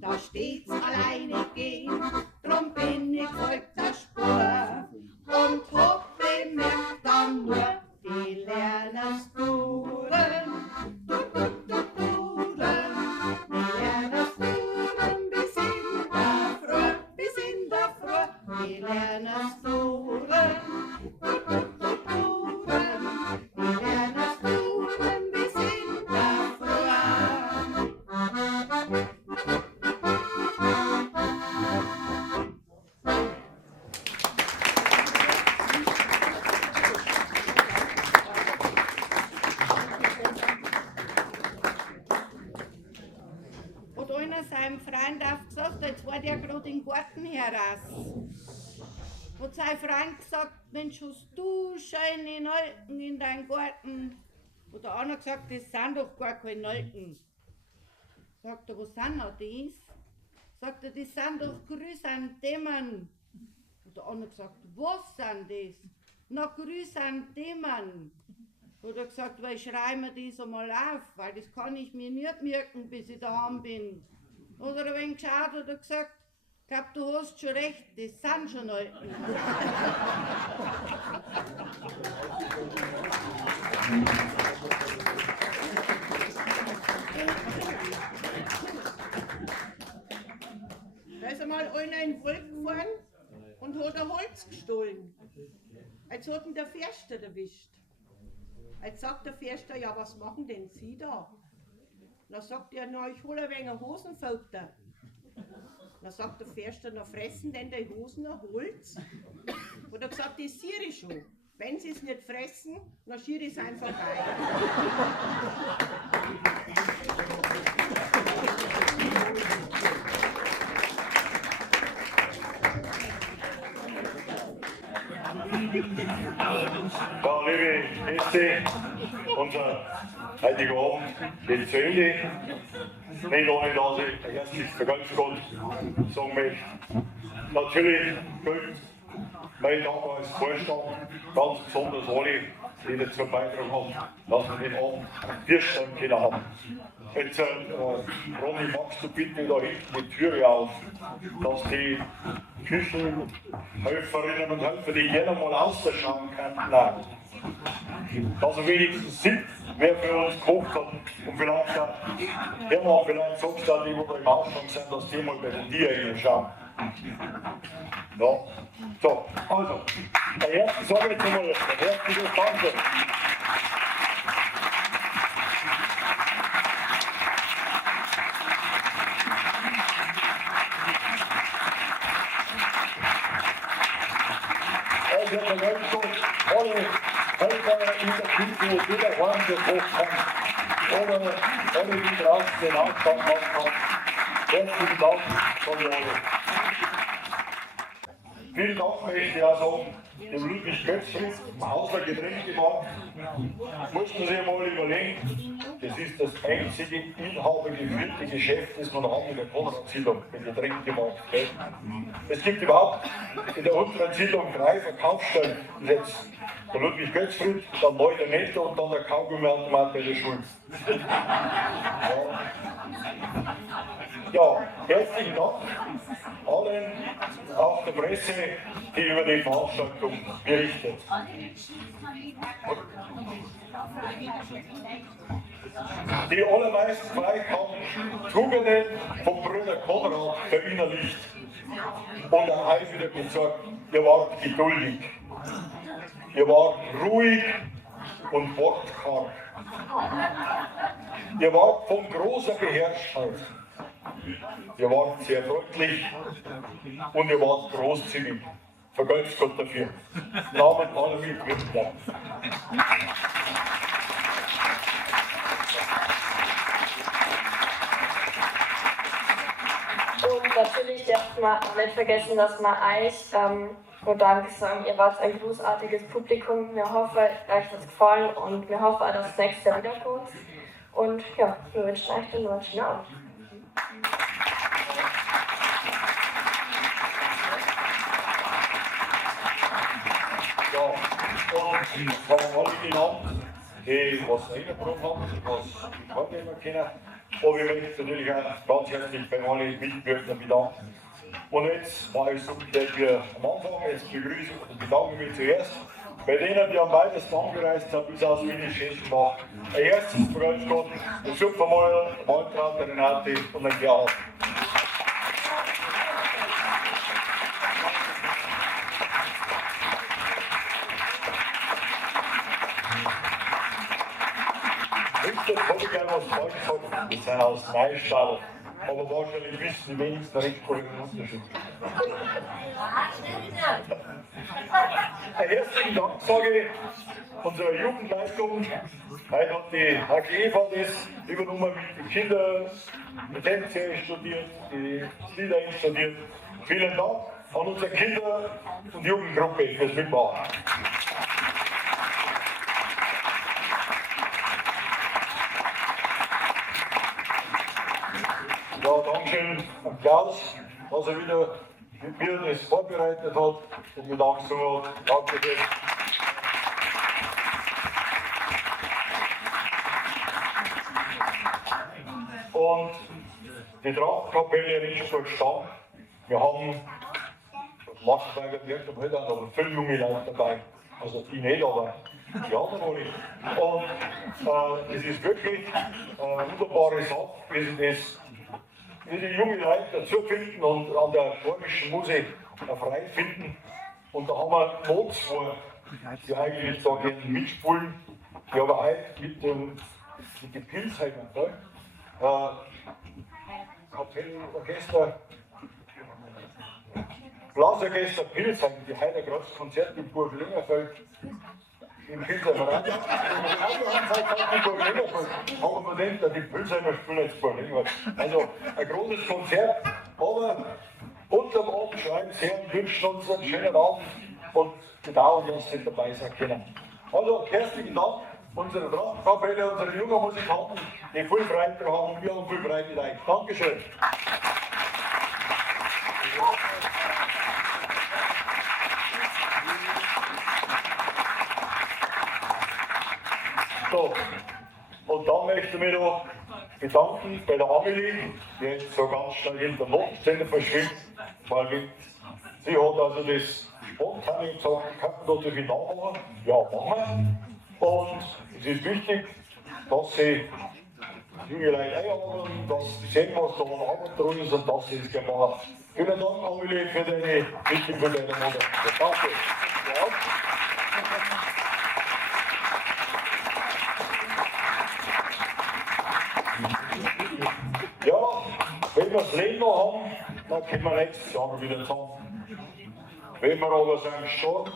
da steht's alleine gehen, drum bin ich folgt der Spur und hab bemerkt dann nur die Lernersturen. Die Lernersturen bis in der Früh, die Lernersturen. Die Lernersturen bis in der Früh. Hat einer seinem Freund gesagt, jetzt war der gerade im Garten heraus. Hat sein Freund gesagt, Mensch, hast du schöne Nelken in deinem Garten? Hat der andere gesagt, das sind doch gar keine Nelken. Sagt er, was sind noch das? Sagt er, das sind doch Chrysanthemen. Hat der andere gesagt, was sind das? Na, Chrysanthemen. Hat er gesagt, weil ich schreibe mir das einmal auf, weil das kann ich mir nicht merken, bis ich daheim bin. Hat er ein wenig geschaut und hat gesagt, ich glaub, du hast schon recht, das sind schon Alten. Da ist einmal einer in den Wald gefahren und hat ein Holz gestohlen. Jetzt hat ihn der Förster erwischt. Jetzt sagt der Förster, ja, was machen denn Sie da? Dann sagt er, na, ich hole ein wenig Hosenfutter. Dann sagt der Förster, na, fressen denn die Hosen ein Holz? Und er gesagt, das sehe ich schon. Wenn Sie es nicht fressen, dann schiere ich es einfach rein. Ja, liebe Gäste, unser heutiger Abend geht zu Ende. Nicht ohne, dass ich ein herzliches Vergeltungsgott sagen möchte. Natürlich gilt mein Dank als Vorstand, ganz besonders alle, die dazu beigetragen haben, dass wir den Abend Bierstand können haben. Jetzt, Ronny, machst du bitte da hinten die Türe auf, dass die Küchenhelferinnen und Helfer, die gerne mal ausschauen könnten, dass sie wenigstens sind, wer für uns gekocht hat. Und vielleicht, Hermann, vielleicht sagst du auch die, die im Ausgang sind, dass die mal bei dir hinschauen. Ja, so, also, der erste sage ich jetzt einmal, der herzliche Danke. Also, der Weltschutz, alle Helfer in der Küche, die der Horn gekocht haben, oder alle, die draußen den Ausgang gemacht haben. Herzlichen Dank von euch alle. Vielen Dank möchte ich auch sagen, dem Ludwig Götzl, Hausler Getränkemarkt. Muss man sich mal überlegen, das ist das einzige inhabergeführte Geschäft, das wir noch haben in der Konrad-Siedlung, im Getränkemarkt. Es gibt überhaupt in der unteren Siedlung 3 Verkaufsstellen. Das ist jetzt der Ludwig Götzl, dann neu der Netto und dann der Kaugummiautomat bei der Schulz. Ja, herzlichen Dank allen auf der Presse, die über die Veranstaltung berichtet. Die allermeisten Zweig haben Tugenden vom Bruder Konrad verinnerlicht und auch heute wieder gesagt, ihr wart geduldig, ihr wart ruhig und wortkarg. Ihr wart von großer Beherrschtheit. Ihr wart sehr freundlich und ihr wart großzügig. Vergelt's Gott dafür. Namen aller Mitglieder. Und natürlich darf man auch nicht vergessen, dass wir euch nur Danke sagen. Ihr wart ein großartiges Publikum. Wir hoffen, euch hat es gefallen und wir hoffen auch, dass es nächstes Jahr wiederkommt. Und ja, wir wünschen euch den wunderschönen Abend. Ja, und von allen genannt, die was reingebracht haben, was ich kann nicht mehr kennen, Aber ich möchte natürlich auch ganz herzlich bei allen Mitbürgern bedanken. Und jetzt mache ich es so, wie am Anfang, jetzt begrüße und bedanke mich zuerst bei denen, die am weitesten angereist sind, bis aus Wien-Scheschenbach. Ein erstes Grüß Gott, der Supermeier, der Waltraud, der Renate und der Gerhard. Jetzt habe ich gerne was falsch gesagt, das sind aus Neustadt. Aber wahrscheinlich wissen die wenigsten Rechtspolitik den Unterschied. Einen herzlichen Dank sage ich unserer Jugendleitung. Heute hat die HG Eva das übernommen mit den Kindern, die Tänze studiert, die Lieder studiert. Vielen Dank an unsere Kinder- und Jugendgruppe fürs Mitmachen. Ja, Dankeschön an Klaus, dass er wieder mit mir das vorbereitet hat und mir nachgesungen hat. Dankeschön. Und die Trachtkapelle in Ringsburg stand. Wir haben, Machtweiger wirkt am heute aber viele junge Leute dabei. Also die nicht, aber die anderen alle. Und es ist wirklich eine wunderbare Sache, wie sie das wie die jungen Leute dazu finden und an der chorischen Musik frei finden. Und da haben wir noch zwei, die eigentlich da gerne mitspielen, die aber heute mit den Pilzheimern, Kapellenorchester, Blasorchester Pilzheim, die heute ein großes Konzert im Burg Längerfeld im Pilzheimer Radio. Aber man denkt, die Pilzheimer spielen jetzt vor Längerfeld. Also ein großes Konzert, aber unterm Abend schreiben sie und wünschen uns einen schönen Abend und bedauern, dass sie dabei sein können. Also herzlichen Dank unserer Trachtkapelle, unsere jungen Musikanten, die viel Freude haben und wir haben viel Freude mit euch. Dankeschön. So, und dann möchte ich mich noch bedanken bei der Amelie, die jetzt so ganz schnell hinter der Notenstelle verschwindet, weil sie hat also das spontane gesagt, kann man da natürlich nachmachen? Ja, machen wir. Und es ist wichtig, dass sie junge Leute einladen, dass sie sehen, was da an Arbeit drin ist und dass sie es gerne machen. Vielen Dank, Amelie, für deine Mittel für deine Mutter. Danke. Ja. Ja, wenn wir das Leben noch haben, dann können wir nächstes Jahr wieder zusammen. Wenn wir aber sind gestorben,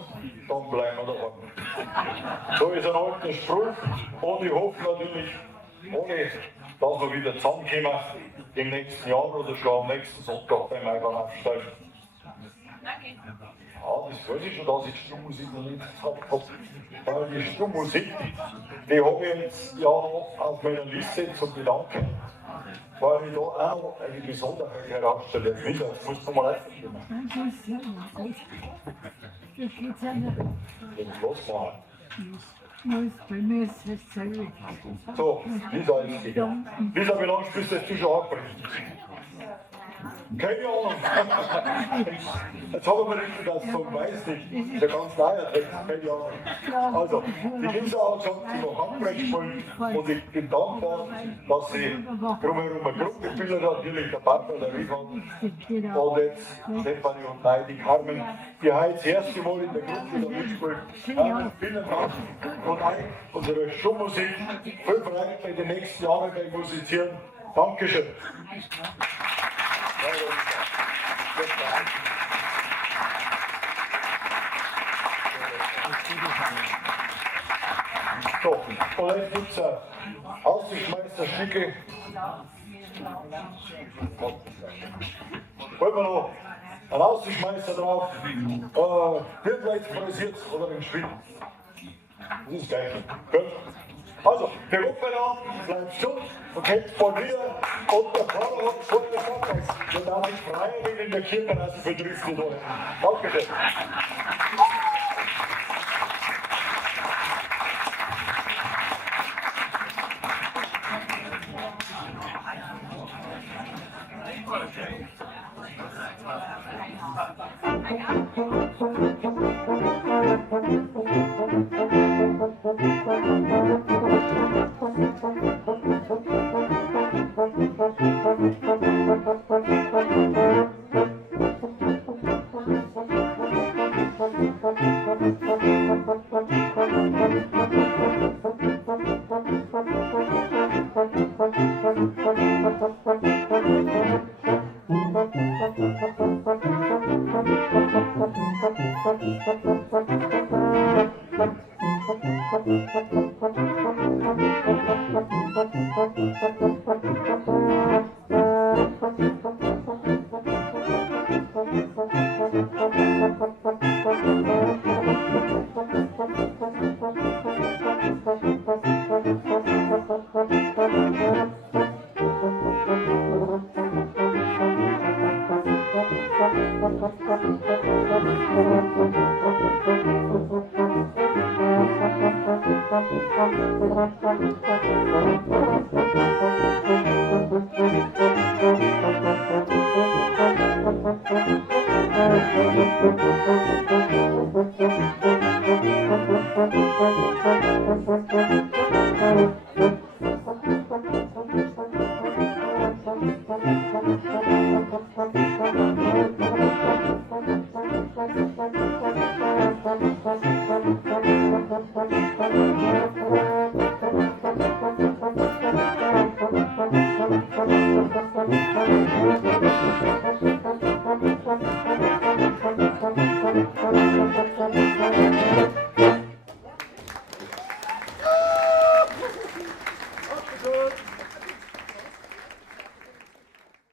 dann bleiben wir daheim. So ist ein alter Spruch und ich hoffe natürlich, ohne dass wir wieder zusammenkommen im nächsten Jahr oder schon am nächsten Sonntag beim Eichhorn aufstellen. Ja, das weiß ich schon, dass ich Stummmusik noch nicht gehabt habe. Weil die Stummmusik, die habe ich jetzt ja auf meiner Liste zum Bedanken. Weil ich da auch eine Besonderheit herausstelle. Das muss man mal einfach Jetzt los machen. So, Lisa ist hier. Lisa, wie lange spielst du schon abbrechen? Keine Ahnung. Jetzt haben wir richtig das Song, weiß nicht. Das ist ein ganz neuer Text, keine Ahnung. Also, die Lisa hat gesagt, sie noch Handbrett spielen und ich bin dankbar, dass sie drumherum eine Gruppe gebildet hat, natürlich der Papa, der Richard und jetzt Stefanie und Nein, die Carmen, die heute das erste Mal in der Gruppe da mitspielt. Carmen, vielen Dank und euch, unsere Schulmusik, viel Freude bei den nächsten Jahren beim Musizieren. Dankeschön. So, und jetzt gibt es ein Außenschmeißer-Stücke. Wollen wir noch einen Außenschmeißer drauf? Wird gleich frisiert oder im Schwind? Das ist geil. Gut. Also, wir rufen an, bleibt stumm und kämpft von wieder. Und der Pfarrer hat vor der Stadt. Wir darf nicht freien in der Kirche, also für Drifte durch. Dankeschön.